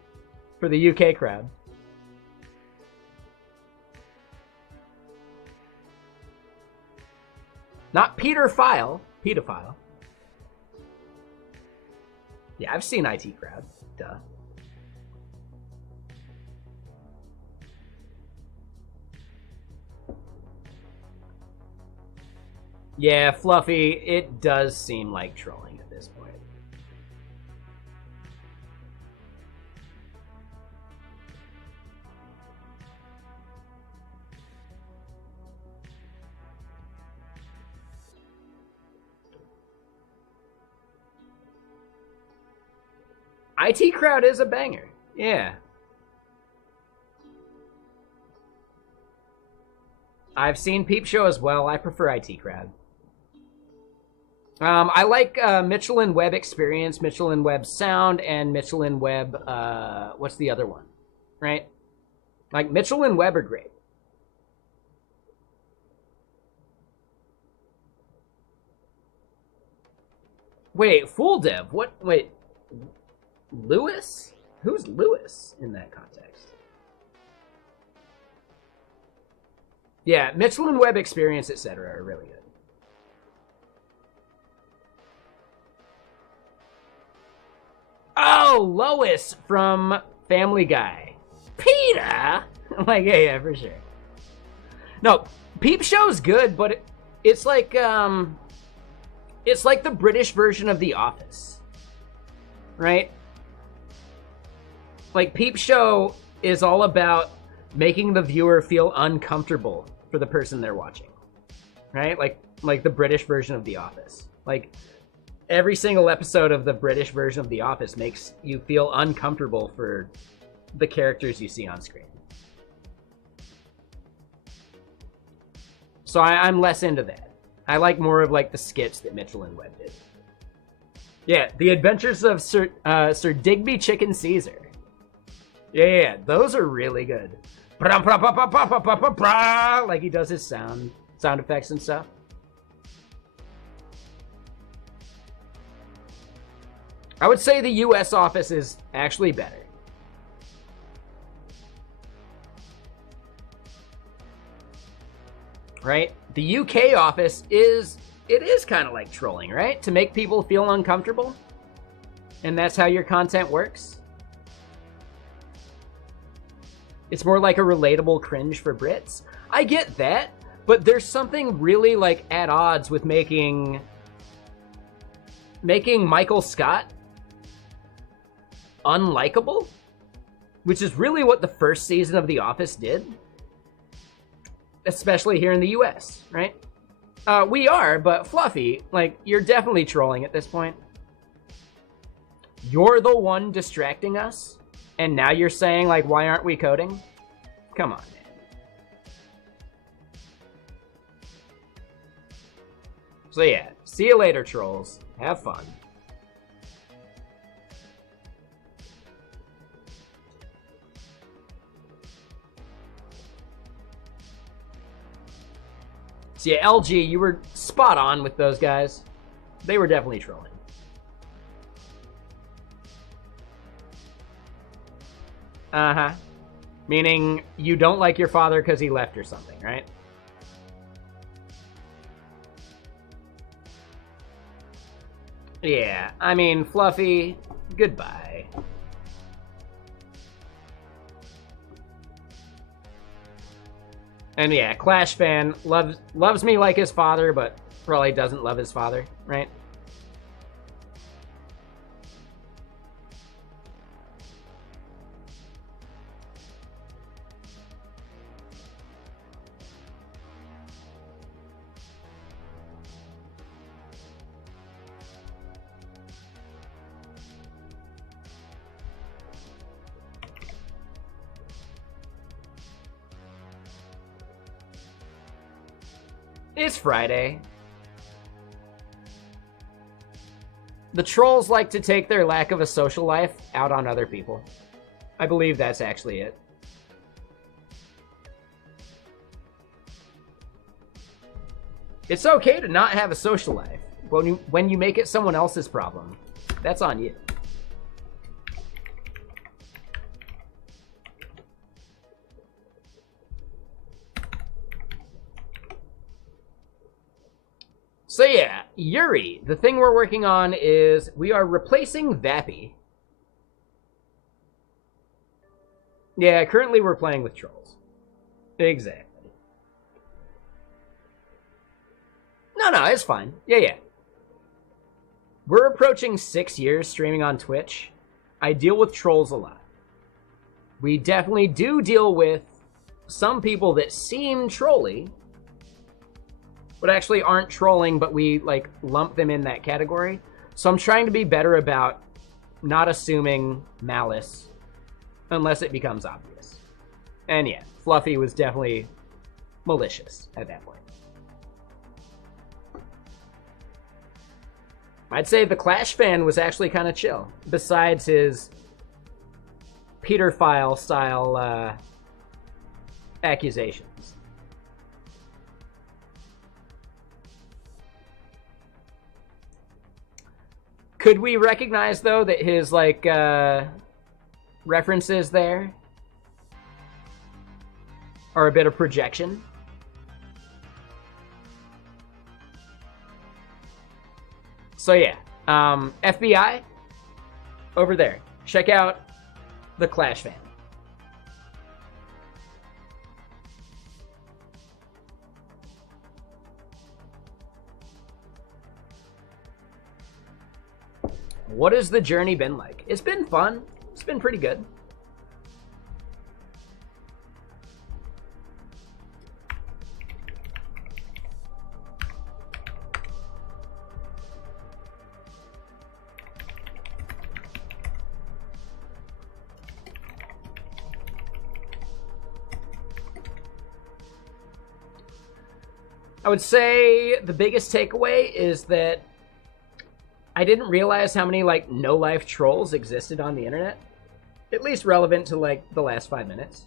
For the UK crowd. Not Peter File. Pedophile. Yeah, I've seen IT crowd. Duh. Yeah, Fluffy, it does seem like trolling at this point. IT crowd is a banger. Yeah. I've seen Peep Show as well. I prefer IT crowd. I like Mitchell and Webb Experience, Mitchell and Webb Sound, and Mitchell and Webb, what's the other one? Right? Like, Mitchell and Webb are great. Wait, full dev. What? Wait, Lewis? Who's Lewis in that context? Yeah, Mitchell and Webb Experience, etc. are really good. Oh, Lois from Family Guy. Peter? I'm like, yeah, for sure. No, Peep Show's good, but it's like the British version of The Office, right? Like, Peep Show is all about making the viewer feel uncomfortable for the person they're watching, right? Like the British version of The Office. Like, every single episode of the British version of The Office makes you feel uncomfortable for the characters you see on screen. So I'm less into that. I like more of like the skits that Mitchell and Webb did. Yeah, The Adventures of Sir Digby Chicken Caesar. Yeah, those are really good. Like he does his sound effects and stuff. I would say the US Office is actually better. Right? The UK Office is kind of like trolling, right? To make people feel uncomfortable. And that's how your content works. It's more like a relatable cringe for Brits. I get that, but there's something really like at odds with making Michael Scott unlikable, which is really what the first season of The Office did, especially here in the US, right? We are, but Fluffy, like, you're definitely trolling at this point. You're the one distracting us, and now you're saying, like, why aren't we coding? Come on, man. So yeah, see you later, trolls. Have fun. So yeah, LG, you were spot on with those guys. They were definitely trolling. Uh-huh. Meaning you don't like your father because he left or something, right? Yeah, I mean, Fluffy, goodbye. And yeah, Clash fan loves me like his father, but probably doesn't love his father, right? It's Friday. The trolls like to take their lack of a social life out on other people. I believe that's actually it. It's okay to not have a social life. When you make it someone else's problem, that's on you. So yeah, Yuri, the thing we're working on is we are replacing Vapi. Yeah, currently we're playing with trolls. Exactly. No, it's fine. Yeah. We're approaching 6 years streaming on Twitch. I deal with trolls a lot. We definitely do deal with some people that seem trolly, but actually aren't trolling, but we like lump them in that category. So I'm trying to be better about not assuming malice unless it becomes obvious. And yeah, Fluffy was definitely malicious at that point. I'd say the Clash fan was actually kind of chill, besides his Peterphile style accusations. Could we recognize, though, that his, like, references there are a bit of projection? So, yeah. FBI, over there. Check out the Clash fan. What has the journey been like? It's been fun. It's been pretty good. I would say the biggest takeaway is that I didn't realize how many, like, no-life trolls existed on the internet. At least relevant to, like, the last 5 minutes.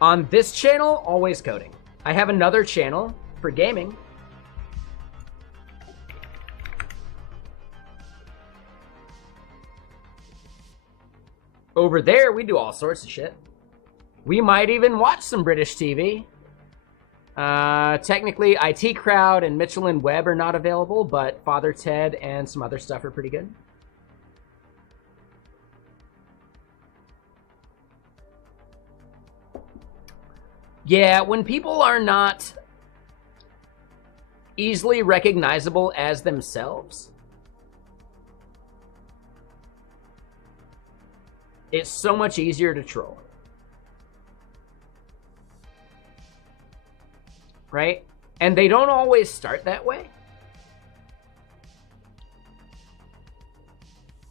On this channel, always coding. I have another channel for gaming. Over there, we do all sorts of shit. We might even watch some British TV. Technically, IT Crowd and Mitchell and Webb are not available, but Father Ted and some other stuff are pretty good. Yeah, when people are not easily recognizable as themselves, it's so much easier to troll. Right? And they don't always start that way.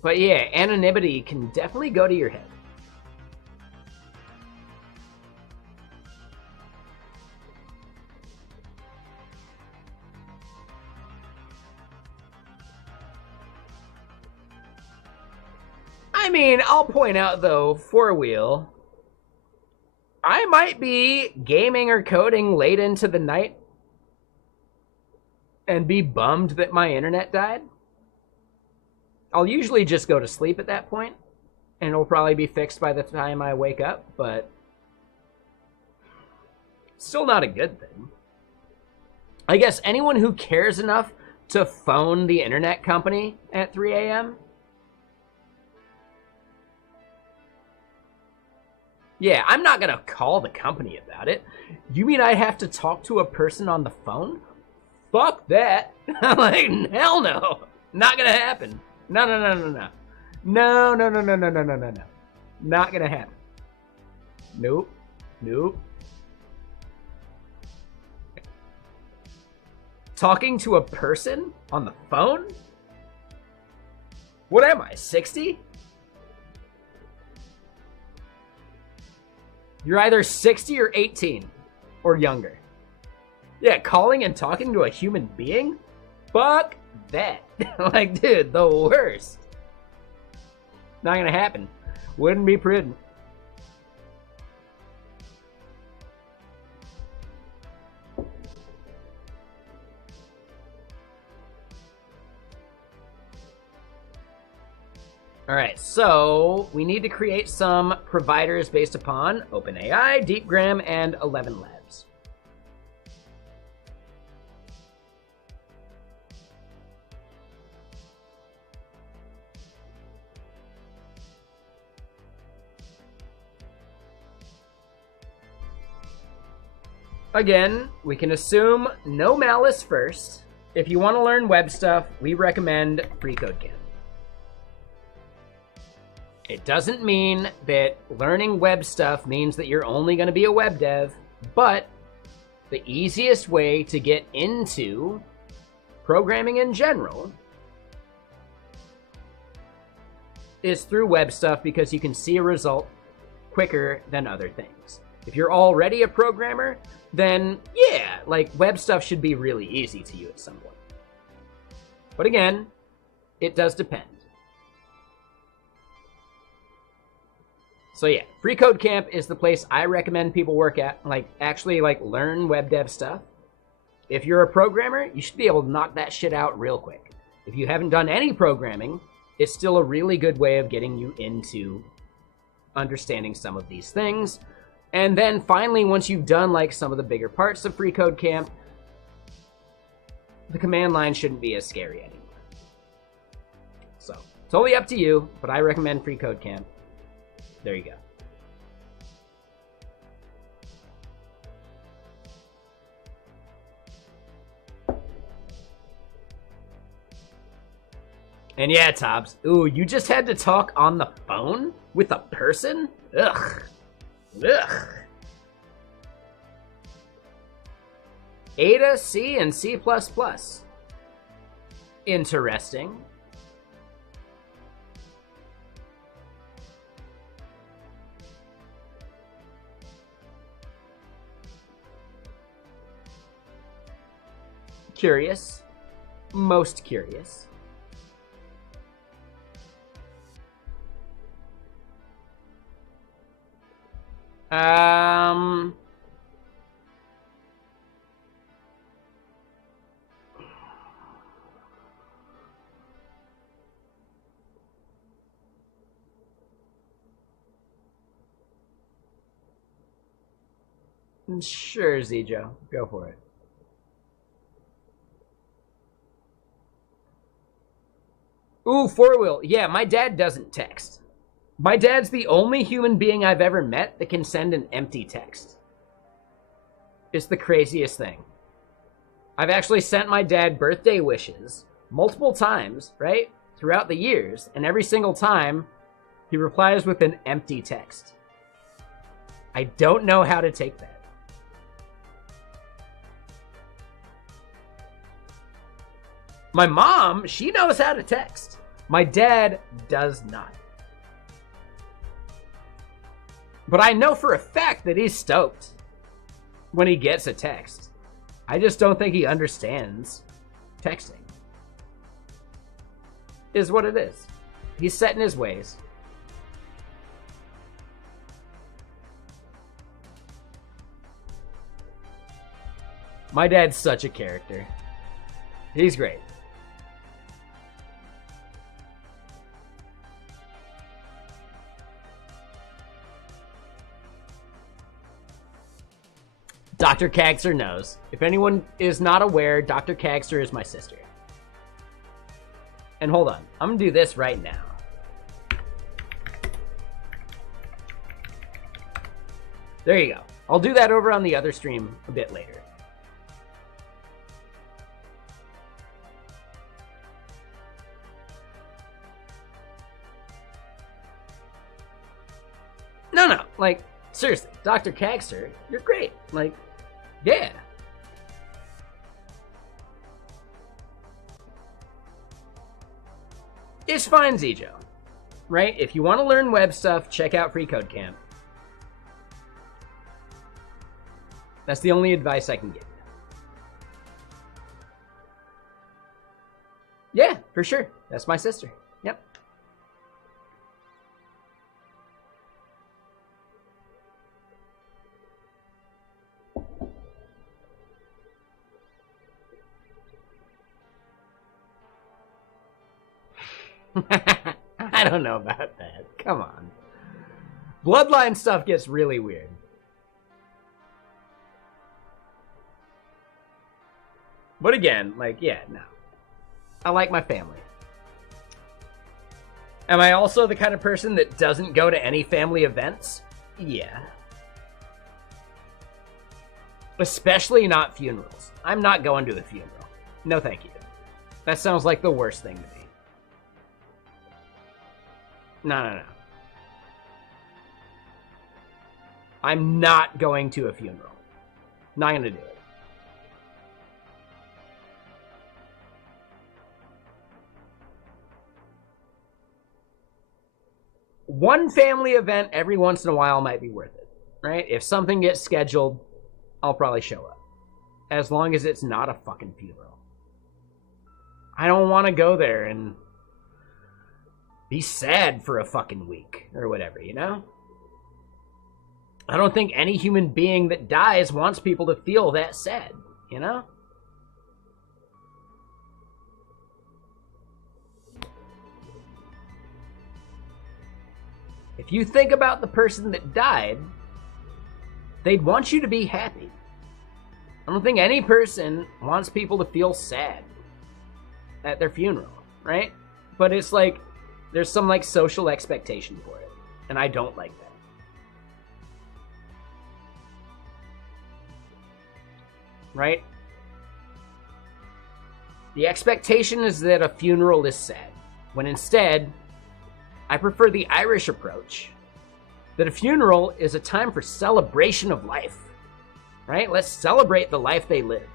But yeah, anonymity can definitely go to your head. I mean, I'll point out though, For Wheel, I might be gaming or coding late into the night and be bummed that my internet died. I'll usually just go to sleep at that point, and it'll probably be fixed by the time I wake up, but still not a good thing. I guess anyone who cares enough to phone the internet company at 3 a.m. Yeah, I'm not gonna call the company about it. You mean I have to talk to a person on the phone? Fuck that. Like, hell no. Not gonna happen. No. No. Not gonna happen. Nope. Talking to a person on the phone? What am I, 60? You're either 60 or 18 or younger. Yeah, calling and talking to a human being? Fuck that. Like, dude, the worst. Not gonna happen. Wouldn't be prudent. All right, so we need to create some providers based upon OpenAI, DeepGram, and 11 Labs. Again, we can assume no malice first. If you want to learn web stuff, we recommend FreeCodeCamp. It doesn't mean that learning web stuff means that you're only going to be a web dev, but the easiest way to get into programming in general is through web stuff because you can see a result quicker than other things. If you're already a programmer, then yeah, like web stuff should be really easy to you at some point. But again, it does depend. So yeah, Free Code Camp is the place I recommend people work at, like actually like learn web dev stuff. If you're a programmer, you should be able to knock that shit out real quick. If you haven't done any programming, it's still a really good way of getting you into understanding some of these things. And then finally, once you've done like some of the bigger parts of Free Code Camp, the command line shouldn't be as scary anymore. So, totally up to you, but I recommend Free Code Camp. There you go. And yeah, Tobbs. Ooh, you just had to talk on the phone with a person? Ugh. Ugh. Ada, C, and C++. Interesting. Curious. Most curious. Sure, Zijo. Go for it. Ooh, four-wheel. Yeah, my dad doesn't text. My dad's the only human being I've ever met that can send an empty text. It's the craziest thing. I've actually sent my dad birthday wishes multiple times, right? Throughout the years, and every single time, he replies with an empty text. I don't know how to take that. My mom, she knows how to text. My dad does not. But I know for a fact that he's stoked when he gets a text. I just don't think he understands texting. Is what it is. He's set in his ways. My dad's such a character. He's great. Dr. Kagster knows. If anyone is not aware, Dr. Kagster is my sister. And hold on, I'm gonna do this right now. There you go. I'll do that over on the other stream a bit later. No, like, seriously, Dr. Kagster, you're great. Like, yeah. It's fine, Zijo. Right? If you want to learn web stuff, check out Free Code Camp. That's the only advice I can give you. Yeah, for sure. That's my sister. Yep. I don't know about that. Come on. Bloodline stuff gets really weird. But again, like, yeah, no. I like my family. Am I also the kind of person that doesn't go to any family events? Yeah. Especially not funerals. I'm not going to a funeral. No, thank you. That sounds like the worst thing to me. No. I'm not going to a funeral. Not gonna do it. One family event every once in a while might be worth it, right? If something gets scheduled, I'll probably show up. As long as it's not a fucking funeral. I don't want to go there and be sad for a fucking week or whatever, you know? I don't think any human being that dies wants people to feel that sad, you know? If you think about the person that died, they'd want you to be happy. I don't think any person wants people to feel sad at their funeral, right? But it's like, there's some like social expectation for it, and I don't like that. Right? The expectation is that a funeral is sad, when instead, I prefer the Irish approach, that a funeral is a time for celebration of life, right? Let's celebrate the life they lived.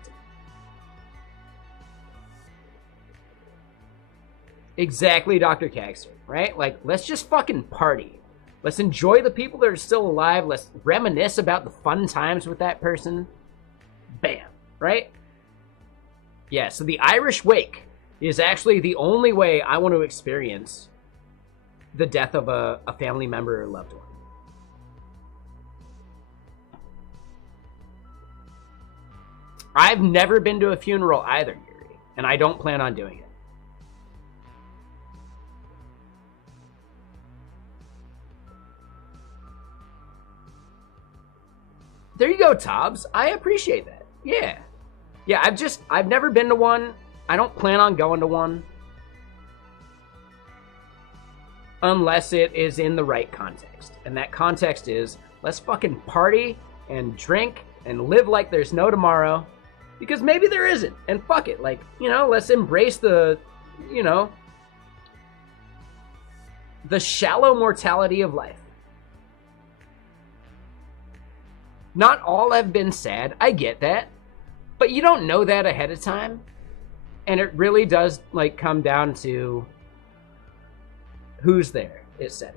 Exactly, Dr. Caxter, right? Like, let's just fucking party. Let's enjoy the people that are still alive. Let's reminisce about the fun times with that person. Bam, right? Yeah, so the Irish wake is actually the only way I want to experience the death of a family member or loved one. I've never been to a funeral either, Yuri, and I don't plan on doing it. There you go, Tobbs. I appreciate that. Yeah. Yeah, I've never been to one. I don't plan on going to one. Unless it is in the right context. And that context is, let's fucking party and drink and live like there's no tomorrow. Because maybe there isn't. And fuck it. Like, you know, let's embrace the, you know, the shallow mortality of life. Not all have been sad. I get that. But you don't know that ahead of time. And it really does, like, come down to who's there, etc.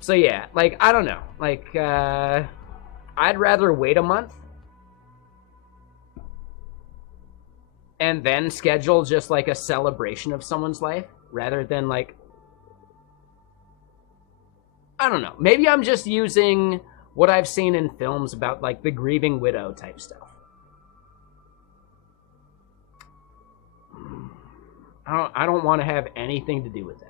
So yeah, like, I don't know. Like, I'd rather wait a month and then schedule just like a celebration of someone's life rather than like, I don't know. Maybe I'm just using what I've seen in films about like the grieving widow type stuff. I don't want to have anything to do with that.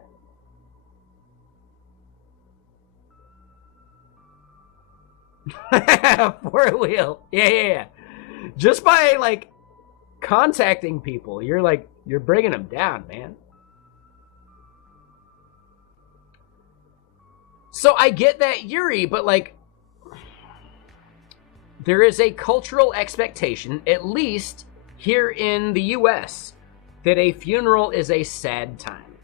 Four wheel. Yeah. Just by like contacting people, you're bringing them down, man. So I get that, Yuri, but like there is a cultural expectation, at least here in the US, that a funeral is a sad time.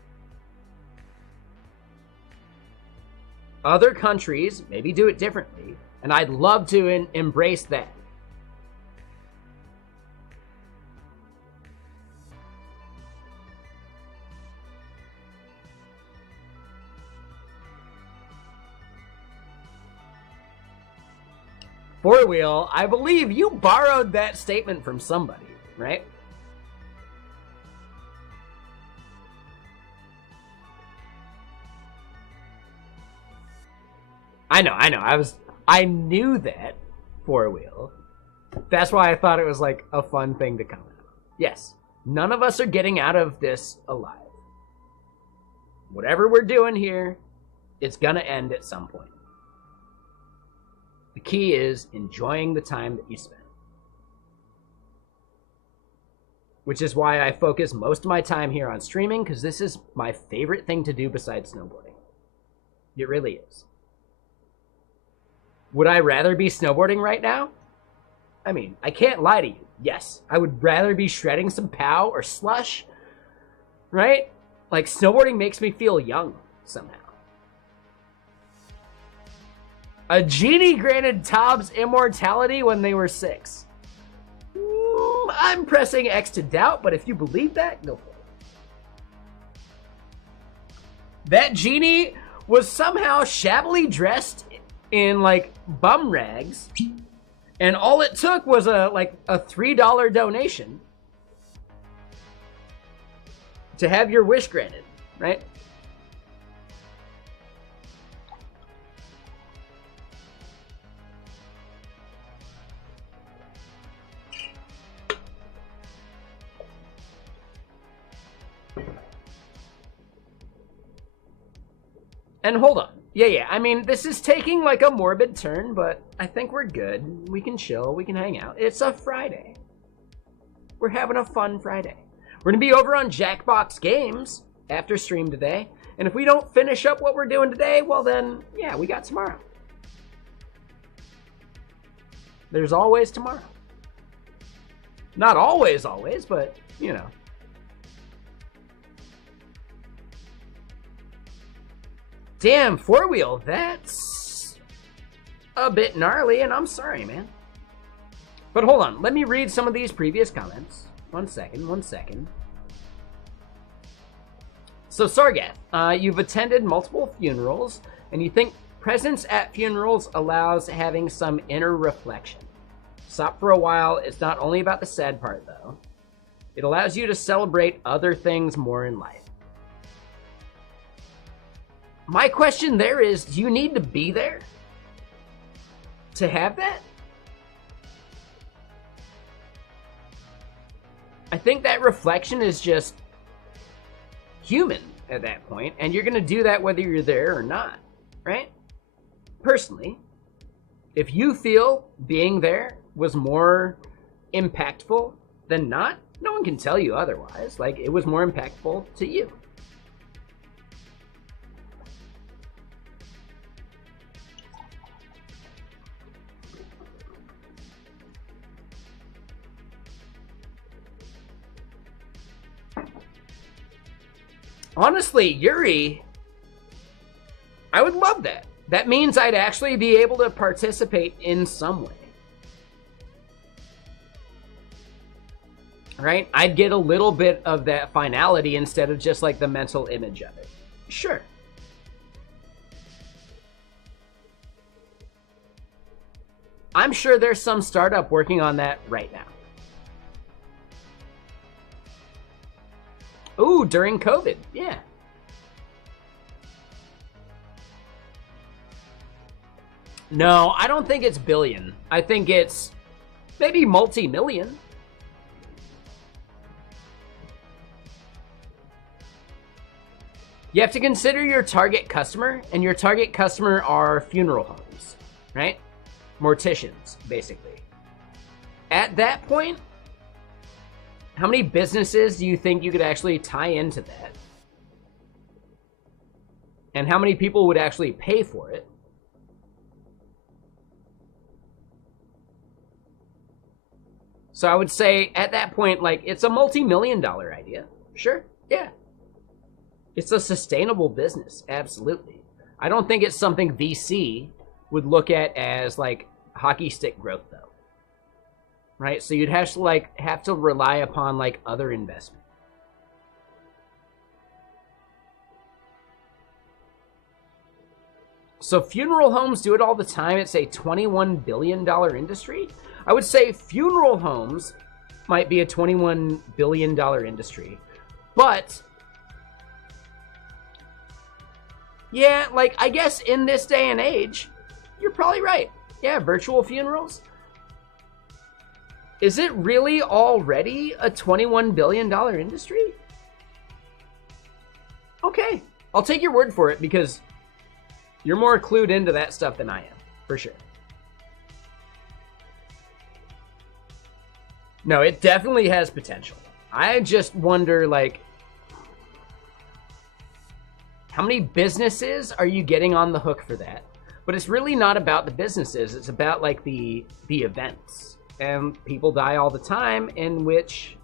Other countries maybe do it differently, and I'd love to embrace that. Four wheel, I believe you borrowed that statement from somebody, right? I know. I knew that, four wheel. That's why I thought it was like a fun thing to comment on. Yes, none of us are getting out of this alive. Whatever we're doing here, it's gonna end at some point. The key is enjoying the time that you spend. Which is why I focus most of my time here on streaming, because this is my favorite thing to do besides snowboarding. It really is. Would I rather be snowboarding right now? I mean, I can't lie to you. Yes, I would rather be shredding some POW or slush, right? Like, snowboarding makes me feel young somehow. A genie granted Tobbs immortality when they were 6. I'm pressing X to doubt, but if you believe that, go for it. That genie was somehow shabbily dressed in like bum rags, and all it took was a $3 donation to have your wish granted, right? And hold on. Yeah. I mean, this is taking like a morbid turn, but I think we're good. We can chill. We can hang out. It's a Friday. We're having a fun Friday. We're going to be over on Jackbox Games after stream today. And if we don't finish up what we're doing today, well then, yeah, we got tomorrow. There's always tomorrow. Not always, but, you know. Damn, 4-wheel, that's a bit gnarly, and I'm sorry, man. But hold on, let me read some of these previous comments. One second. So, Sargath, you've attended multiple funerals, and you think presence at funerals allows having some inner reflection. Stop for a while. It's not only about the sad part, though. It allows you to celebrate other things more in life. My question there is, do you need to be there to have that? I think that reflection is just human at that point, and you're going to do that whether you're there or not, right? Personally, if you feel being there was more impactful than not, no one can tell you otherwise. Like, it was more impactful to you. Honestly, Yuri, I would love that. That means I'd actually be able to participate in some way. Right? I'd get a little bit of that finality instead of just like the mental image of it. Sure. I'm sure there's some startup working on that right now. Ooh, during COVID, yeah. No, I don't think it's billion. I think it's maybe multi-million. You have to consider your target customer, and your target customer are funeral homes, right? Morticians, basically. At that point, how many businesses do you think you could actually tie into that? And how many people would actually pay for it? So I would say at that point, like, it's a multi-million-dollar idea. Sure, yeah. It's a sustainable business, absolutely. I don't think it's something VC would look at as, like, hockey stick growth, though. Right? So you'd have to rely upon, like, other investment. So funeral homes do it all the time. It's a $21 billion industry. I would say funeral homes might be a $21 billion industry. But, yeah, like, I guess in this day and age, you're probably right. Yeah, virtual funerals. Is it really already a $21 billion industry? Okay, I'll take your word for it because you're more clued into that stuff than I am, for sure. No, it definitely has potential. I just wonder, like, how many businesses are you getting on the hook for that? But it's really not about the businesses. It's about, like, the events. And people die all the time, in which,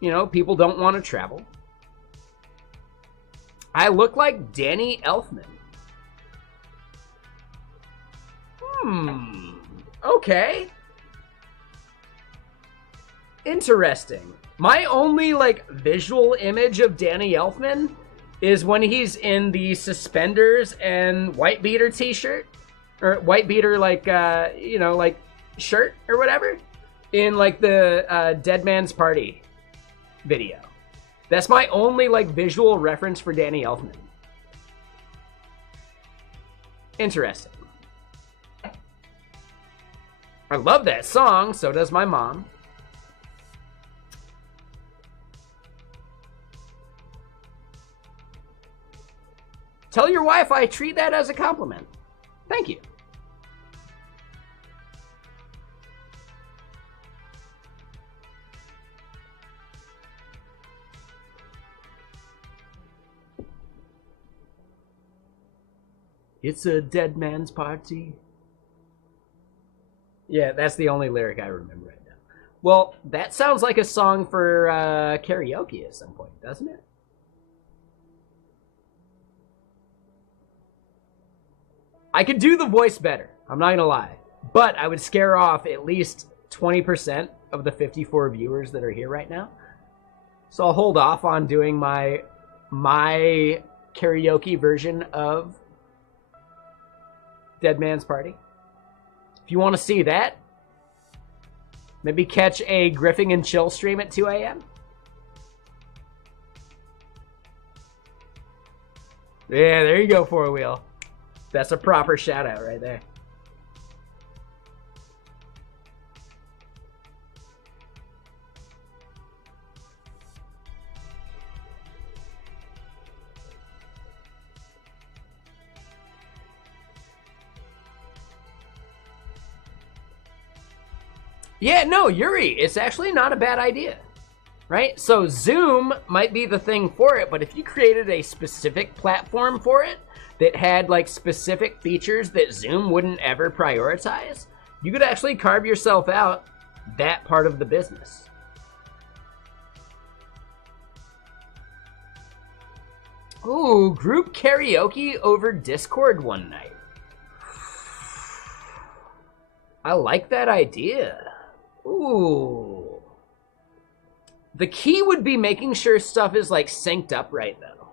you know, people don't want to travel. I look like Danny Elfman. Okay. Interesting. My only, like, visual image of Danny Elfman is when he's in the suspenders and white beater t-shirt. Or white beater, like, you know, like, shirt or whatever. In, like, the Dead Man's Party video. That's my only, like, visual reference for Danny Elfman. Interesting. I love that song, so does my mom. Tell your wife I treat that as a compliment. Thank you. It's a dead man's party. Yeah, that's the only lyric I remember right now. Well, that sounds like a song for karaoke at some point, doesn't it? I could do the voice better, I'm not gonna lie. But I would scare off at least 20% of the 54 viewers that are here right now. So I'll hold off on doing my karaoke version of Dead Man's Party. If you want to see that, maybe catch a Griffing and Chill stream at 2 a.m. Yeah, there you go, Four Wheel. That's a proper shout out right there. Yeah, no, Yuri, it's actually not a bad idea, right? So Zoom might be the thing for it, but if you created a specific platform for it that had like specific features that Zoom wouldn't ever prioritize, you could actually carve yourself out that part of the business. Ooh, group karaoke over Discord one night. I like that idea. Ooh. The key would be making sure stuff is like synced up right though.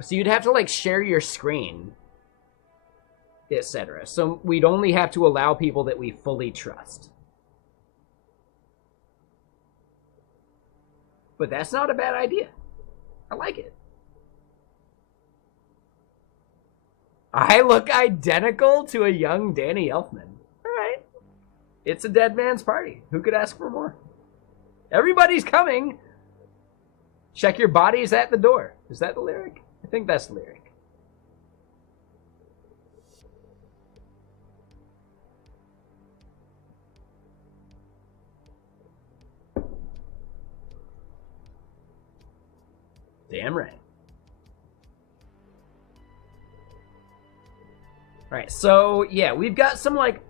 So you'd have to like share your screen, etc. So we'd only have to allow people that we fully trust. But that's not a bad idea. I like it. I look identical to a young Danny Elfman. It's a dead man's party. Who could ask for more? Everybody's coming. Check your bodies at the door. Is that the lyric? I think that's the lyric. Damn right. All right, so yeah, we've got some like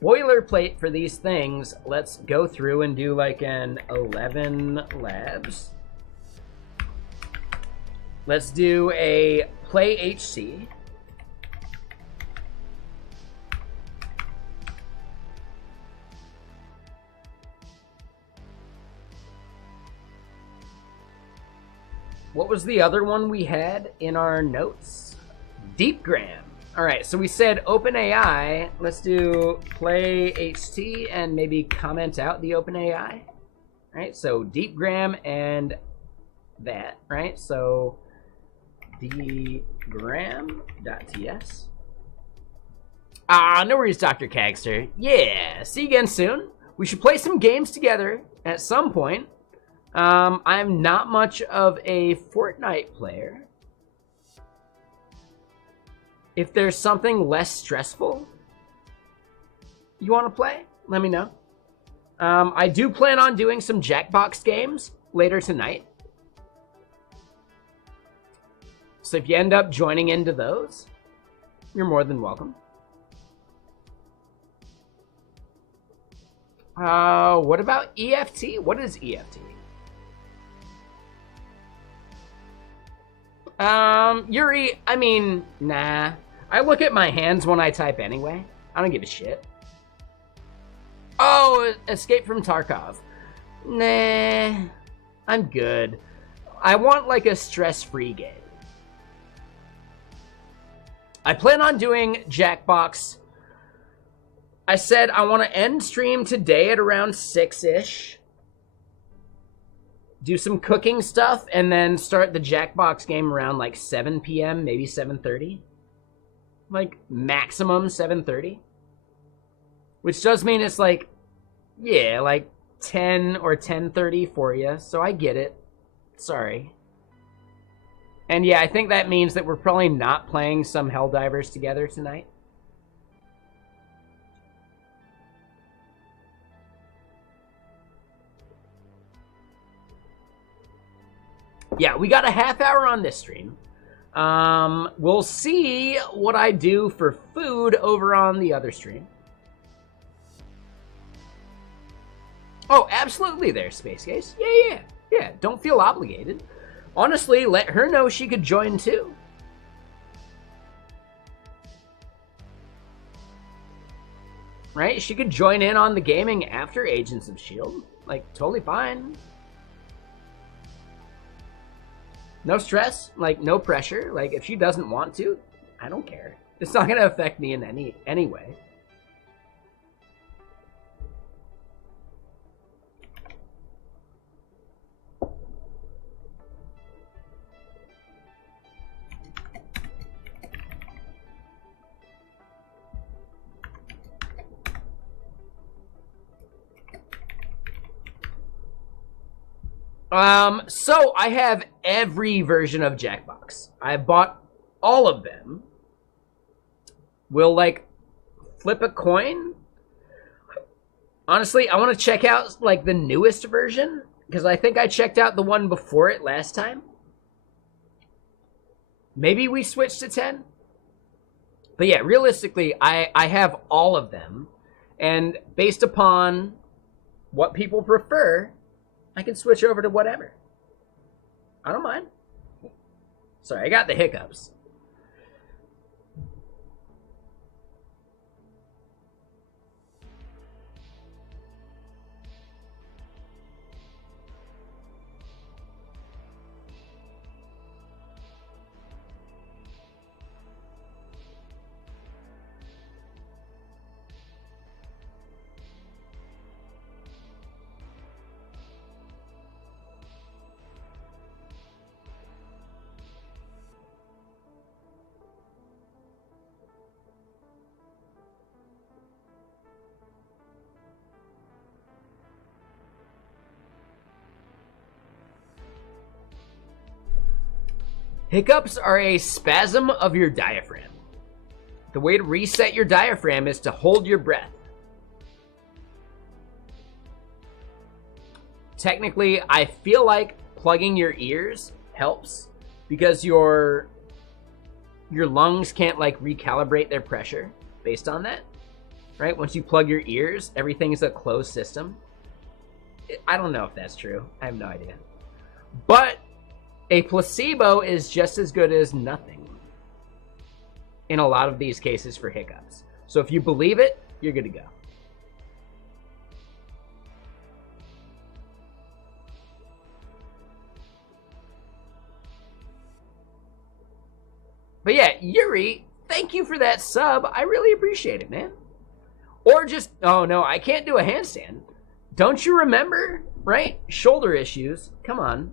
boilerplate for these things. Let's go through and do like an 11 labs. Let's do a play HC. What was the other one we had in our notes? Deepgram. All right, so we said OpenAI. Let's do play HT and maybe comment out the OpenAI. All right, so Deepgram and that, right? So deepgram.ts. No worries, Dr. Kagster. Yeah, see you again soon. We should play some games together at some point. I'm not much of a Fortnite player. If there's something less stressful you want to play, let me know. I do plan on doing some Jackbox games later tonight. So if you end up joining into those, you're more than welcome. What about EFT? What is EFT? Yuri, I mean, nah. I look at my hands when I type anyway. I don't give a shit. Oh, Escape from Tarkov. Nah, I'm good. I want like a stress-free game. I plan on doing Jackbox. I said I want to end stream today at around 6-ish. Do some cooking stuff, and then start the Jackbox game around like 7 p.m., maybe 7:30. Like, maximum 7:30. Which does mean it's like, yeah, like 10 or 10:30 for you, so I get it. Sorry. And yeah, I think that means that we're probably not playing some Helldivers together tonight. Yeah, we got a half hour on this stream. We'll see what I do for food over on the other stream. Oh, absolutely there, Space Case. Yeah. Don't feel obligated. Honestly, let her know she could join too. Right? She could join in on the gaming after Agents of S.H.I.E.L.D. Like, totally fine. No stress, like, no pressure. Like, if she doesn't want to, I don't care. It's not going to affect me in any way. So I have every version of Jackbox. I bought all of them. We'll, like, flip a coin. Honestly, I want to check out, like, the newest version, because I think I checked out the one before it last time. Maybe we switch to 10? But yeah, realistically, I have all of them. And based upon what people prefer, I can switch over to whatever. I don't mind. Sorry, I got the hiccups. Hiccups are a spasm of your diaphragm. The way to reset your diaphragm is to hold your breath. Technically, I feel like plugging your ears helps because your lungs can't, like, recalibrate their pressure based on that, right? Once you plug your ears, everything is a closed system. I don't know if that's true. I have no idea. But a placebo is just as good as nothing in a lot of these cases for hiccups. So if you believe it, you're good to go. But yeah, Yuri, thank you for that sub. I really appreciate it, man. Or just, oh no, I can't do a handstand. Don't you remember, right? Shoulder issues. Come on.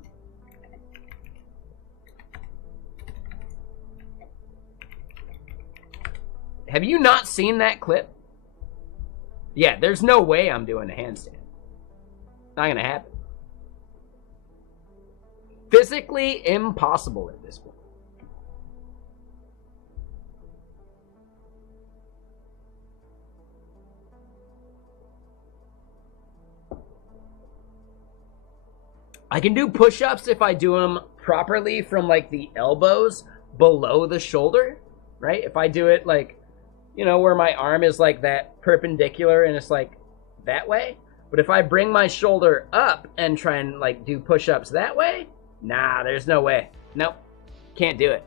Have you not seen that clip? Yeah, there's no way I'm doing a handstand. Not gonna happen. Physically impossible at this point. I can do push-ups if I do them properly from, like, the elbows below the shoulder, right? If I do it, like, you know, where my arm is, like, that perpendicular and it's, like, that way. But if I bring my shoulder up and try and, like, do push-ups that way, nah, there's no way. Nope, can't do it.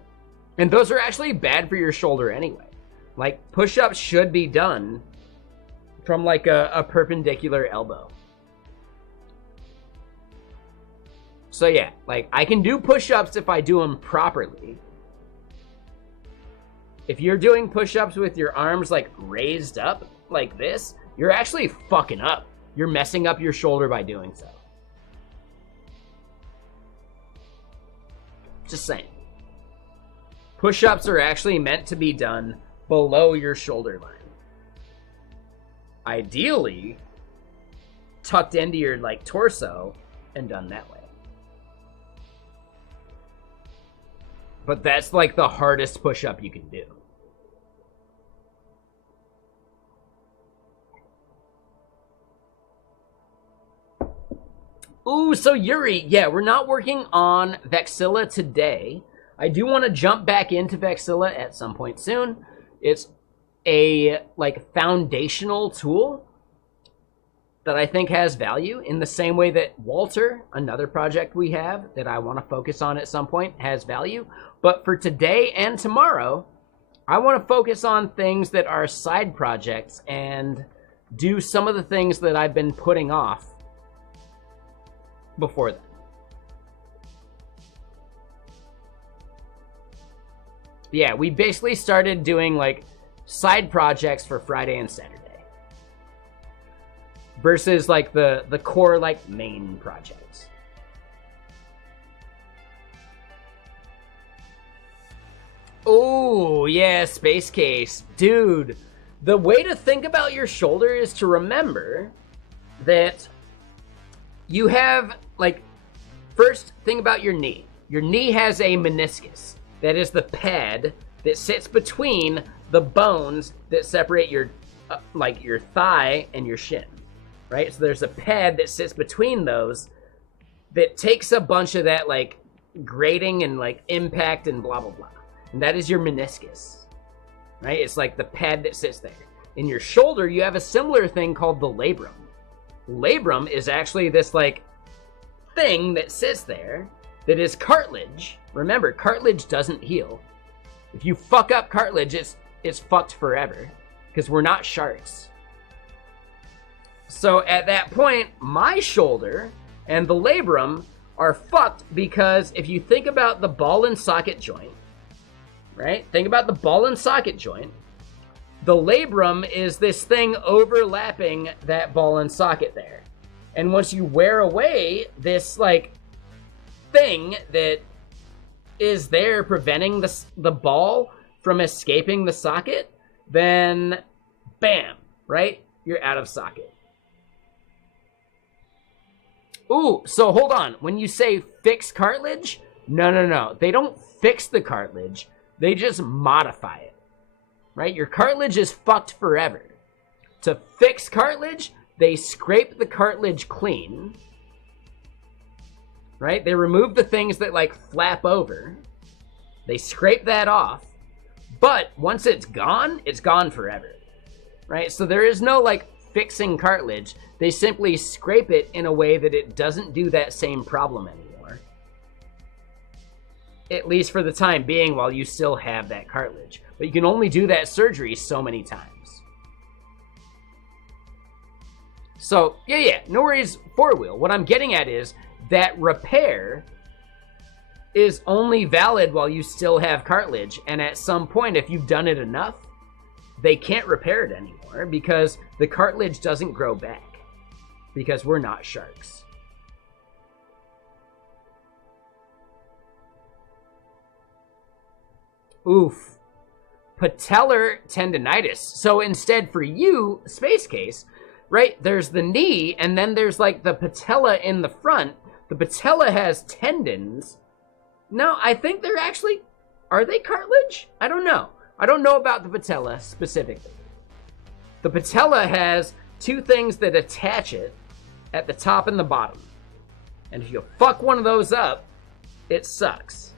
And those are actually bad for your shoulder anyway. Like, push-ups should be done from, like, a perpendicular elbow. So yeah, like, I can do push-ups if I do them properly. If you're doing push-ups with your arms, like, raised up like this, you're actually fucking up. You're messing up your shoulder by doing so. Just saying. Push-ups are actually meant to be done below your shoulder line. Ideally, tucked into your, like, torso and done that way. But that's like the hardest push-up you can do. Ooh, so Yuri, yeah, we're not working on Vexilla today. I do want to jump back into Vexilla at some point soon. It's a like foundational tool that I think has value in the same way that Walter, another project we have that I want to focus on at some point, has value. But for today and tomorrow, I want to focus on things that are side projects and do some of the things that I've been putting off before then. Yeah, we basically started doing like side projects for Friday and Saturday versus like the core like main projects. Oh, yeah, Space Case. Dude, the way to think about your shoulder is to remember that you have, like, first, think about your knee. Your knee has a meniscus. That is the pad that sits between the bones that separate your, like, your thigh and your shin, right? So there's a pad that sits between those that takes a bunch of that, like, grating and, like, impact and blah, blah, blah. And that is your meniscus, right? It's like the pad that sits there. In your shoulder, you have a similar thing called the labrum. Labrum is actually this like thing that sits there that is cartilage. Remember, cartilage doesn't heal. If you fuck up cartilage, it's fucked forever because we're not sharks. So at that point, my shoulder and the labrum are fucked because if you think about the ball and socket joint, right? Think about the ball and socket joint. The labrum is this thing overlapping that ball and socket there. And once you wear away this like thing that is there preventing the ball from escaping the socket, then bam, right? You're out of socket. Ooh, so hold on. When you say fix cartilage, no. They don't fix the cartilage. They just modify it, right? Your cartilage is fucked forever. To fix cartilage, they scrape the cartilage clean, right? They remove the things that like flap over. They scrape that off. But once it's gone forever, right? So there is no like fixing cartilage. They simply scrape it in a way that it doesn't do that same problem anymore. At least for the time being while you still have that cartilage. But you can only do that surgery so many times. So, yeah, no worries, four-wheel. What I'm getting at is that repair is only valid while you still have cartilage. And at some point, if you've done it enough, they can't repair it anymore because the cartilage doesn't grow back. Because we're not sharks. Oof. Patellar tendonitis. So instead for you, Space Case, right, there's the knee, and then there's like the patella in the front. The patella has tendons. No, I think they're actually, are they cartilage? I don't know. I don't know about the patella specifically. The patella has two things that attach it at the top and the bottom. And if you fuck one of those up, it sucks.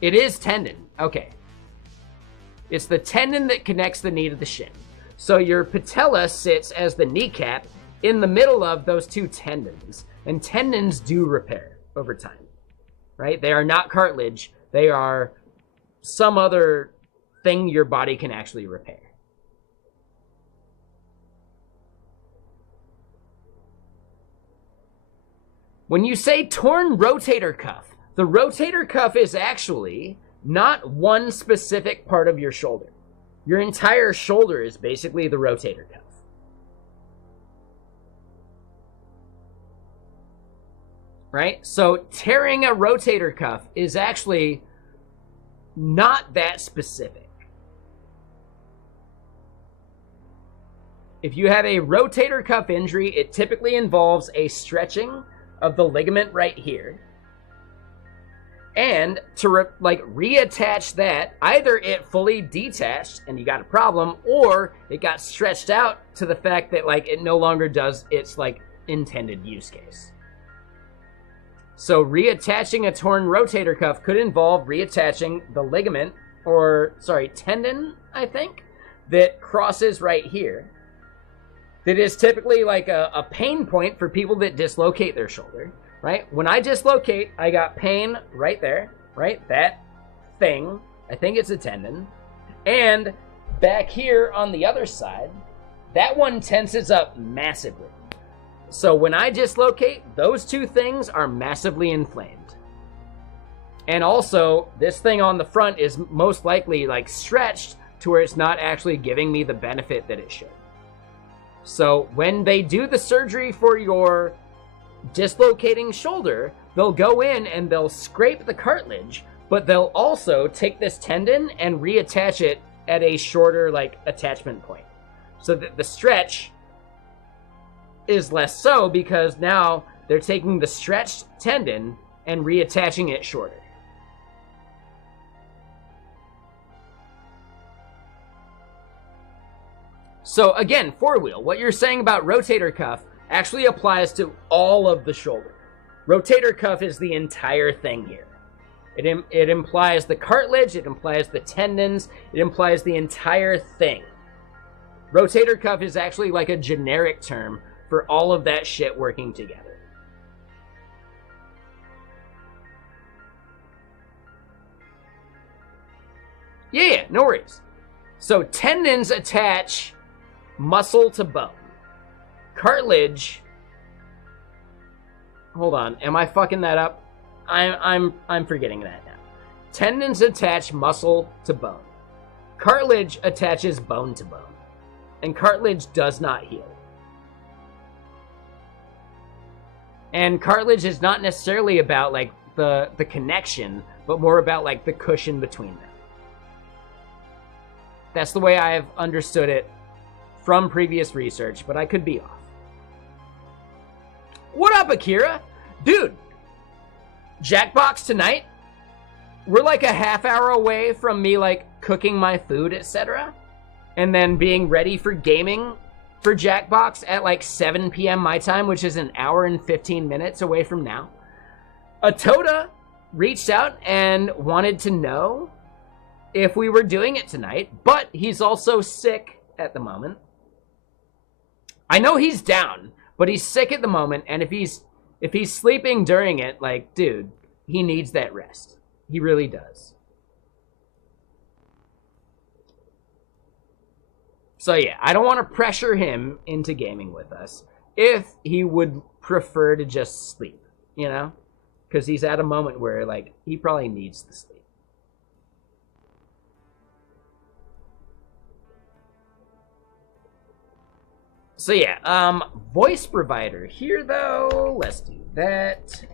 It is tendon. Okay. It's the tendon that connects the knee to the shin. So your patella sits as the kneecap in the middle of those two tendons. And tendons do repair over time, right? They are not cartilage. They are some other thing your body can actually repair. When you say torn rotator cuff, the rotator cuff is actually not one specific part of your shoulder. Your entire shoulder is basically the rotator cuff. Right? So tearing a rotator cuff is actually not that specific. If you have a rotator cuff injury, it typically involves a stretching of the ligament right here. And to reattach that, either it fully detached and you got a problem, or it got stretched out to the fact that like it no longer does its like intended use case. So reattaching a torn rotator cuff could involve reattaching the ligament, or sorry, tendon, I think, that crosses right here. That is typically like a pain point for people that dislocate their shoulder, right? When I dislocate, I got pain right there, right? That thing, I think it's a tendon. And back here on the other side, that one tenses up massively. So when I dislocate, those two things are massively inflamed. And also, this thing on the front is most likely like stretched to where it's not actually giving me the benefit that it should. So when they do the surgery for your dislocating shoulder, they'll go in and they'll scrape the cartilage, but they'll also take this tendon and reattach it at a shorter like attachment point, so that the stretch is less so, because now they're taking the stretched tendon and reattaching it shorter. So again, four-wheel, what you're saying about rotator cuff actually applies to all of the shoulder. Rotator cuff is the entire thing here. It implies the cartilage, it implies the tendons, it implies the entire thing. Rotator cuff is actually like a generic term for all of that shit working together. Yeah, no worries. So tendons attach muscle to bone. Cartilage. Hold on, am I fucking that up? I'm forgetting that now. Tendons attach muscle to bone. Cartilage attaches bone to bone. And cartilage does not heal. And cartilage is not necessarily about like the connection, but more about like the cushion between them. That's the way I have understood it from previous research, but I could be off. What up, Akira? Dude, Jackbox tonight? We're like a half hour away from me like cooking my food, etc. And then being ready for gaming for Jackbox at like 7 p.m. my time, which is an hour and 15 minutes away from now. Atoda reached out and wanted to know if we were doing it tonight, but he's also sick at the moment. I know he's down, but he's sick at the moment, and if he's sleeping during it, like, dude, he needs that rest. He really does. So yeah, I don't want to pressure him into gaming with us if he would prefer to just sleep, you know? Because he's at a moment where, like, he probably needs the sleep. So yeah, voice provider here though, let's do that.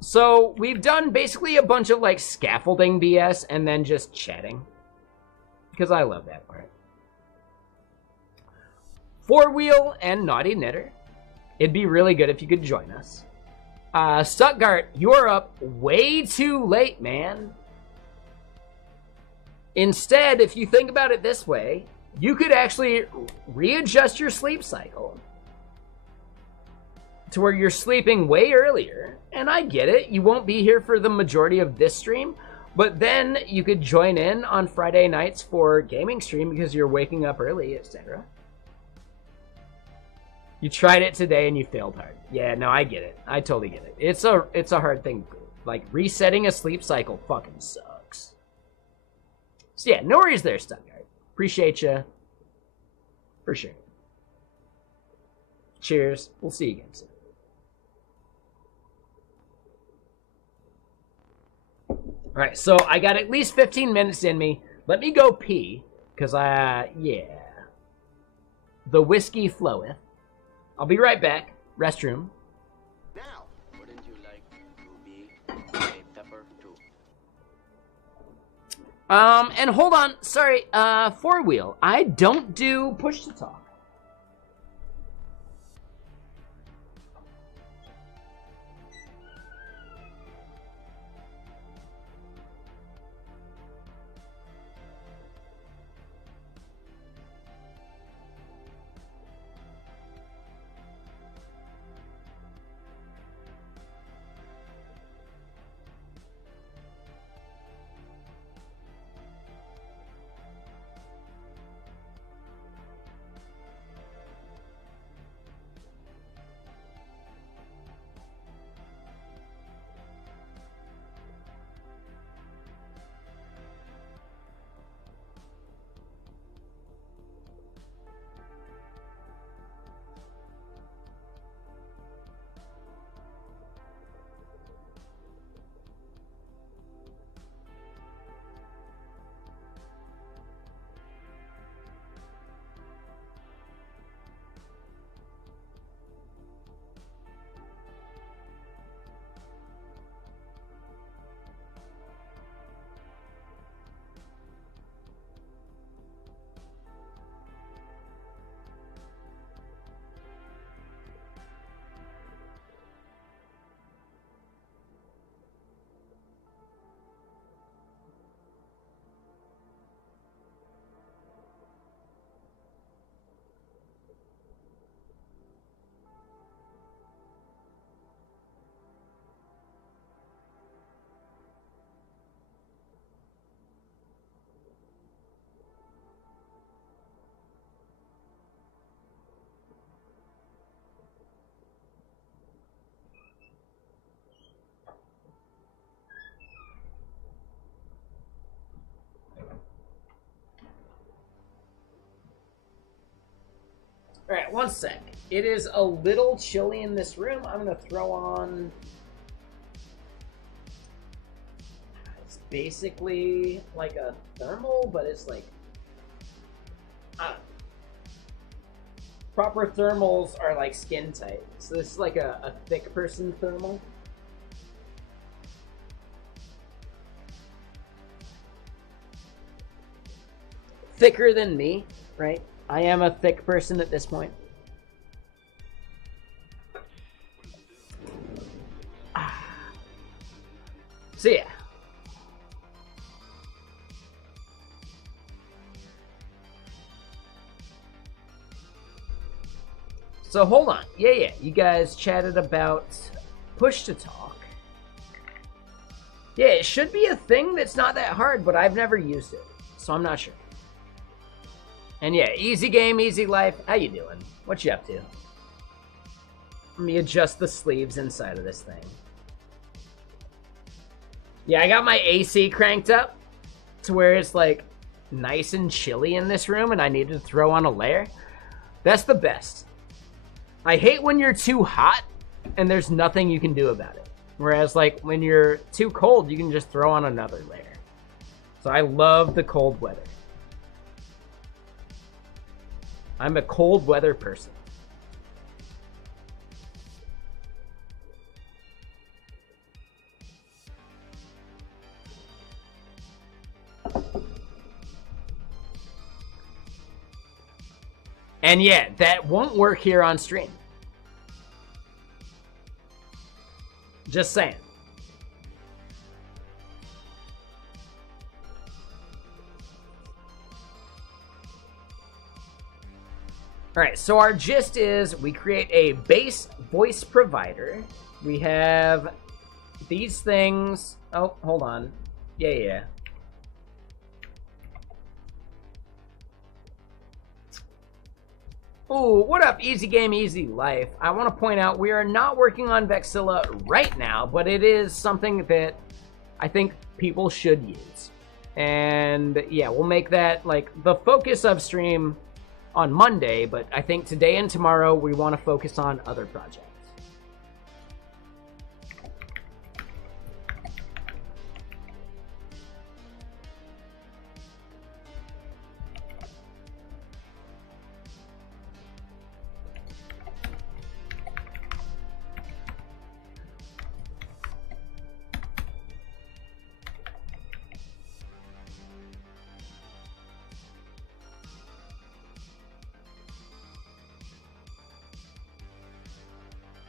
So we've done basically a bunch of like scaffolding BS and then just chatting, because I love that part. Four-wheel and Naughty Knitter, it'd be really good if you could join us. Stuttgart, you're up way too late, man. Instead, if you think about it this way, you could actually readjust your sleep cycle to where you're sleeping way earlier. And I get it, you won't be here for the majority of this stream, but then you could join in on Friday nights for gaming stream because you're waking up early, etc. You tried it today and you failed hard. Yeah, no, I get it. I totally get it. It's a hard thing. Like, resetting a sleep cycle fucking sucks. So yeah, no worries there, Stuttgart. Appreciate you. For sure. Cheers. We'll see you again soon. Alright, so I got at least 15 minutes in me. Let me go pee. Because yeah. The whiskey floweth. I'll be right back. Restroom. Now, wouldn't you like to be a pepper too? And hold on, sorry, four-wheel. I don't do push-to-talk. All right, one sec. It is a little chilly in this room. I'm gonna throw on. It's basically like a thermal, but it's like. Proper thermals are like skin tight, so this is like a thick person thermal. Thicker than me, right? I am a thick person at this point. So yeah. So hold on. Yeah. You guys chatted about push to talk. Yeah, it should be a thing that's not that hard, but I've never used it, so I'm not sure. And yeah, easy game, easy life. How you doing? What you up to? Let me adjust the sleeves inside of this thing. Yeah, I got my AC cranked up to where it's like nice and chilly in this room and I need to throw on a layer. That's the best. I hate when you're too hot and there's nothing you can do about it. Whereas like when you're too cold, you can just throw on another layer. So I love the cold weather. I'm a cold weather person. And yeah, that won't work here on stream. Just saying. All right, so our gist is we create a base voice provider. We have these things. Oh, hold on. Yeah. Ooh, what up, easy game, easy life. I want to point out we are not working on Vexilla right now, but it is something that I think people should use. And yeah, we'll make that like the focus of stream on Monday, but I think today and tomorrow we want to focus on other projects.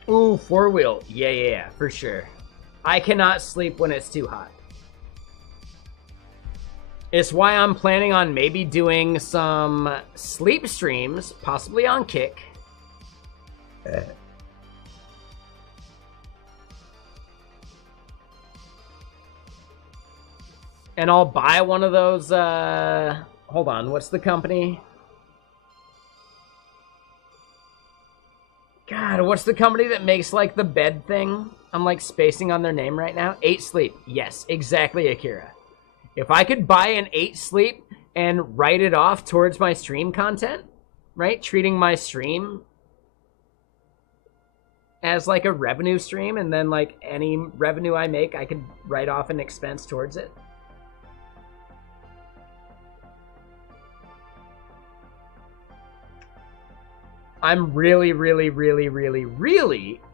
Ooh, four-wheel. Yeah, for sure. I cannot sleep when it's too hot. It's why I'm planning on maybe doing some sleep streams, possibly on Kick. And I'll buy one of those, hold on, what's the company? God, what's the company that makes, like, the bed thing? I'm, like, spacing on their name right now. 8 Sleep. Yes, exactly, Akira. If I could buy an 8 Sleep and write it off towards my stream content, right? Treating my stream as, like, a revenue stream, and then, like, any revenue I make, I could write off an expense towards it. I'm really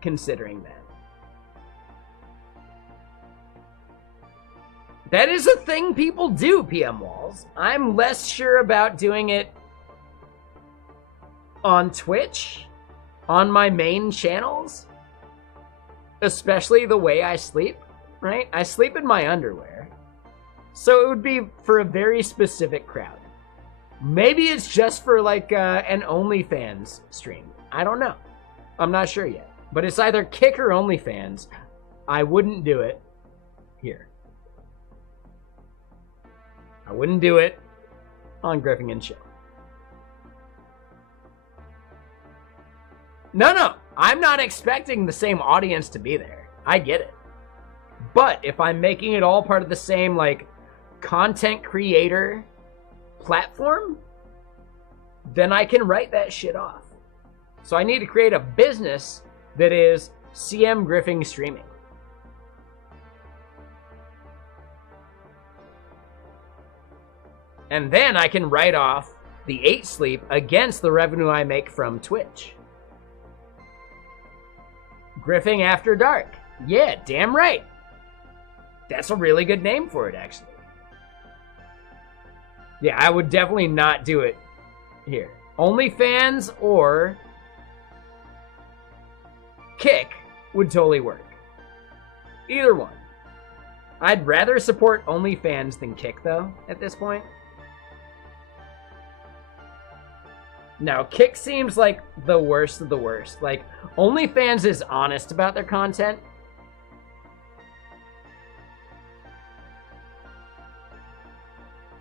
considering that. That is a thing people do, PM Walls. I'm less sure about doing it on Twitch, on my main channels, especially the way I sleep, right? I sleep in my underwear. So it would be for a very specific crowd. Maybe it's just for like an OnlyFans stream. I don't know. I'm not sure yet. But it's either Kick or OnlyFans. I wouldn't do it here. I wouldn't do it on Griffin and Show. No. I'm not expecting the same audience to be there. I get it. But if I'm making it all part of the same like content creator platform, then I can write that shit off. So I need to create a business that is CM Griffing Streaming. And then I can write off the 8 sleep against the revenue I make from Twitch. Griffing After Dark. Yeah, damn right. That's a really good name for it, actually. Yeah, I would definitely not do it here. OnlyFans or Kick would totally work. Either one. I'd rather support OnlyFans than Kick, though, at this point. Now, Kick seems like the worst of the worst. Like, OnlyFans is honest about their content.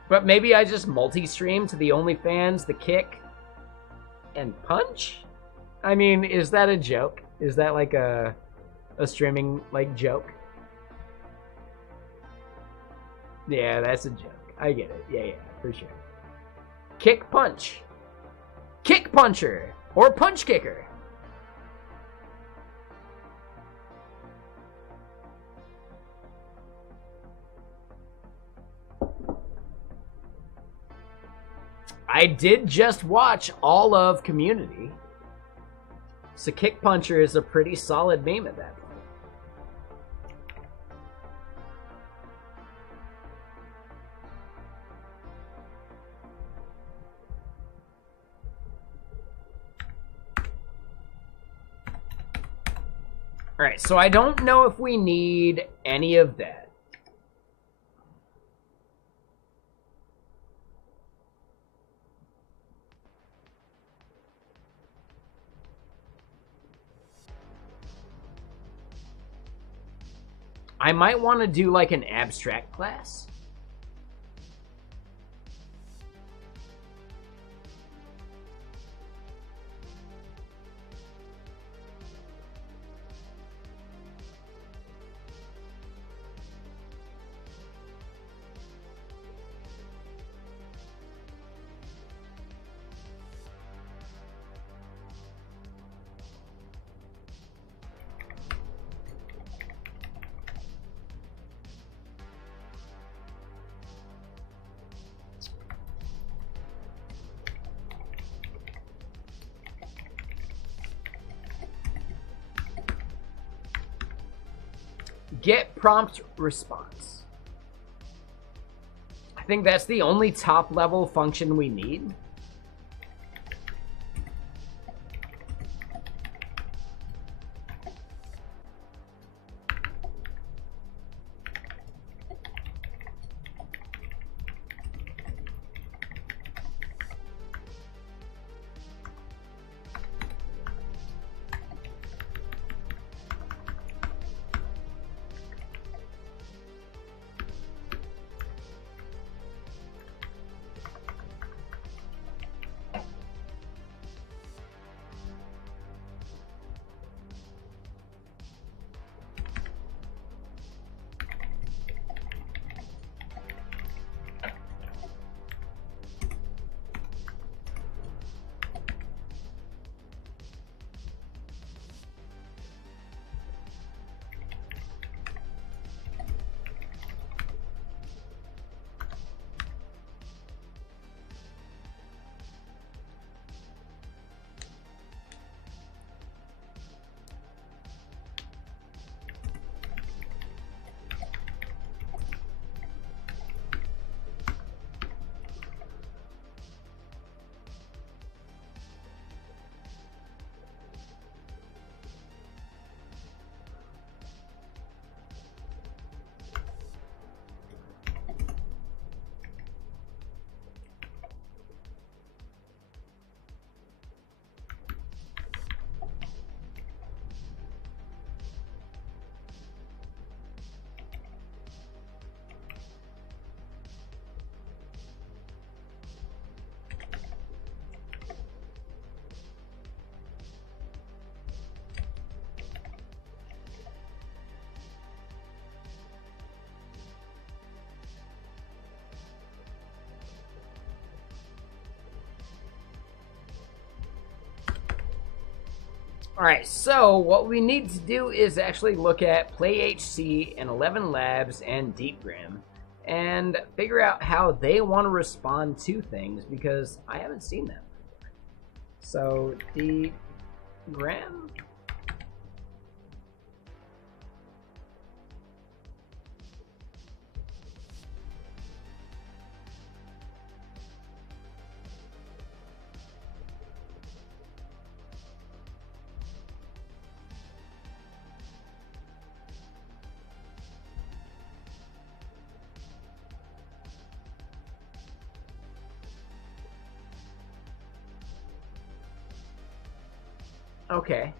But maybe I just multi-stream to the OnlyFans, the Kick, and Punch? I mean, is that a joke? Is that like a streaming, like, joke? Yeah, that's a joke. I get it. Yeah, for sure. Kick Punch. Kick Puncher. Or Punch Kicker. I did just watch all of Community. So Kick Puncher is a pretty solid meme at that point. Alright, so I don't know if we need any of that. I might want to do like an abstract class. Get prompt response. I think that's the only top level function we need. Alright, so what we need to do is actually look at Play HC and 11 Labs and Deepgram and figure out how they want to respond to things because I haven't seen them. So, Deepgram. Okay.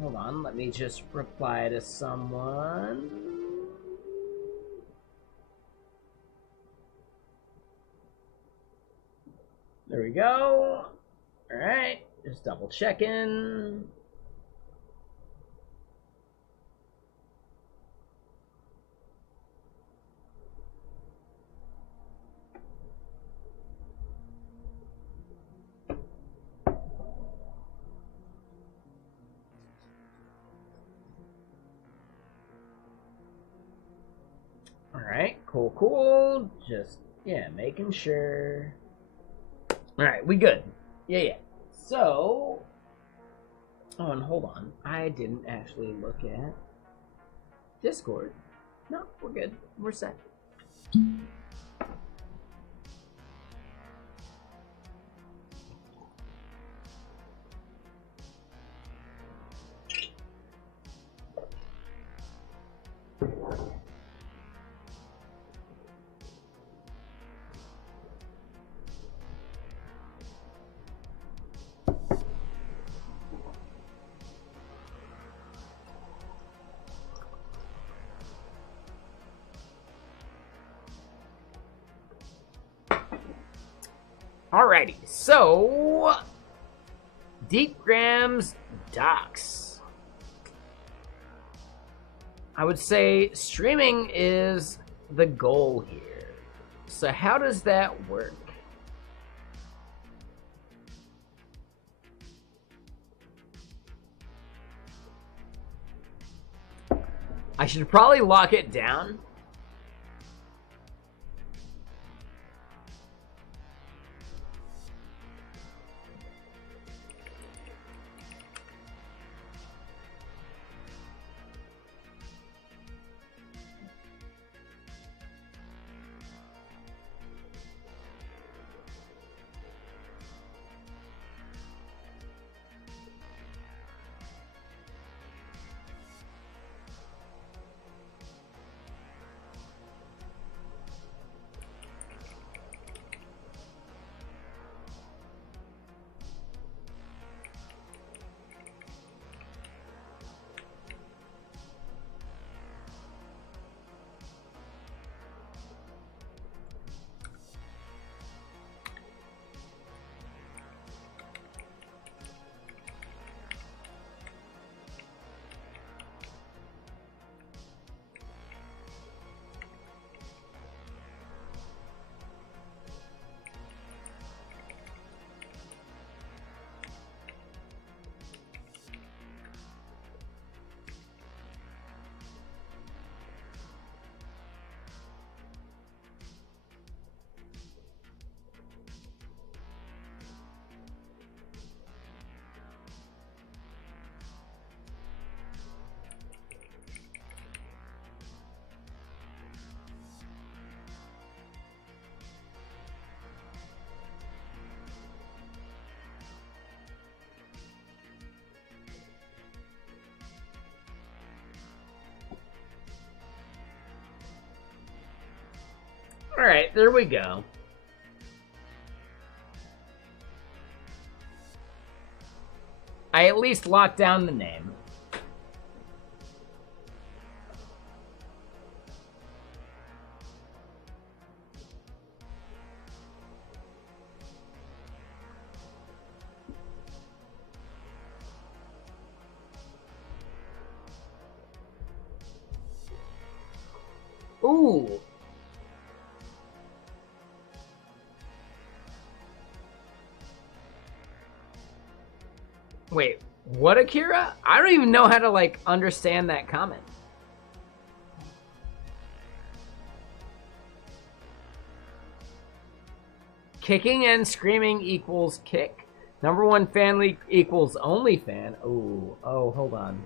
Hold on, let me just reply to someone. There we go. Alright, just double checking. Alright, cool. Just, yeah, making sure. Alright, we good. Yeah. So, oh, and hold on. I didn't actually look at Discord. No, we're good. We're set. Alrighty, so Deepgram's docs. I would say streaming is the goal here. So how does that work? I should probably lock it down. Alright, there we go. I at least locked down the name. Ooh. Wait, what, Akira? I don't even know how to, like, understand that comment. Kicking and screaming equals kick. Number one fan equals only fan. Ooh, oh, hold on.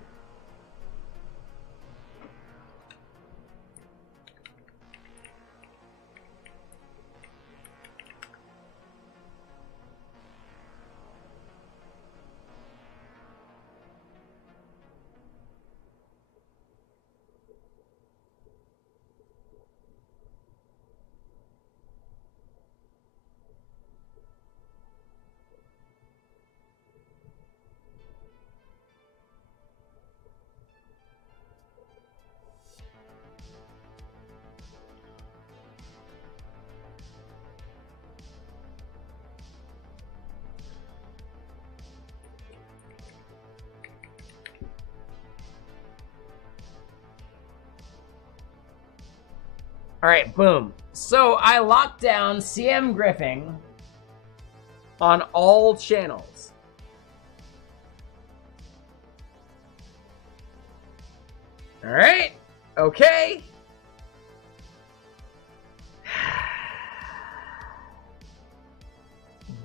All right, boom. So I locked down CM Griffin on all channels. All right, okay.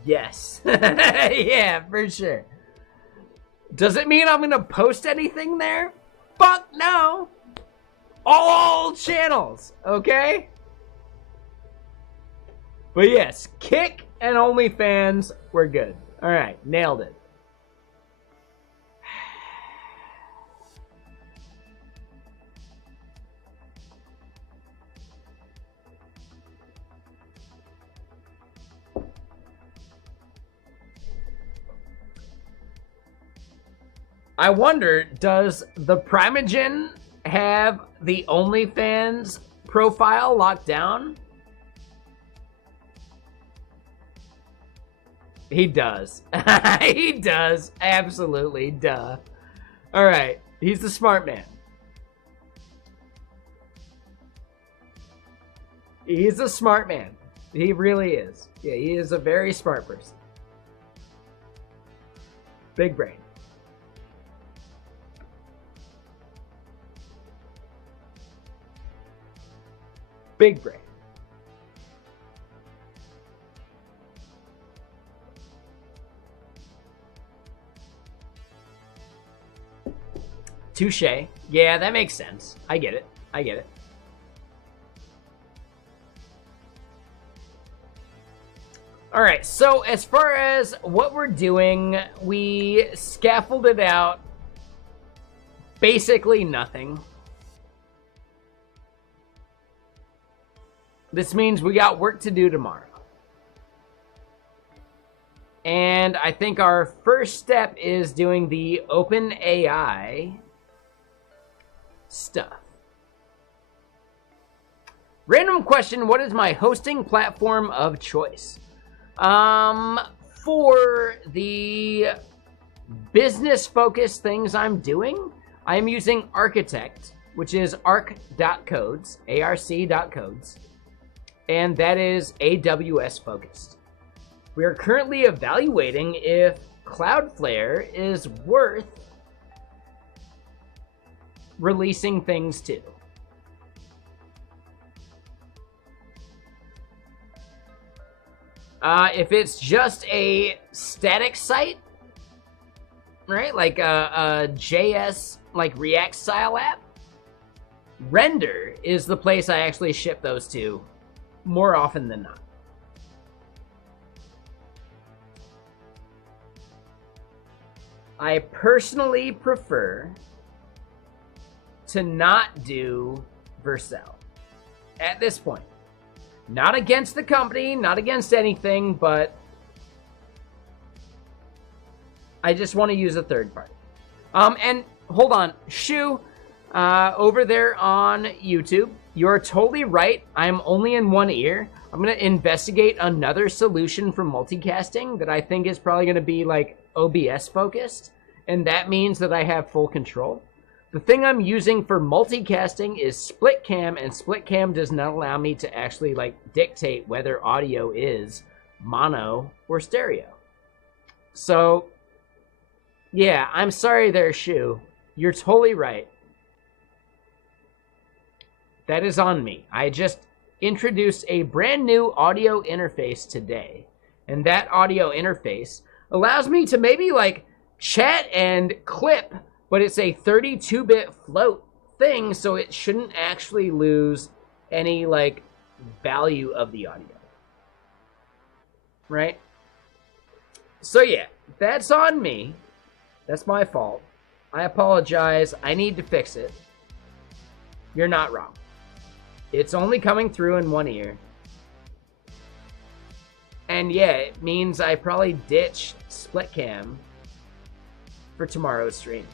Yes, yeah, for sure. Does it mean I'm gonna post anything there? Fuck no. All channels, okay? But yes, Kick and OnlyFans, we're good. All right, nailed it. I wonder, does the Primogen have the OnlyFans profile locked down? He does. He does. Absolutely. Duh. All right. He's the smart man. He's a smart man. He really is. Yeah, he is a very smart person. Big brain. Big brain. Touche. Yeah, that makes sense. I get it. I get it. All right, so as far as what we're doing, we scaffolded out basically nothing. This means we got work to do tomorrow. And I think our first step is doing the OpenAI stuff. Random question, what is my hosting platform of choice? For the business-focused things I'm doing, I'm using Architect, which is arc.codes, arc.codes. And that is AWS focused. We are currently evaluating if Cloudflare is worth releasing things to. If it's just a static site, right, like a JS, like React style app, Render is the place I actually ship those to more often than not. I personally prefer to not do Vercel at this point. Not against the company, not against anything, but I just want to use a third party. And hold on, Shu, over there on YouTube, you're totally right. I'm only in one ear. I'm going to investigate another solution for multicasting that I think is probably going to be like OBS focused. And that means that I have full control. The thing I'm using for multicasting is split cam, and split cam does not allow me to actually like dictate whether audio is mono or stereo. So yeah, I'm sorry there, Shu. You're totally right. That is on me. I just introduced a brand new audio interface today. And that audio interface allows me to maybe like chat and clip, but it's a 32-bit float thing, so it shouldn't actually lose any like value of the audio. Right? So yeah, that's on me. That's my fault. I apologize. I need to fix it. You're not wrong. It's only coming through in one ear. And yeah, it means I probably ditch split cam for tomorrow's stream.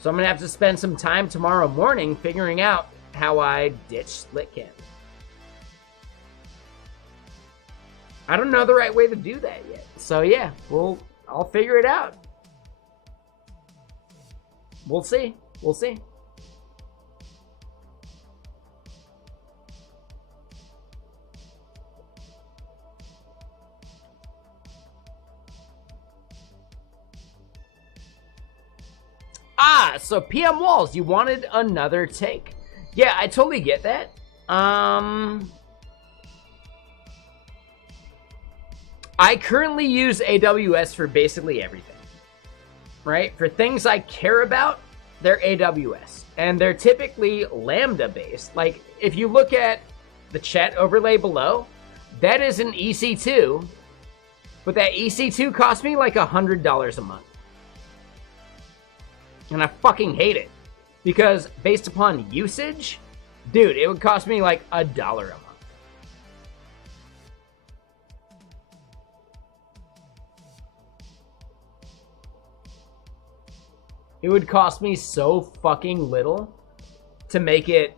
So I'm going to have to spend some time tomorrow morning figuring out how I ditch split cam. I don't know the right way to do that yet. So yeah, I'll figure it out. We'll see. We'll see. So PM Walls, you wanted another take. Yeah, I totally get that. I currently use AWS for basically everything. Right? For things I care about, they're AWS. And they're typically Lambda based. Like, if you look at the chat overlay below, that is an EC2. But that EC2 cost me like $100 a month. And I fucking hate it. Because based upon usage, dude, it would cost me like $1 a month. It would cost me so fucking little to make it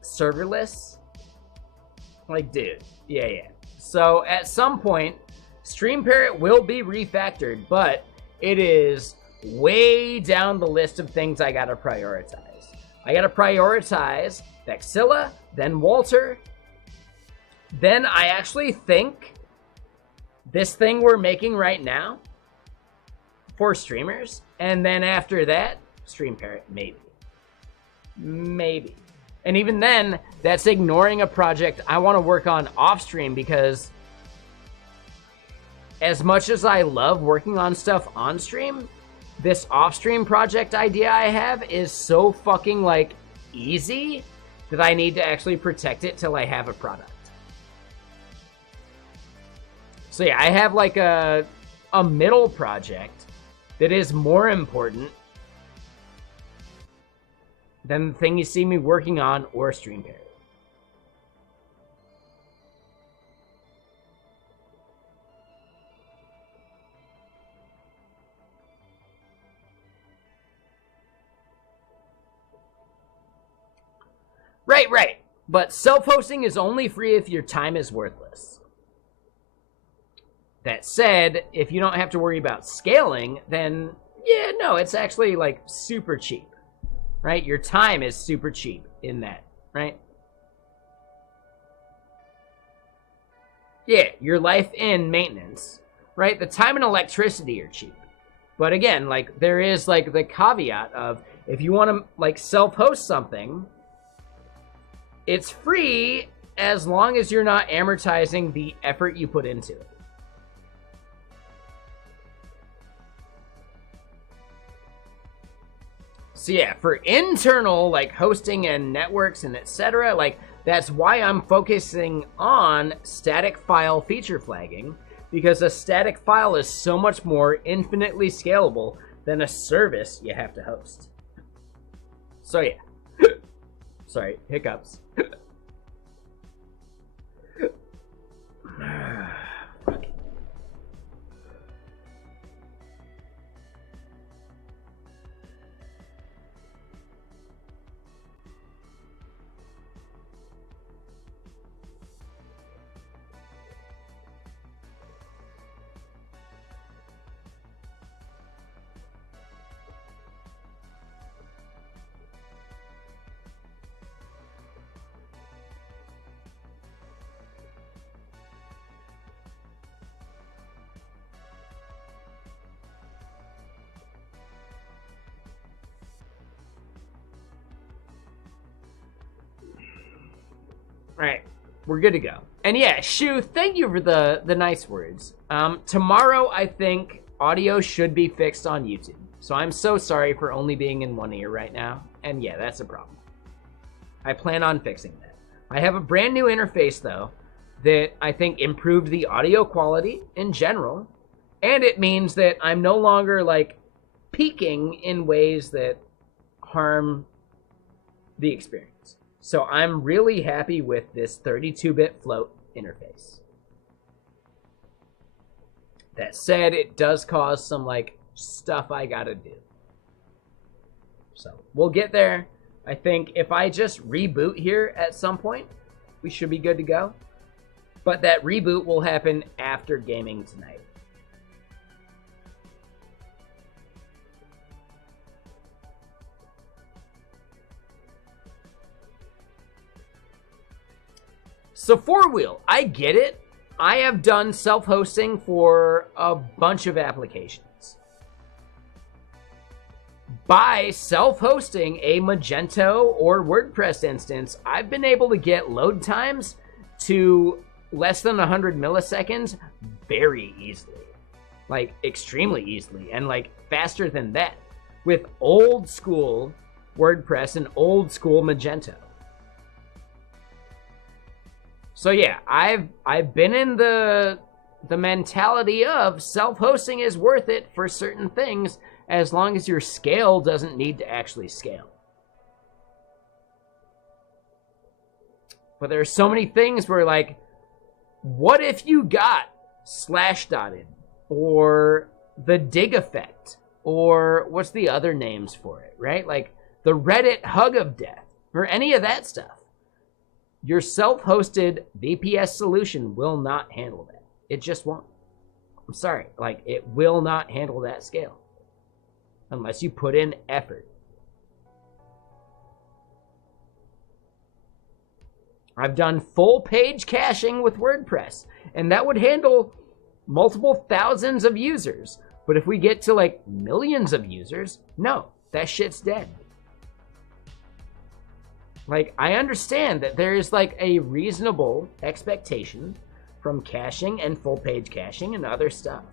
serverless. Like, dude, yeah. So at some point, Stream Parrot will be refactored, but it is way down the list of things I gotta prioritize. I gotta prioritize Vexilla, then Walter. Then I actually think this thing we're making right now for streamers, and then after that, Stream Parrot, maybe. And even then, that's ignoring a project I want to work on off stream, because as much as I love working on stuff on stream, this off-stream project idea I have is so fucking, like, easy that I need to actually protect it till I have a product. So yeah, I have, like, a middle project that is more important than the thing you see me working on or Stream Parrot. Right. But self-hosting is only free if your time is worthless. That said, if you don't have to worry about scaling, then yeah, no, it's actually like super cheap, right? Your time is super cheap in that, right? Yeah, your life in maintenance, right? The time and electricity are cheap. But again, like there is like the caveat of if you want to like self-host something, it's free as long as you're not amortizing the effort you put into it. So yeah, for internal like hosting and networks and etc., like that's why I'm focusing on static file feature flagging, because a static file is so much more infinitely scalable than a service you have to host. So yeah. Sorry, hiccups. Right. We're good to go. And yeah, Shu, thank you for the nice words. Tomorrow, I think audio should be fixed on YouTube. So I'm so sorry for only being in one ear right now. And yeah, that's a problem. I plan on fixing that. I have a brand new interface, though, that I think improved the audio quality in general. And it means that I'm no longer, like, peaking in ways that harm the experience. So I'm really happy with this 32-bit float interface. That said, it does cause some, like, stuff I gotta do. So we'll get there. I think if I just reboot here at some point, we should be good to go. But that reboot will happen after gaming tonight. So 4Wheel, I get it. I have done self-hosting for a bunch of applications. By self-hosting a Magento or WordPress instance, I've been able to get load times to less than 100 milliseconds very easily. Like, extremely easily, and like faster than that with old school WordPress and old school Magento. So yeah, I've been in the mentality of self-hosting is worth it for certain things as long as your scale doesn't need to actually scale. But there are so many things where, like, what if you got slash dotted or the dig effect or what's the other names for it, right? Like the Reddit hug of death or any of that stuff. Your self-hosted VPS solution will not handle that. It just won't. I'm sorry. Like, it will not handle that scale unless you put in effort. I've done full page caching with WordPress, and that would handle multiple thousands of users. But if we get to like millions of users, no, that shit's dead. Like, I understand that there is like a reasonable expectation from caching and full page caching and other stuff.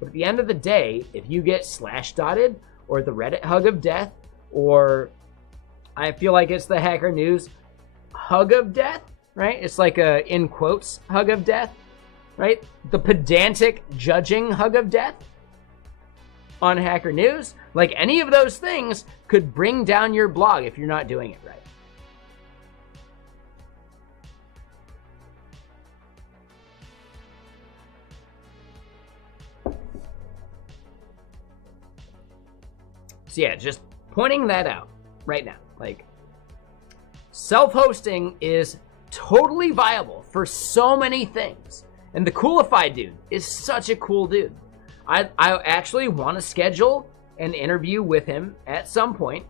But at the end of the day, if you get slash dotted or the Reddit hug of death, or I feel like it's the Hacker News hug of death, right? It's like a, in quotes, hug of death, right? The pedantic judging hug of death on Hacker News. Like, any of those things could bring down your blog if you're not doing it right. So yeah, just pointing that out right now. Like, self-hosting is totally viable for so many things. And the Coolify dude is such a cool dude. I actually want to schedule an interview with him at some point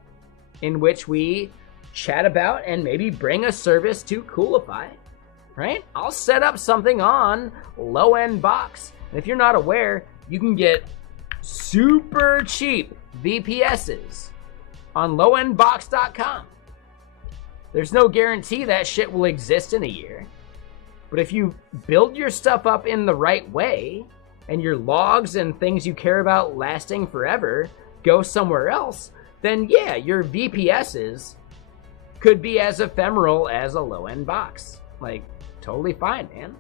in which we chat about and maybe bring a service to Coolify, right? I'll set up something on Low End Box. And if you're not aware, you can get super cheap VPSs on lowendbox.com. There's no guarantee that shit will exist in a year. But if you build your stuff up in the right way, and your logs and things you care about lasting forever go somewhere else, then yeah, your VPSs could be as ephemeral as a low-end box. Like, totally fine, man.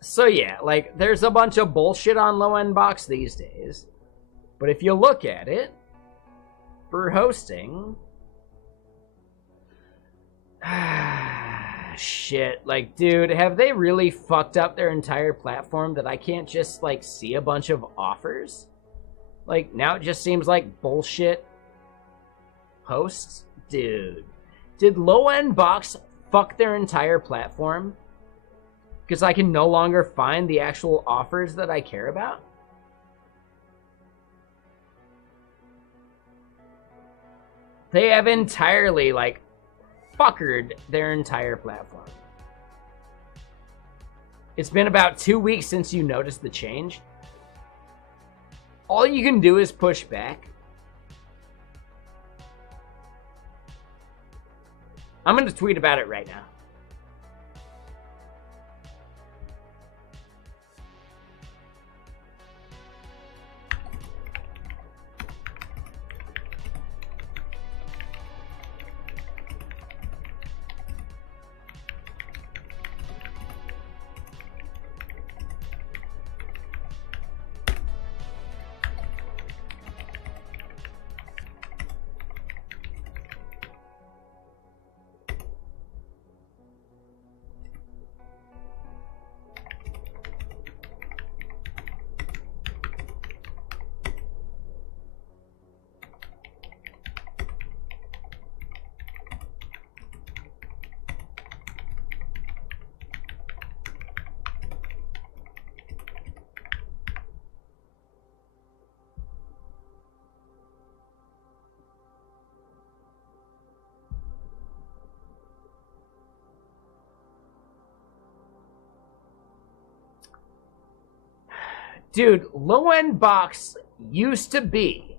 So yeah, like, there's a bunch of bullshit on low-end box these days. But if you look at it, for hosting, shit, like, dude, have they really fucked up their entire platform that I can't just, like, see a bunch of offers? Like, now it just seems like bullshit hosts? Dude, did low-end box fuck their entire platform? Because I can no longer find the actual offers that I care about? They have entirely, like, fuckered their entire platform. It's been about 2 weeks since you noticed the change. All you can do is push back. I'm going to tweet about it right now. Dude, Low End Box used to be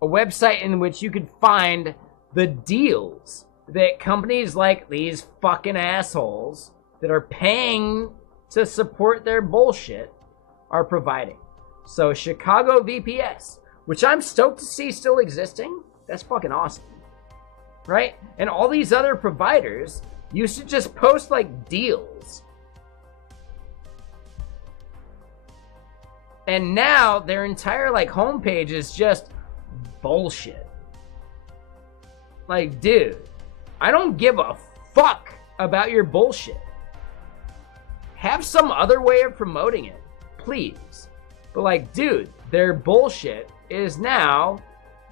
a website in which you could find the deals that companies like these fucking assholes that are paying to support their bullshit are providing. So Chicago VPS, which I'm stoked to see still existing, that's fucking awesome. Right? And all these other providers used to just post like deals. And now their entire like homepage is just bullshit. Like, dude, I don't give a fuck about your bullshit. Have some other way of promoting it, please. But like, dude, their bullshit is now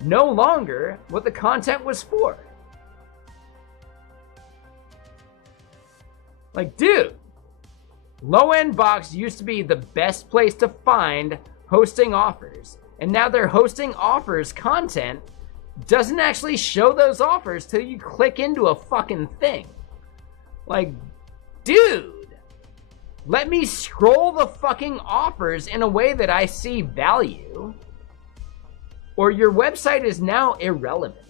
no longer what the content was for. Like, dude, Low End Box used to be the best place to find hosting offers. And now their hosting offers content doesn't actually show those offers till you click into a fucking thing. Like, dude, let me scroll the fucking offers in a way that I see value, or your website is now irrelevant.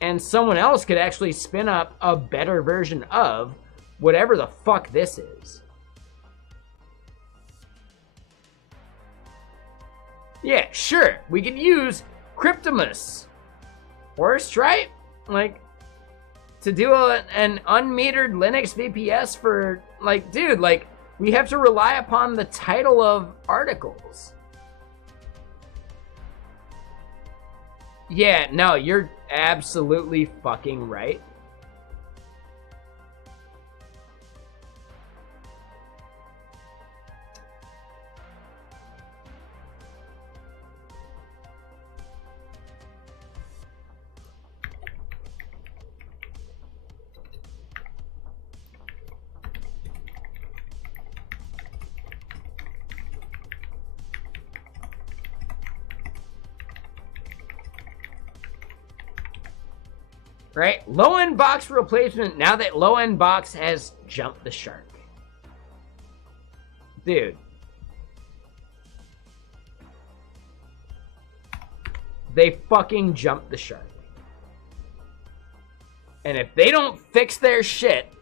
And someone else could actually spin up a better version of whatever the fuck this is. Yeah, sure, we could use Cryptomus or Stripe, like, to do an unmetered Linux VPS for, like, dude, like, we have to rely upon the title of articles. Yeah, no, you're absolutely fucking right. Right? Low End Box replacement, now that Low End Box has jumped the shark. Dude. They fucking jumped the shark. And if they don't fix their shit,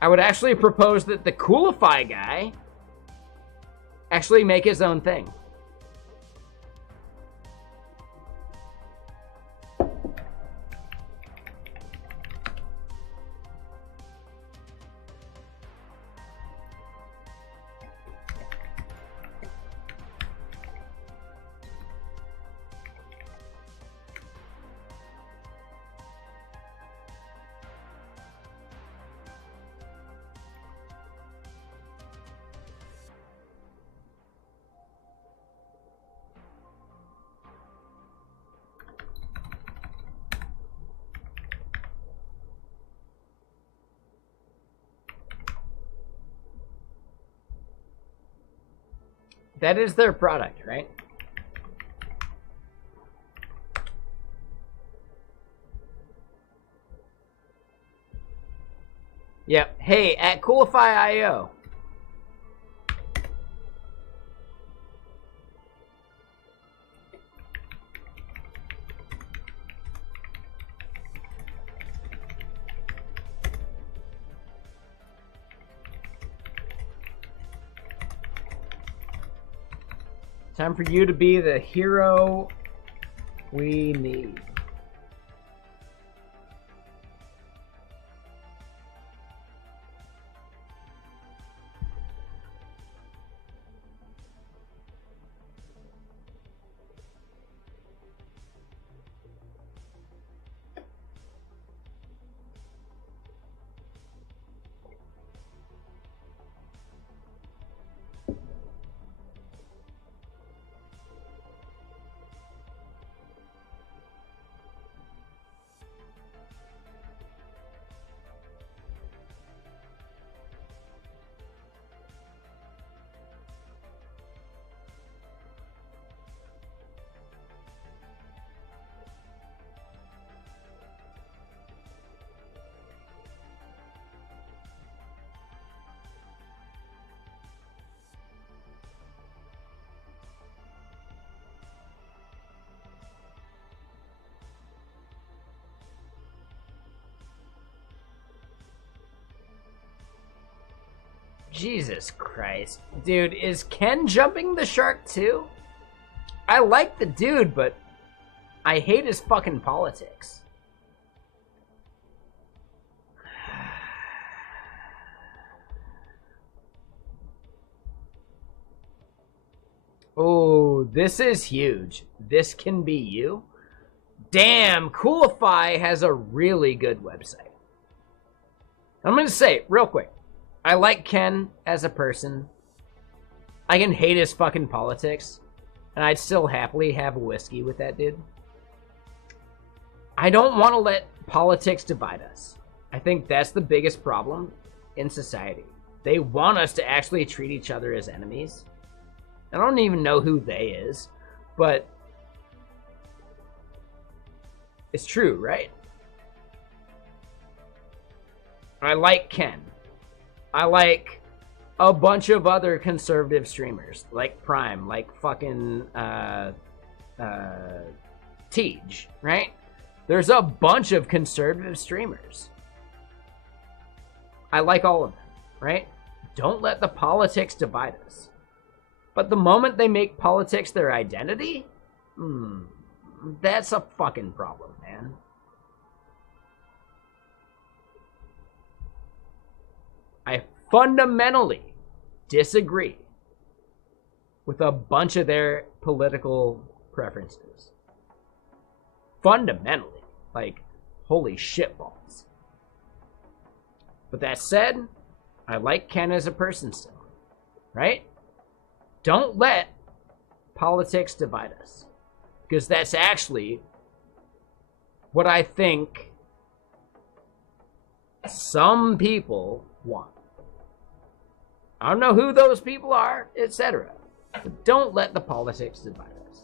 I would actually propose that the Coolify guy actually make his own thing. That is their product, right? Yep. Hey, at Coolify.io. Time for you to be the hero we need. Jesus Christ. Dude, is Ken jumping the shark too? I like the dude, but I hate his fucking politics. Oh, this is huge. This can be you. Damn, Coolify has a really good website. I'm going to say, real quick, I like Ken as a person. I can hate his fucking politics, and I'd still happily have a whiskey with that dude. I don't want to let politics divide us. I think that's the biggest problem in society. They want us to actually treat each other as enemies. I don't even know who they is, but it's true, right? I like Ken. I like a bunch of other conservative streamers, like Prime, like fucking Tej, right? There's a bunch of conservative streamers. I like all of them, right? Don't let the politics divide us. But the moment they make politics their identity, that's a fucking problem, man. I fundamentally disagree with a bunch of their political preferences. Fundamentally. Like, holy shitballs. But that said, I like Ken as a person still. Right? Don't let politics divide us. Because that's actually what I think some people want. I don't know who those people are, etc. But don't let the politics divide us.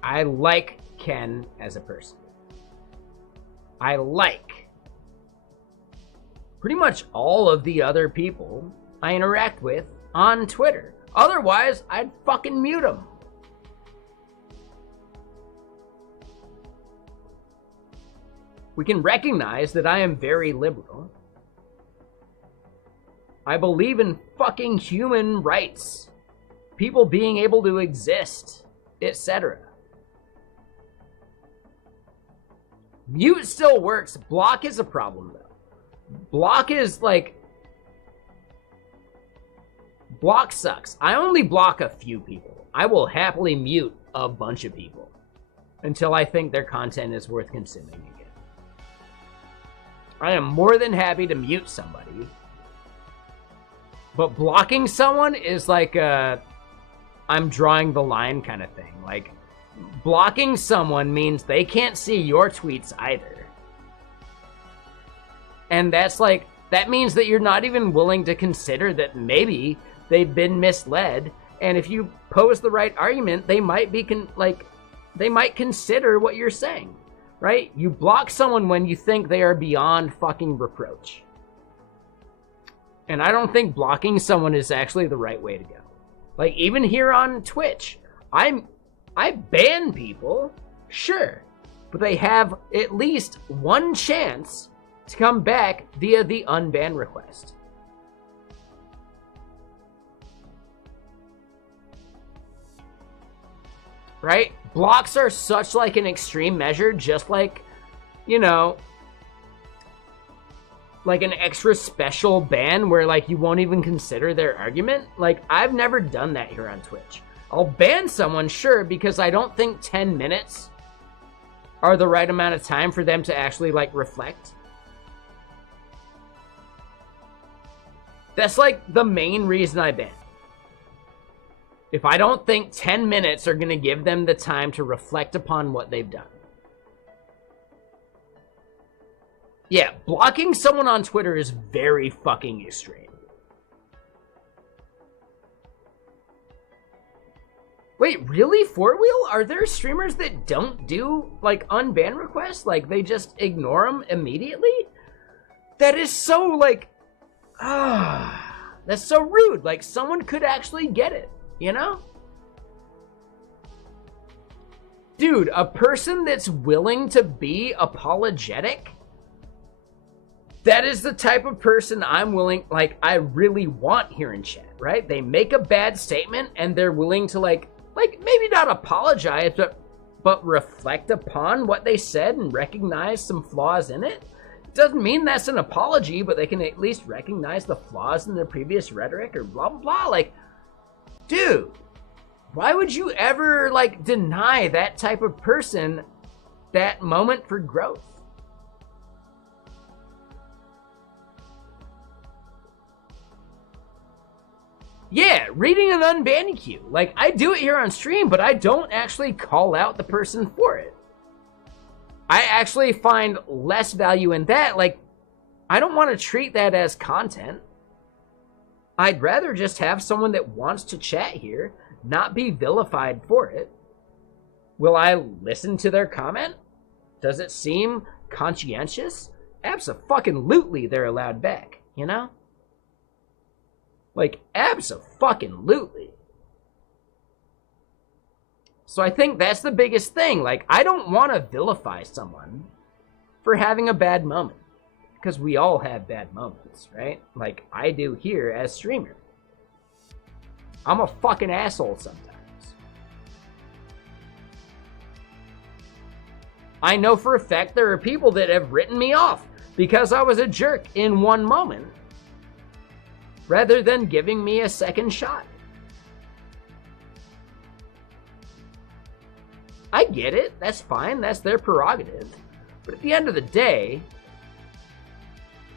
I like Ken as a person. I like pretty much all of the other people I interact with on Twitter. Otherwise, I'd fucking mute them. We can recognize that I am very liberal. I believe in fucking human rights. People being able to exist, etc. Mute still works. Block is a problem, though. Block is like... Block sucks. I only block a few people. I will happily mute a bunch of people until I think their content is worth consuming again. I am more than happy to mute somebody. But blocking someone is like a I'm drawing the line kind of thing. Like, blocking someone means they can't see your tweets either. And that's like, that means that you're not even willing to consider that maybe they've been misled. And if you pose the right argument, they might be they might consider what you're saying. Right? You block someone when you think they are beyond fucking reproach. And I don't think blocking someone is actually the right way to go. Like, even here on Twitch, I ban people, sure, but they have at least one chance to come back via the unban request. right? Blocks are such like an extreme measure, just like, you know, like an extra special ban where like you won't even consider their argument. Like, I've never done that here on Twitch. I'll ban someone, sure, because I don't think 10 minutes are the right amount of time for them to actually like reflect. That's like the main reason I ban. If I don't think 10 minutes are going to give them the time to reflect upon what they've done. Yeah, blocking someone on Twitter is very fucking extreme. Wait, really? Four Wheel? Are there streamers that don't do, like, unban requests? Like, they just ignore them immediately? That is so, like... that's so rude. Like, someone could actually get it, you know? Dude, a person that's willing to be apologetic... That is the type of person I'm willing, like, I really want here in chat, right? They make a bad statement and they're willing to, like maybe not apologize, but reflect upon what they said and recognize some flaws in it. It doesn't mean that's an apology, but they can at least recognize the flaws in their previous rhetoric or blah, blah, blah. Like, dude, why would you ever, like, deny that type of person that moment for growth? Yeah, reading an unban queue. Like, I do it here on stream, but I don't actually call out the person for it. I actually find less value in that. Like, I don't want to treat that as content. I'd rather just have someone that wants to chat here, not be vilified for it. Will I listen to their comment? Does it seem conscientious? Abso-fucking-lutely they're allowed back, you know? Like, abso-fucking-lutely. So I think that's the biggest thing. Like, I don't want to vilify someone for having a bad moment. Because we all have bad moments, right? Like, I do here as streamer. I'm a fucking asshole sometimes. I know for a fact there are people that have written me off because I was a jerk in one moment, rather than giving me a second shot. I get it, that's fine, that's their prerogative. But at the end of the day,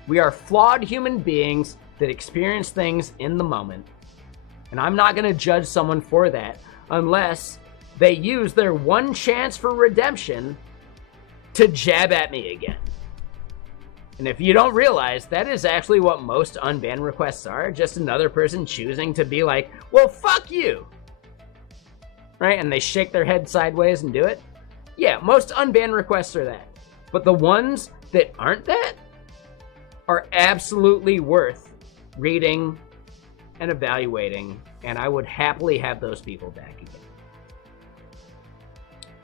we are flawed human beings that experience things in the moment. And I'm not gonna judge someone for that unless they use their one chance for redemption to jab at me again. And if you don't realize, that is actually what most unban requests are. Just another person choosing to be like, well, fuck you. Right? And they shake their head sideways and do it. Yeah, most unban requests are that. But the ones that aren't that are absolutely worth reading and evaluating. And I would happily have those people back again.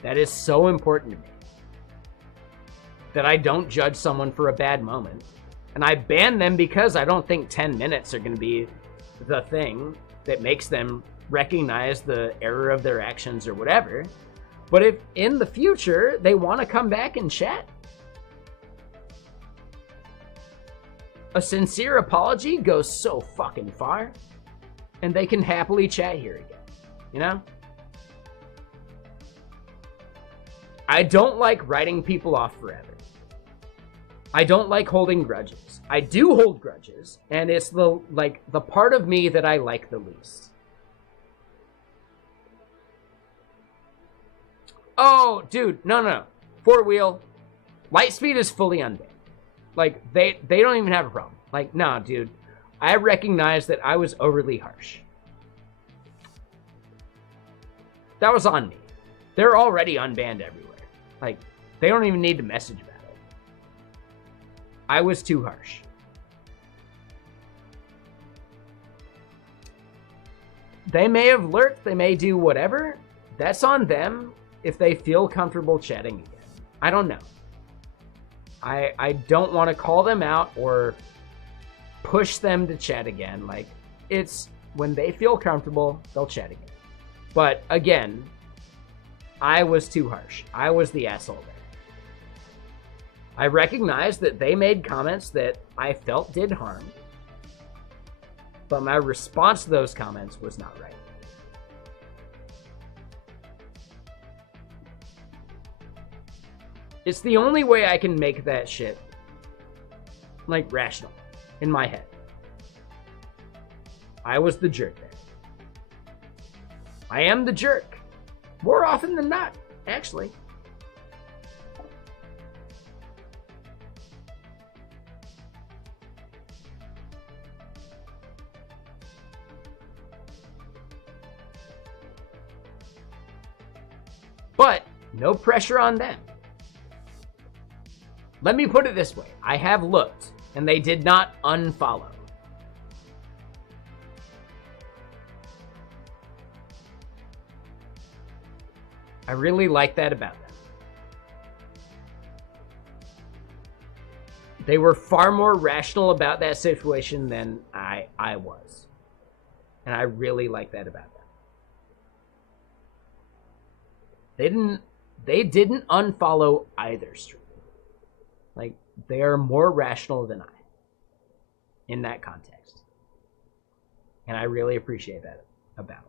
That is so important to me. That I don't judge someone for a bad moment. And I ban them because I don't think 10 minutes are going to be the thing that makes them recognize the error of their actions or whatever. But if in the future they want to come back and chat, a sincere apology goes so fucking far, and they can happily chat here again, you know? I don't like writing people off forever. I don't like holding grudges. I do hold grudges, and it's the part of me that I like the least. Oh, dude, no. Four Wheel, Lightspeed is fully unbanned. Like, they don't even have a problem. Like, nah, dude, I recognize that I was overly harsh. That was on me. They're already unbanned everywhere. Like, they don't even need to message about it. I was too harsh. They may have lurked, they may do whatever. That's on them if they feel comfortable chatting again. I don't know. I don't want to call them out or push them to chat again. Like, it's when they feel comfortable, they'll chat again. But again, I was too harsh. I was the asshole there. I recognize that they made comments that I felt did harm, but my response to those comments was not right. It's the only way I can make that shit, like, rational in my head. I was the jerk there. I am the jerk. More often than not, actually. But no pressure on them. Let me put it this way. I have looked, and they did not unfollow. I really like that about them. They were far more rational about that situation than I was. And I really like that about them. They didn't unfollow either stream. Like, they are more rational than I in that context. And I really appreciate that about them.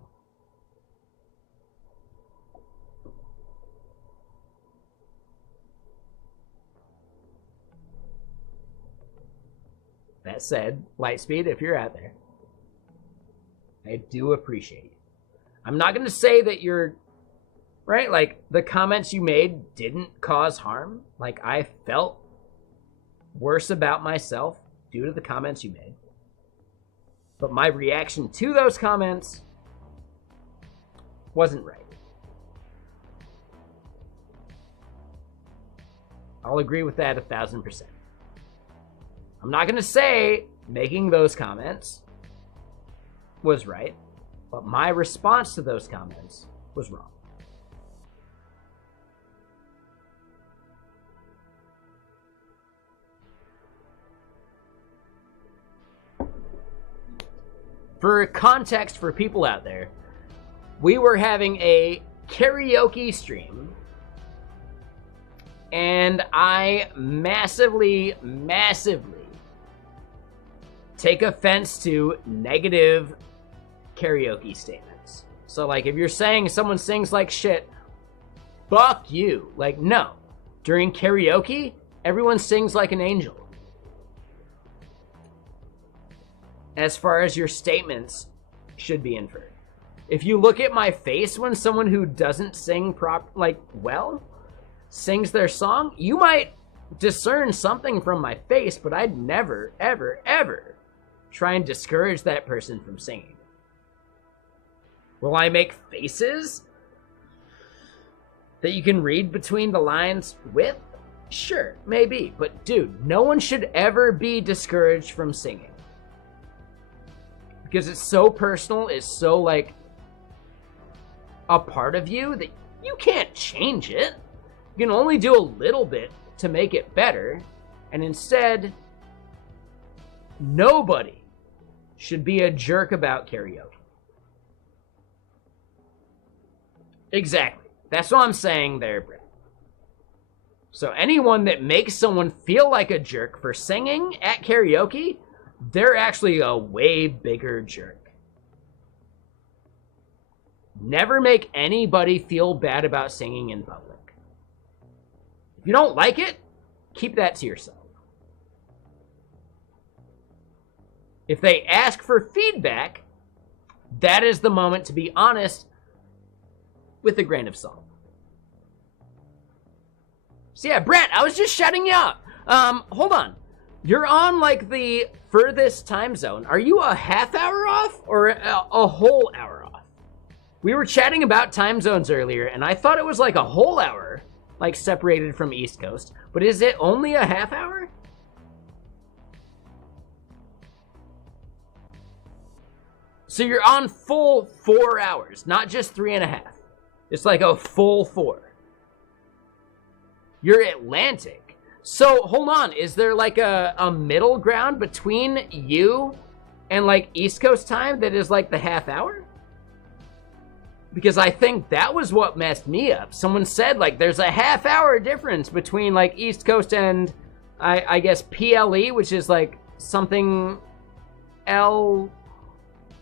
That said, Lightspeed, if you're out there, I do appreciate you. I'm not going to say that you're, right? Like, the comments you made didn't cause harm. Like, I felt worse about myself due to the comments you made. But my reaction to those comments wasn't right. I'll agree with that 1,000%. I'm not going to say making those comments was right, but my response to those comments was wrong. For context for people out there, we were having a karaoke stream, and I massively take offense to negative karaoke statements. So, like, if you're saying someone sings like shit, fuck you. Like, no. During karaoke, everyone sings like an angel. As far as your statements should be inferred. If you look at my face when someone who doesn't sing sings their song, you might discern something from my face, but I'd never, ever, ever try and discourage that person from singing. Will I make faces that you can read between the lines with? Sure, maybe. But dude, no one should ever be discouraged from singing. Because it's so personal, it's so, like, a part of you that you can't change it. You can only do a little bit to make it better. And instead, nobody should be a jerk about karaoke. Exactly. That's what I'm saying there, Brett. So anyone that makes someone feel like a jerk for singing at karaoke, they're actually a way bigger jerk. Never make anybody feel bad about singing in public. If you don't like it, keep that to yourself. If they ask for feedback, that is the moment to be honest with a grain of salt. So yeah, Brett, I was just shutting you up. Hold on. You're on, like, the furthest time zone. Are you a half hour off or a whole hour off? We were chatting about time zones earlier, and I thought it was like a whole hour, like, separated from East Coast. But is it only a half hour? So you're on full 4 hours, not just 3.5. It's like a full 4. You're Atlantic. So, hold on, is there like a middle ground between you and, like, East Coast time that is like the half hour? Because I think that was what messed me up. Someone said, like, there's a half-hour difference between, like, East Coast and, I guess, PLE, which is, like, something L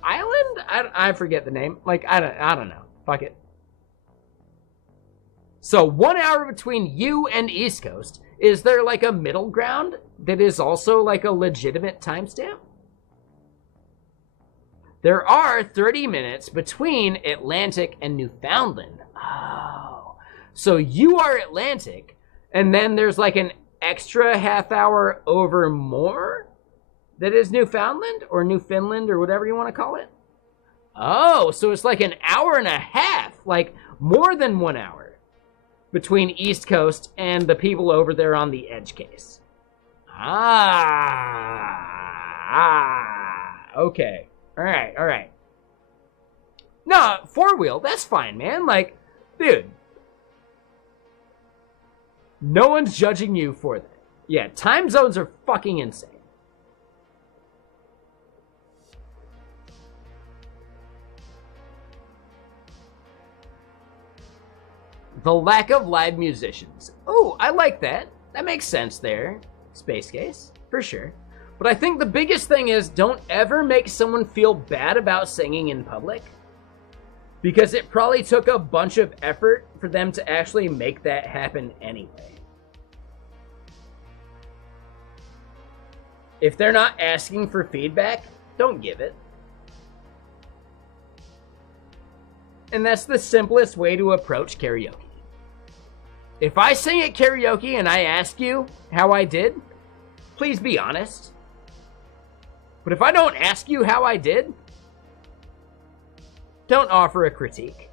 Island? I forget the name. Like, I don't know. Fuck it. So 1 hour between you and East Coast. Is there, like, a middle ground that is also, like, a legitimate timestamp? There are 30 minutes between Atlantic and Newfoundland. Oh. So you are Atlantic, and then there's, like, an extra half hour over more that is Newfoundland or Newfoundland or whatever you want to call it. Oh, so it's like an hour and a half, like more than 1 hour between East Coast and the people over there on the edge case. Okay. All right. No, four-wheel, that's fine, man. Like, dude, no one's judging you for that. Yeah, time zones are fucking insane. The lack of live musicians. Oh, I like that. That makes sense there. Space Case, for sure. But I think the biggest thing is don't ever make someone feel bad about singing in public. Because it probably took a bunch of effort for them to actually make that happen anyway. If they're not asking for feedback, don't give it. And that's the simplest way to approach karaoke. If I sing at karaoke and I ask you how I did, please be honest. But if I don't ask you how I did, don't offer a critique.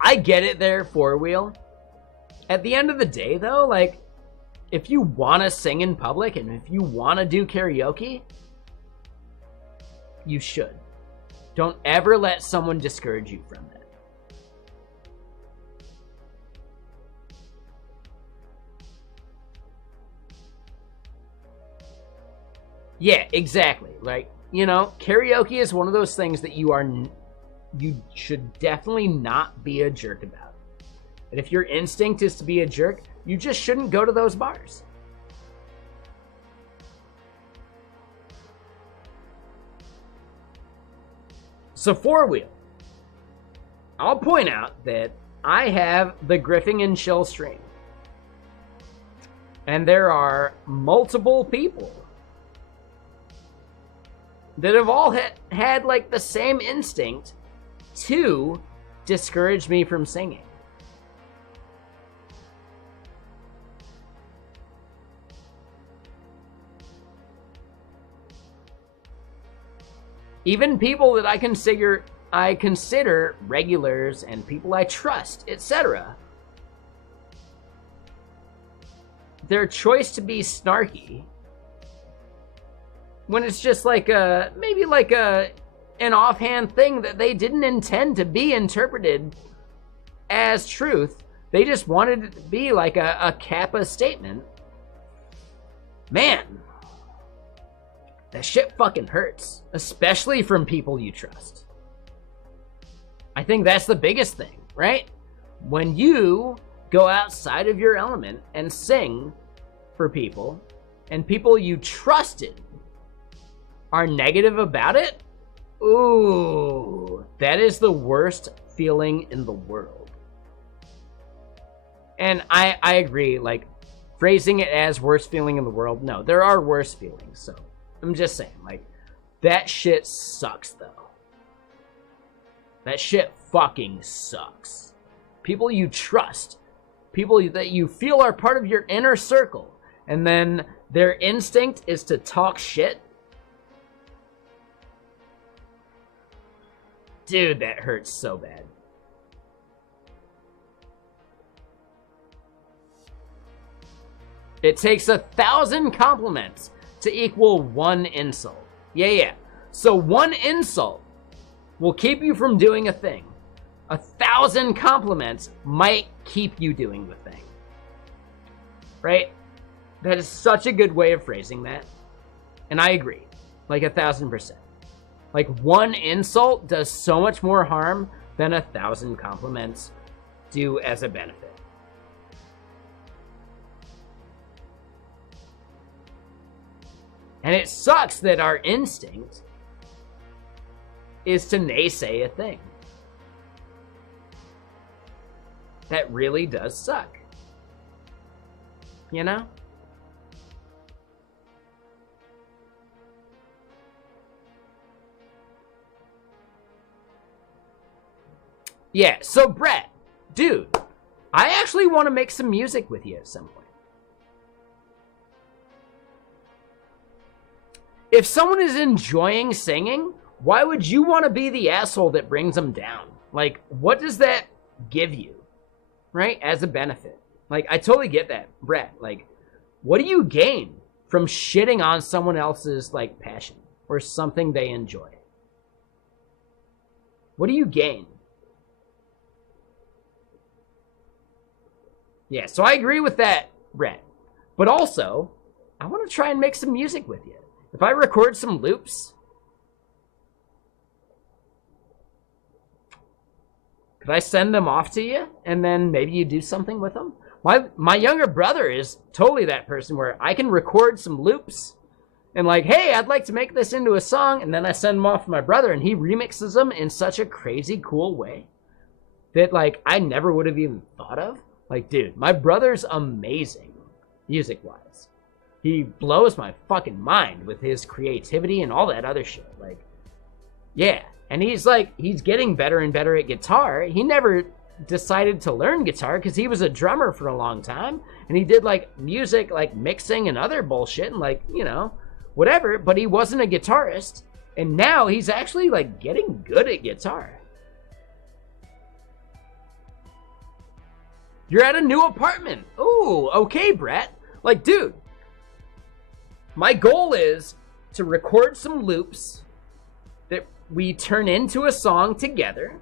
I get it there, four-wheel. At the end of the day, though, like, if you want to sing in public and if you want to do karaoke, you should. Don't ever let someone discourage you from that. Yeah, exactly. Like, you know, karaoke is one of those things that you should definitely not be a jerk about. And if your instinct is to be a jerk, you just shouldn't go to those bars. So four-wheel. I'll point out that I have the Griffing and Chill stream. And there are multiple people that have all had like the same instinct to discourage me from singing. Even people that I consider regulars and people I trust, etc. Their choice to be snarky when it's just like maybe like an offhand thing that they didn't intend to be interpreted as truth. They just wanted it to be like a Kappa statement. Man, that shit fucking hurts, especially from people you trust. I think that's the biggest thing, right? When you go outside of your element and sing for people, and people you trusted are negative about it, ooh, that is the worst feeling in the world. And I agree, like, phrasing it as worst feeling in the world, no, there are worse feelings, so I'm just saying, like, that shit sucks, though. That shit fucking sucks. People you trust, people that you feel are part of your inner circle, and then their instinct is to talk shit. Dude, that hurts so bad. It takes 1,000 compliments to equal 1 insult. Yeah. So 1 insult will keep you from doing a thing. 1,000 compliments might keep you doing the thing. Right? That is such a good way of phrasing that. And I agree. Like 1,000%. Like one insult does so much more harm than 1,000 compliments do as a benefit. And it sucks that our instinct is to naysay a thing. That really does suck. You know? Yeah, so Brett, dude, I actually want to make some music with you at some point. If someone is enjoying singing, why would you want to be the asshole that brings them down? Like, what does that give you, right, as a benefit? Like, I totally get that, Brett. Like, what do you gain from shitting on someone else's, like, passion or something they enjoy? What do you gain? Yeah, so I agree with that, Brett. But also, I want to try and make some music with you. If I record some loops, could I send them off to you and then maybe you do something with them? My younger brother is totally that person where I can record some loops and like, hey, I'd like to make this into a song, and then I send them off to my brother and he remixes them in such a crazy cool way that like I never would have even thought of. Like, dude, my brother's amazing music-wise. He blows my fucking mind with his creativity and all that other shit. Like, yeah. And he's getting better and better at guitar. He never decided to learn guitar because he was a drummer for a long time. And he did, like, music, like, mixing and other bullshit and, like, you know, whatever. But he wasn't a guitarist. And now he's actually, like, getting good at guitar. You're at a new apartment. Ooh, okay, Brett. Like, dude, my goal is to record some loops that we turn into a song together,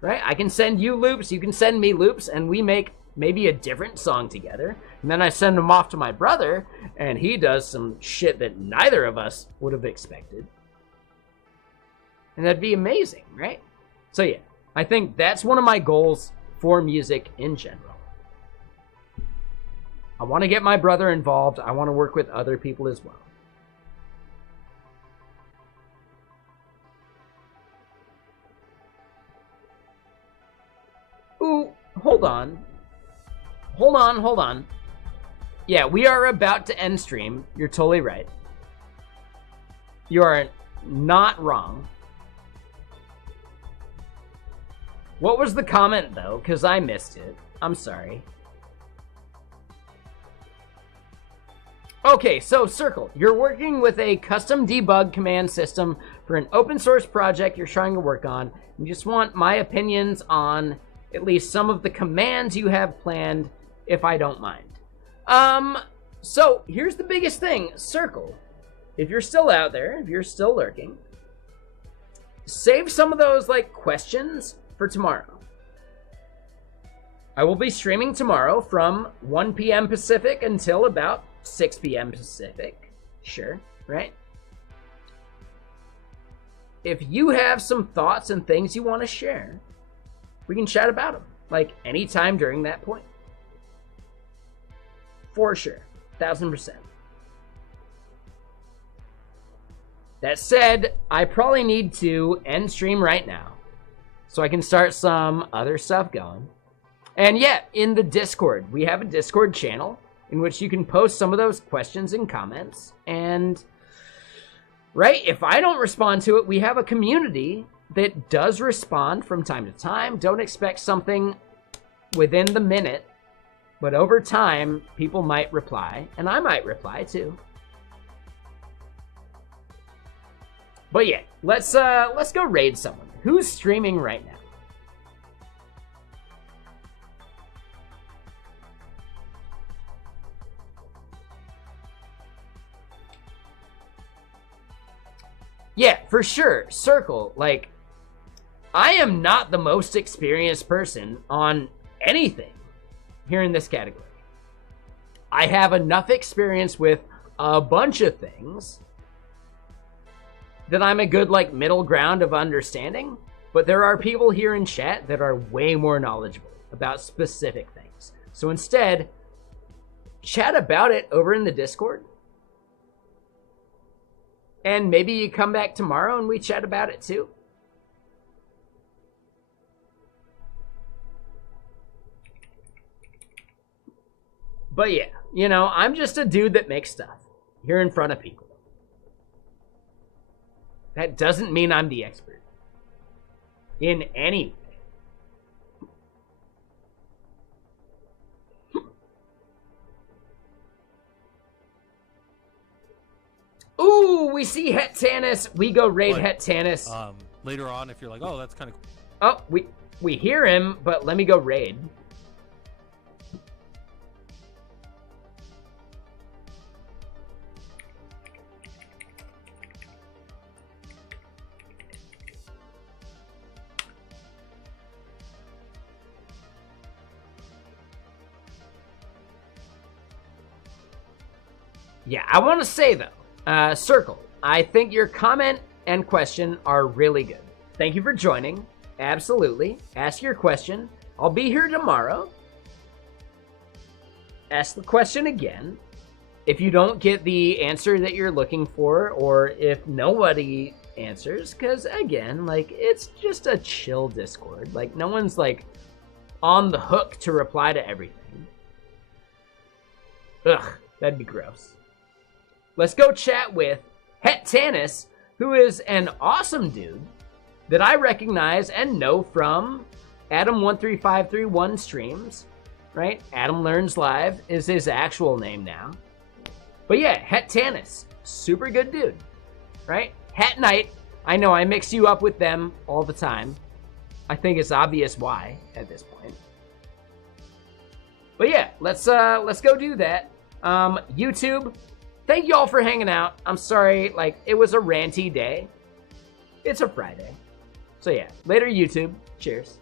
right? I can send you loops, you can send me loops, and we make maybe a different song together. And then I send them off to my brother, and he does some shit that neither of us would have expected. And that'd be amazing, right? So yeah, I think that's one of my goals for music in general. I want to get my brother involved. I want to work with other people as well. Ooh, hold on. Hold on. Yeah, we are about to end stream. You're totally right. You are not wrong. What was the comment, though? Because I missed it. I'm sorry. Okay, so Circle, you're working with a custom debug command system for an open source project you're trying to work on. You just want my opinions on at least some of the commands you have planned, if I don't mind. So here's the biggest thing, Circle. If you're still out there, if you're still lurking, save some of those like questions for tomorrow. I will be streaming tomorrow from 1 p.m. Pacific until about 6 p.m. Pacific. Sure, right? If you have some thoughts and things you want to share, we can chat about them, like anytime during that point. For sure, 1,000%. That said, I probably need to end stream right now so I can start some other stuff going. And yeah, in the Discord, we have a Discord channel in which you can post some of those questions and comments. And, right, if I don't respond to it, we have a community that does respond from time to time. Don't expect something within the minute, but over time, people might reply, and I might reply too. But yeah, let's go raid someone. Who's streaming right now? Yeah, for sure. Circle, like, I am not the most experienced person on anything here in this category. I have enough experience with a bunch of things that I'm a good like middle ground of understanding, but there are people here in chat that are way more knowledgeable about specific things. So instead, chat about it over in the Discord. And maybe you come back tomorrow and we chat about it too. But yeah, you know, I'm just a dude that makes stuff here in front of people. That doesn't mean I'm the expert in any way. Ooh, we see Het Tanis. We go raid Het Tanis. Later on, if you're like, oh, that's kind of cool. Oh, we hear him, but let me go raid. Yeah, I want to say though, Circle, I think your comment and question are really good. Thank you for joining. Absolutely. Ask your question. I'll be here tomorrow. Ask the question again. If you don't get the answer that you're looking for, or if nobody answers, because again, like, it's just a chill Discord. Like, no one's like on the hook to reply to everything. Ugh, that'd be gross. Let's go chat with Het Tanis, who is an awesome dude that I recognize and know from Adam13531 streams, right? Adam Learns Live is his actual name now. But yeah, Het Tanis, super good dude, right? Het Knight, I know I mix you up with them all the time. I think it's obvious why at this point. But yeah, let's go do that. YouTube, thank you all for hanging out. I'm sorry, like, it was a ranty day. It's a Friday. So yeah, later YouTube. Cheers.